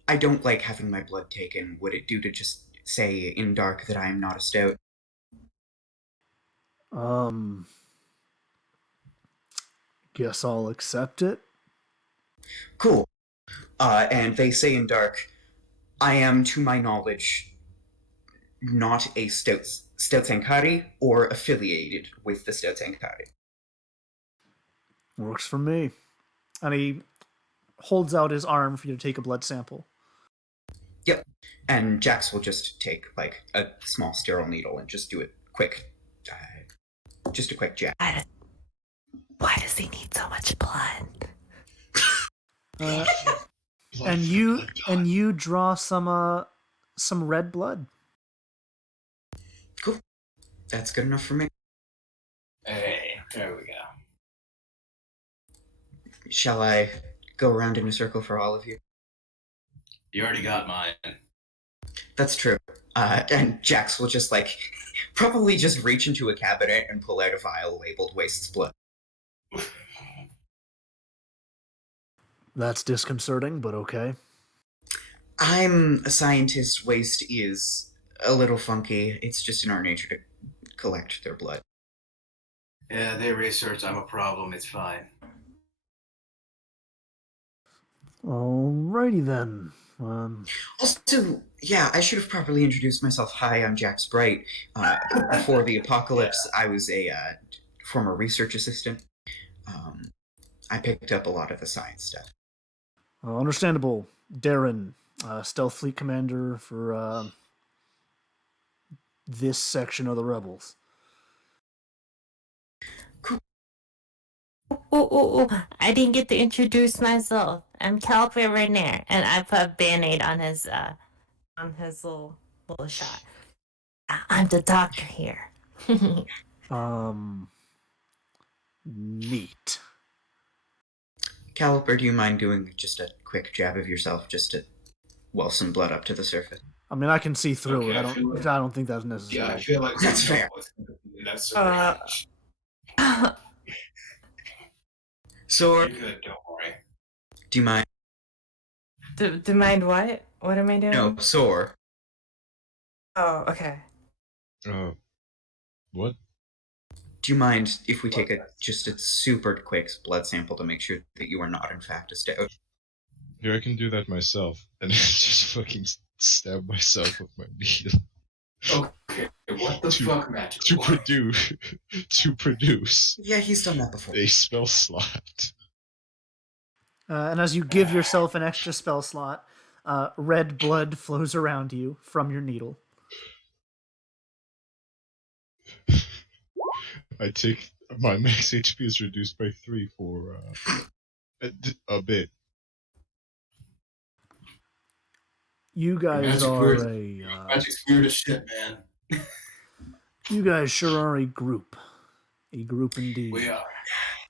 I don't like having my blood taken. Would it do to just say in Dark that I am not a stout? Guess I'll accept it. Cool. And they say in Dark, I am, to my knowledge, not a Stout Sankari or affiliated with the Stout Sankari. Works for me. And he holds out his arm for you to take a blood sample. Yep. And Jax will just take, like, a small sterile needle and just do it quick. Just a quick jab. Why does he need so much blood? And you draw some red blood. Cool. That's good enough for me. Hey, there we go. Shall I go around in a circle for all of you? You already got mine. That's true. And Jax will just, like, probably just reach into a cabinet and pull out a vial labeled Waste's Blood. That's disconcerting, but okay. I'm a scientist. Waste is a little funky. It's just in our nature to collect their blood. Yeah, they research I'm a problem. It's fine. Alrighty then. Also, yeah, I should have properly introduced myself. Hi, I'm Jax Bright. Before the apocalypse, I was a former research assistant. I picked up a lot of the science stuff. Understandable. Darren, stealth fleet commander for this section of the rebels. Oh, I didn't get to introduce myself. I'm Caliper Rainier, and I put a band-aid on his little shot. I'm the doctor here. Neat. Caliper, do you mind doing just a quick jab of yourself just to well some blood up to the surface? I mean, I can see through Okay, it. I feel like- I don't think that's necessary. Yeah, I feel like That's fair. That's Sword, You're good, don't worry. do you mind? Do mind what? What am I doing? No, Soar. Oh, okay. What? Do you mind if we take just a super quick blood sample to make sure that you are not in fact a stout? Here, I can do that myself, and just fucking stab myself with my needle Okay, what the fuck, magic? to produce Yeah, he's done that before. a spell slot. And as you give yourself an extra spell slot, red blood flows around you from your needle. I take my max HP is reduced by 3 for a bit. You guys Magic are weird. Magic's weird as shit, man. You guys sure are a group. A group indeed. We are.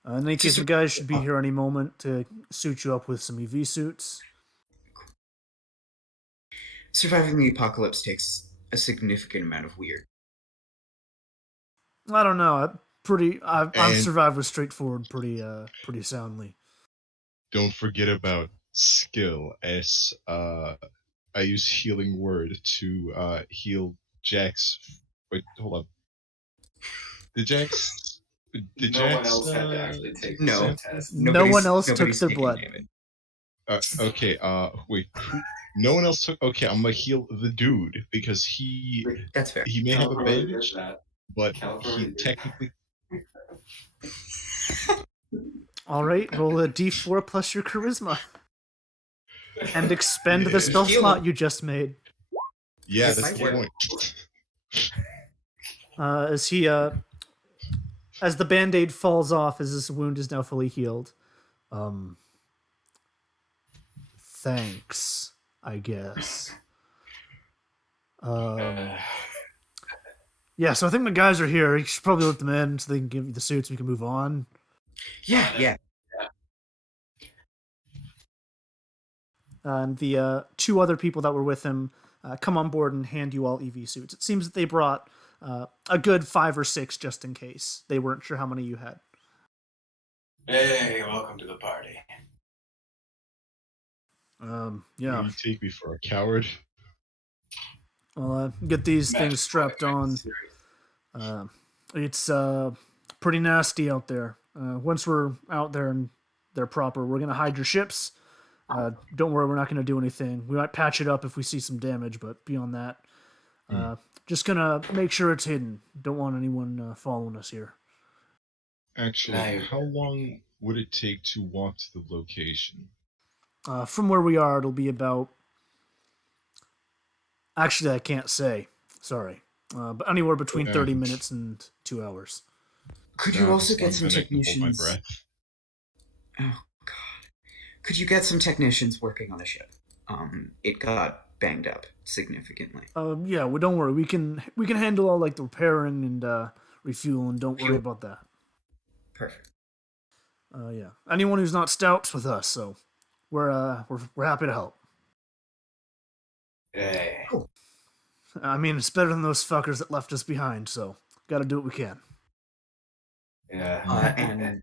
In any case, you guys should be here any moment to suit you up with some EV suits. Surviving the apocalypse takes a significant amount of weird. I don't know. I've And- survived with straightforward pretty soundly. Don't forget about skill. I use healing word to heal Jax. Wait, hold up. Did Jax? No one else had to actually take No. the test. No one else took nobody's their taking blood. damage. Okay, wait. No one else took. Okay, I'm gonna heal the dude because he That's fair. may have a Caliper already bandage, did that. but Caliper he already did technically. All right, roll a d4 plus your charisma. And expend Yeah. the spell Heal slot him. you just made. Yeah, Yes, that's I the would. point. As the band-aid falls off, as this wound is now fully healed. Thanks, I guess. Yeah, so I think the guys are here. You should probably let them in so they can give you the suits. We can move on. Yeah. And the two other people that were with him come on board and hand you all EV suits. It seems that they brought a good 5 or 6 just in case. They weren't sure how many you had. Hey, welcome to the party. Yeah. You take me for a coward. Well, get these things strapped on. It's pretty nasty out there. Once we're out there and they're proper, we're going to hide your ships. Don't worry, we're not going to do anything. We might patch it up if we see some damage, but beyond that, just going to make sure it's hidden. Don't want anyone following us here. Actually, how long would it take to walk to the location? From where we are, it'll be about... Actually, I can't say. Sorry. But anywhere between 30 minutes and 2 hours. Could you also get some Hold my technicians? breath. Oh God. Could you get some technicians working on the ship? It got banged up significantly. Yeah, well, don't worry. We can handle all like the repairing and refueling. Don't worry about that. Perfect. Yeah. Anyone who's not stouts with us, so we're happy to help. Hey. Cool. I mean, it's better than those fuckers that left us behind. So got to do what we can. Yeah. And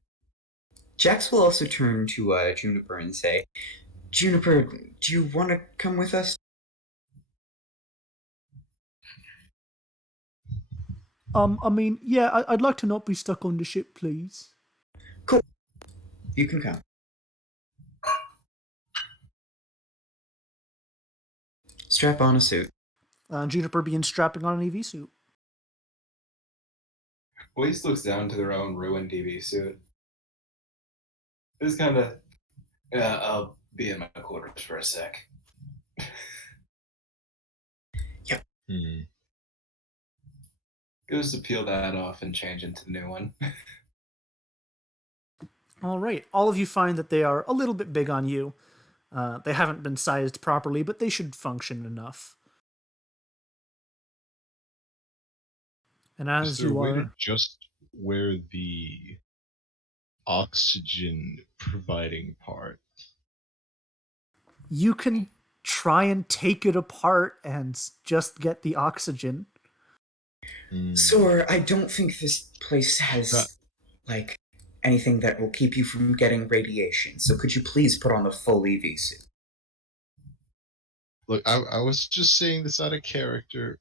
Jax will also turn to Juniper and say, "Juniper, do you want to come with us?" I mean, yeah, I'd like to not be stuck on the ship, please. Cool. You can come. Strap on a suit. Juniper begins strapping on an EV suit. Police looks down to their own ruined DV suit. It's kind of... Yeah, I'll be in my quarters for a sec. Hmm. Goes to peel that off and change into the new one. All right. All of you find that they are a little bit big on you. They haven't been sized properly, but they should function enough. And Is as there a you way to are, just wear the oxygen providing part? you can try and take it apart and just get the oxygen. Hmm. Sir, I don't think this place has, like, anything that will keep you from getting radiation. So could you please put on the full EV suit? Look, I was just saying this out of character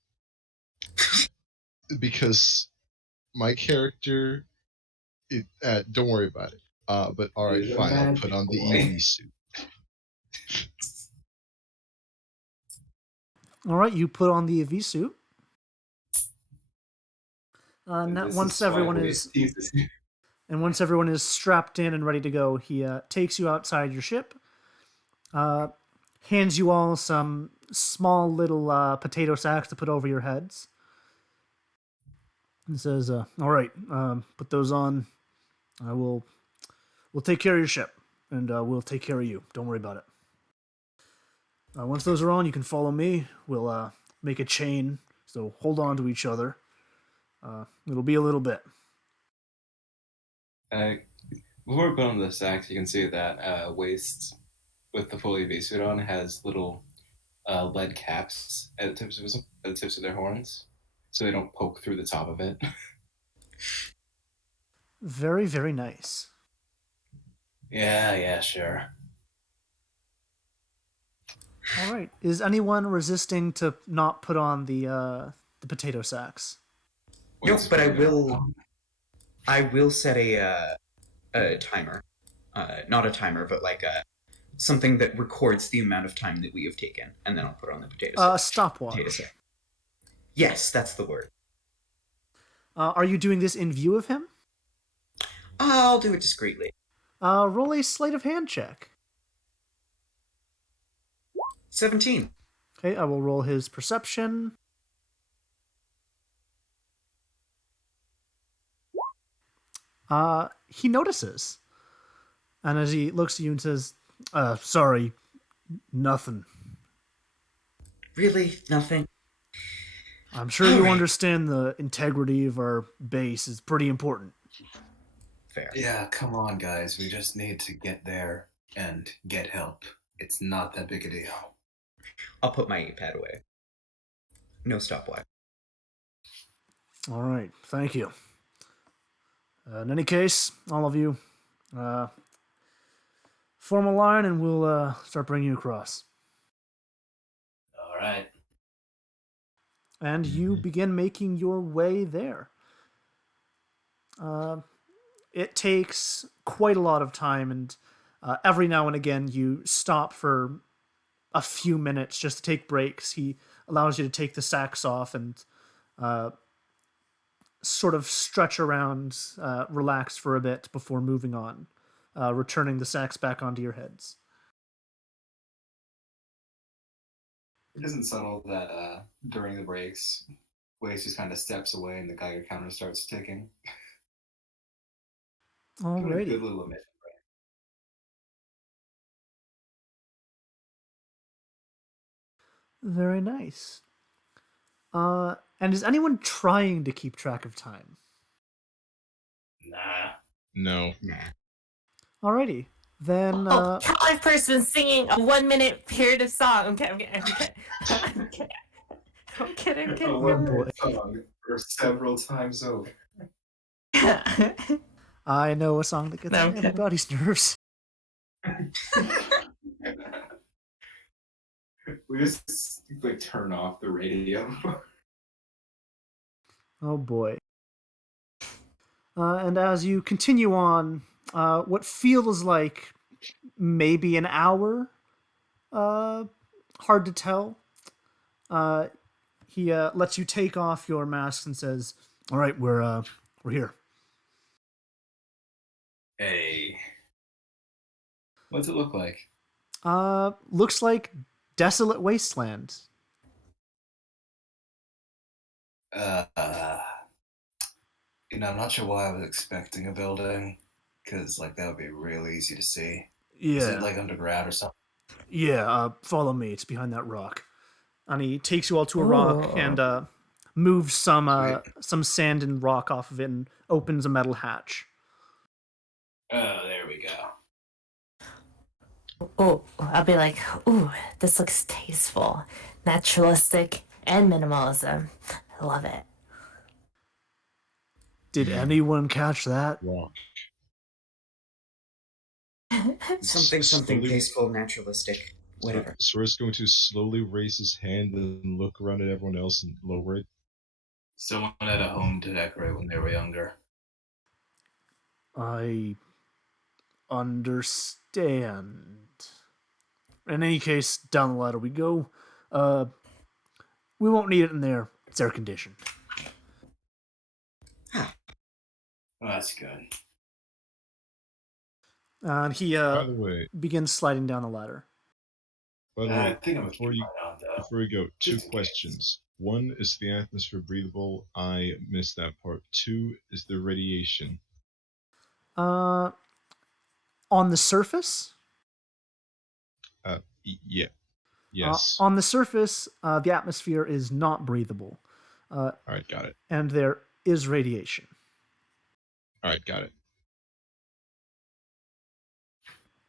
because my character. Don't worry about it. But all right, He's a fine. I'll magic put on the boy. EV suit. All right, you put on the EV suit. This Once why everyone we is tease this. once everyone is strapped in and ready to go, he takes you outside your ship, hands you all some small little potato sacks to put over your heads, and says, "All right, put those on. We'll take care of your ship, and we'll take care of you. Don't worry about it. Once those are on, you can follow me. We'll make a chain, so hold on to each other. It'll be a little bit." Before we put on the sacks, you can see that waist with the full EV suit on has little lead caps at the tips of their horns, so they don't poke through the top of it. Very, very nice. Yeah, sure. All right. Is anyone resisting to not put on the potato sacks? Nope, Waist is but I putting their- will. I will set a timer. Not a timer, but like something that records the amount of time that we have taken, and then I'll put on the potato sack. Potato Stopwatch. sack. Yes, that's the word. Are you doing this in view of him? I'll do it discreetly. Roll a sleight of hand check. 17. Okay, I will roll his perception. He notices. And as he looks at you and says, sorry, nothing. Really? Nothing? I'm sure All you right. understand the integrity of our base is pretty important. Fair. Yeah, come on, guys. We just need to get there and get help. It's not that big a deal. I'll put my pad away. No stopwatch. All right, thank you. In any case, all of you, form a line and we'll start bringing you across. All right. And you begin making your way there. It takes quite a lot of time, and every now and again you stop for a few minutes just to take breaks. He allows you to take the sacks off and sort of stretch around, relax for a bit before moving on, returning the sacks back onto your heads. It isn't subtle that during the breaks, Waze just kind of steps away and the Geiger counter starts ticking. Doing a Alrighty. good little omission. Very nice. And is anyone trying to keep track of time? Nah. No. Nah. Alrighty. Then, Live person singing a 1 minute period of song. I'm kidding. I'm kidding. A one-minute song for several times over. I know a song that gets No, on I'm kidding. everybody's nerves. We just like turn off the radio. Oh boy. And as you continue on, what feels like maybe an hour, hard to tell, he lets you take off your masks and says, "All right, we're here." Hey. What's it look like? Looks like desolate wasteland. I'm not sure why I was expecting a building, because like that would be real easy to see. Is it Yeah. like underground or something? Yeah, follow me. It's behind that rock. And he takes you all to a rock and moves some sand and rock off of it and opens a metal hatch. Oh, there we go. Oh, I'll be like, ooh, this looks tasteful, naturalistic, and minimalism. I love it. Did anyone catch that? Rock. Something Slowly- tasteful, naturalistic, whatever. Sora's going to slowly raise his hand and look around at everyone else and lower it. Someone had a home to decorate when they were younger. I understand. In any case, down the ladder we go. We won't need it in there. It's air conditioned. Oh, that's good. And he By the way, begins sliding down the ladder. I think I'm before you on though. before we go, two Just in case. questions. One, is the atmosphere breathable? I missed that part. Two, is there radiation? On the surface? Yeah. Yes. On the surface, the atmosphere is not breathable. All right, got it. And there is radiation. All right, got it.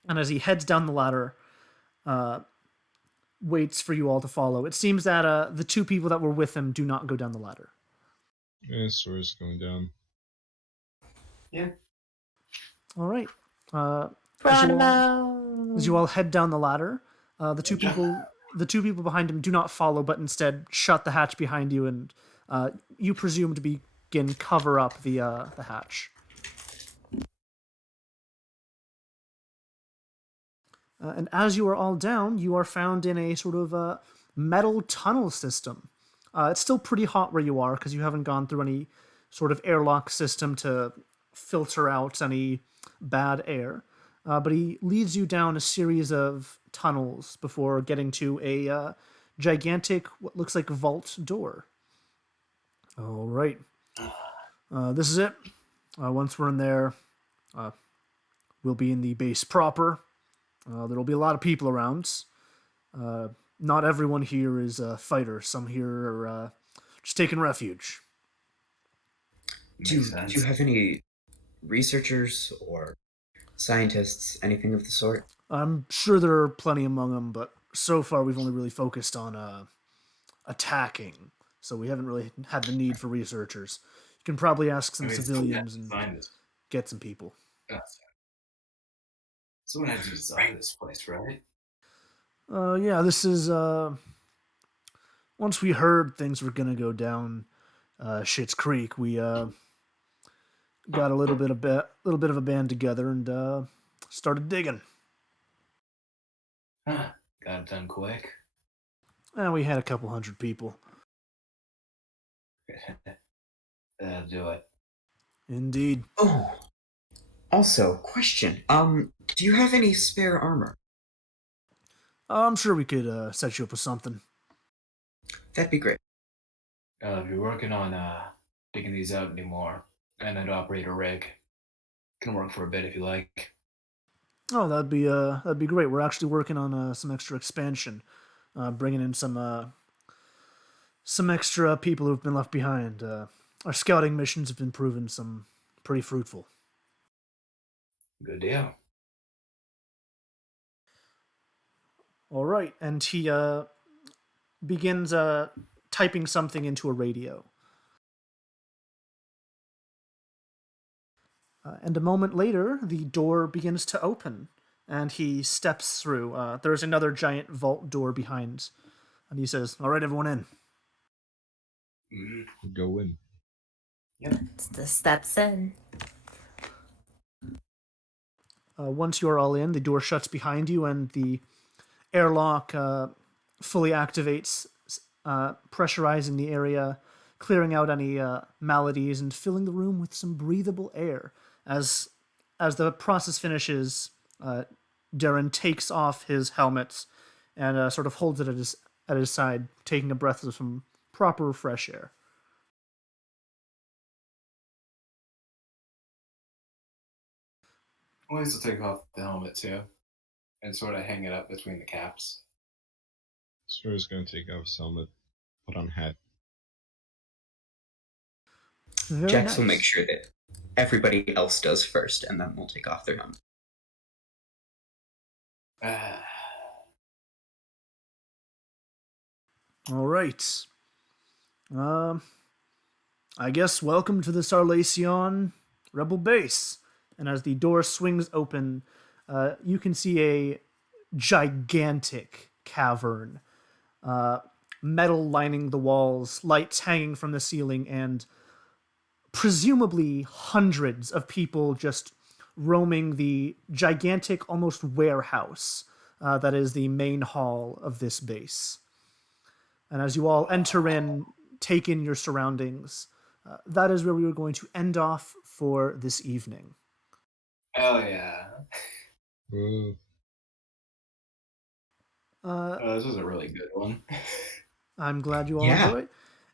And as he heads down the ladder, waits for you all to follow. It seems that the two people that were with him do not go down the ladder. Yeah, Sora's going down. Yeah. All right. As Geronimo! you all head down the ladder, the two people behind him do not follow, but instead shut the hatch behind you, and you presume to begin cover up the hatch. And as you are all down, you are found in a sort of metal tunnel system. It's still pretty hot where you are because you haven't gone through any sort of airlock system to filter out any bad air. But he leads you down a series of tunnels before getting to a gigantic, what looks like vault door. All right. This is it. Once we're in there, we'll be in the base proper. There'll be a lot of people around. Not everyone here is a fighter. Some here are just taking refuge. Do you have any researchers or scientists, anything of the sort? I'm sure there are plenty among them, but so far we've only really focused on attacking. So we haven't really had the need for researchers. You can probably ask some civilians and get some people. Someone had to design this place, right? Yeah, this is once we heard things were gonna go down Schitt's Creek, we got a little bit of a band together and started digging. Huh. Got it done quick. And we had a couple hundred people. That'll do it. Indeed. Oh, also, question. Do you have any spare armor? I'm sure we could set you up with something. That'd be great. If you're working on digging these out anymore, and I'd operate a rig. Can work for a bit if you like. Oh, that'd be great. We're actually working on some extra expansion, bringing in some extra people who've been left behind. Our scouting missions have been proven some pretty fruitful. Good deal. All right, and he begins typing something into a radio. And a moment later, the door begins to open, and he steps through. There's another giant vault door behind, and he says, "All right, everyone in." Mm-hmm. Go in. Yep. The steps in. Once you're all in, the door shuts behind you, and the airlock fully activates, pressurizing the area, clearing out any maladies, and filling the room with some breathable air. As the process finishes, Darren takes off his helmet and sort of holds it at his side, taking a breath of some proper fresh air. Always to take off the helmet too, and sort of hang it up between the caps. Spirit's gonna take off his helmet, put on hat. Very Jax nice. will make sure that everybody else does first, and then we'll take off their helmet. All right. I guess welcome to the Sarlacion Rebel Base. And as the door swings open, you can see a gigantic cavern, metal lining the walls, lights hanging from the ceiling, and presumably hundreds of people just roaming the gigantic, almost warehouse that is the main hall of this base. And as you all enter in, take in your surroundings, that is where we are going to end off for this evening. Hell yeah. Ooh. This was a really good one. I'm glad you all Yeah. enjoyed.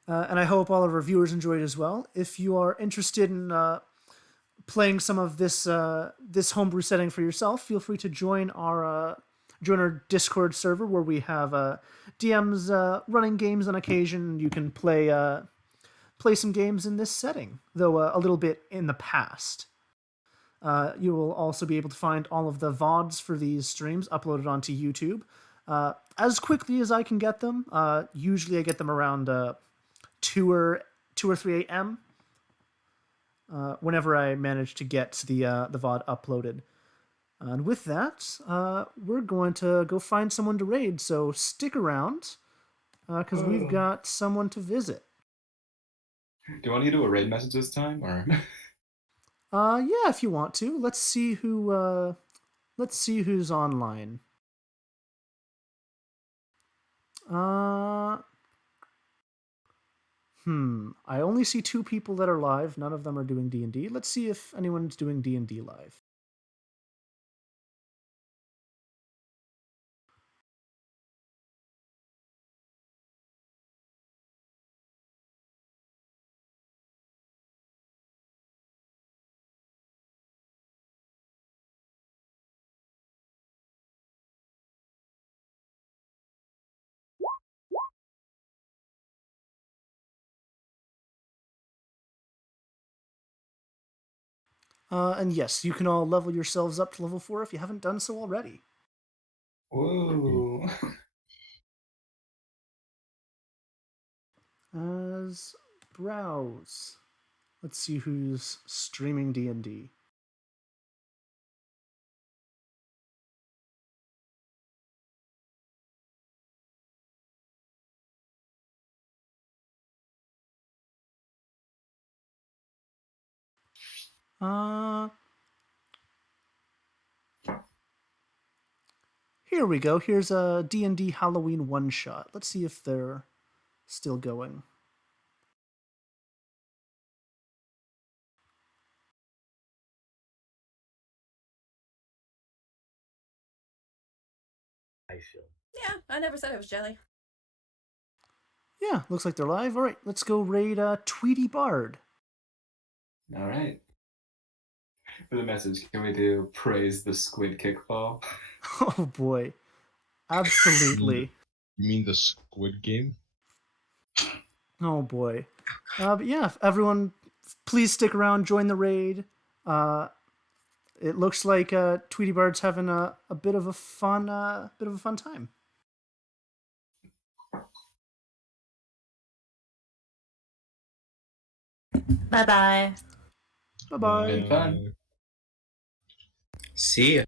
And I hope all of our viewers enjoyed as well. If you are interested in playing some of this this homebrew setting for yourself, feel free to join our Discord server where we have DMs running games on occasion. You can play some games in this setting, though a little bit in the past. You will also be able to find all of the VODs for these streams uploaded onto YouTube as quickly as I can get them. Usually I get them around 2 or 3 a.m. Whenever I manage to get the VOD uploaded. And with that, we're going to go find someone to raid, so stick around, because we've got someone to visit. Do you want to do a raid message this time, or? Yeah, if you want to. Let's see who's online. I only see 2 people that are live. None of them are doing D&D. Let's see if anyone's doing D&D live. And yes, you can all level yourselves up to level 4 if you haven't done so already. Whoa. As browse. Let's see who's streaming D&D. Here we go. Here's a D&D Halloween one-shot. Let's see if they're still going. Yeah, I never said it was jelly. Yeah, looks like they're live. All right, let's go raid Tweety Bard. All right. For the message, can we do praise the squid kickball? Oh boy. Absolutely. You mean the Squid Game? Oh boy. But yeah, everyone, please stick around, join the raid. It looks like Tweety Bard's having a bit of a fun time. Bye bye. Bye bye. Been fun. See ya.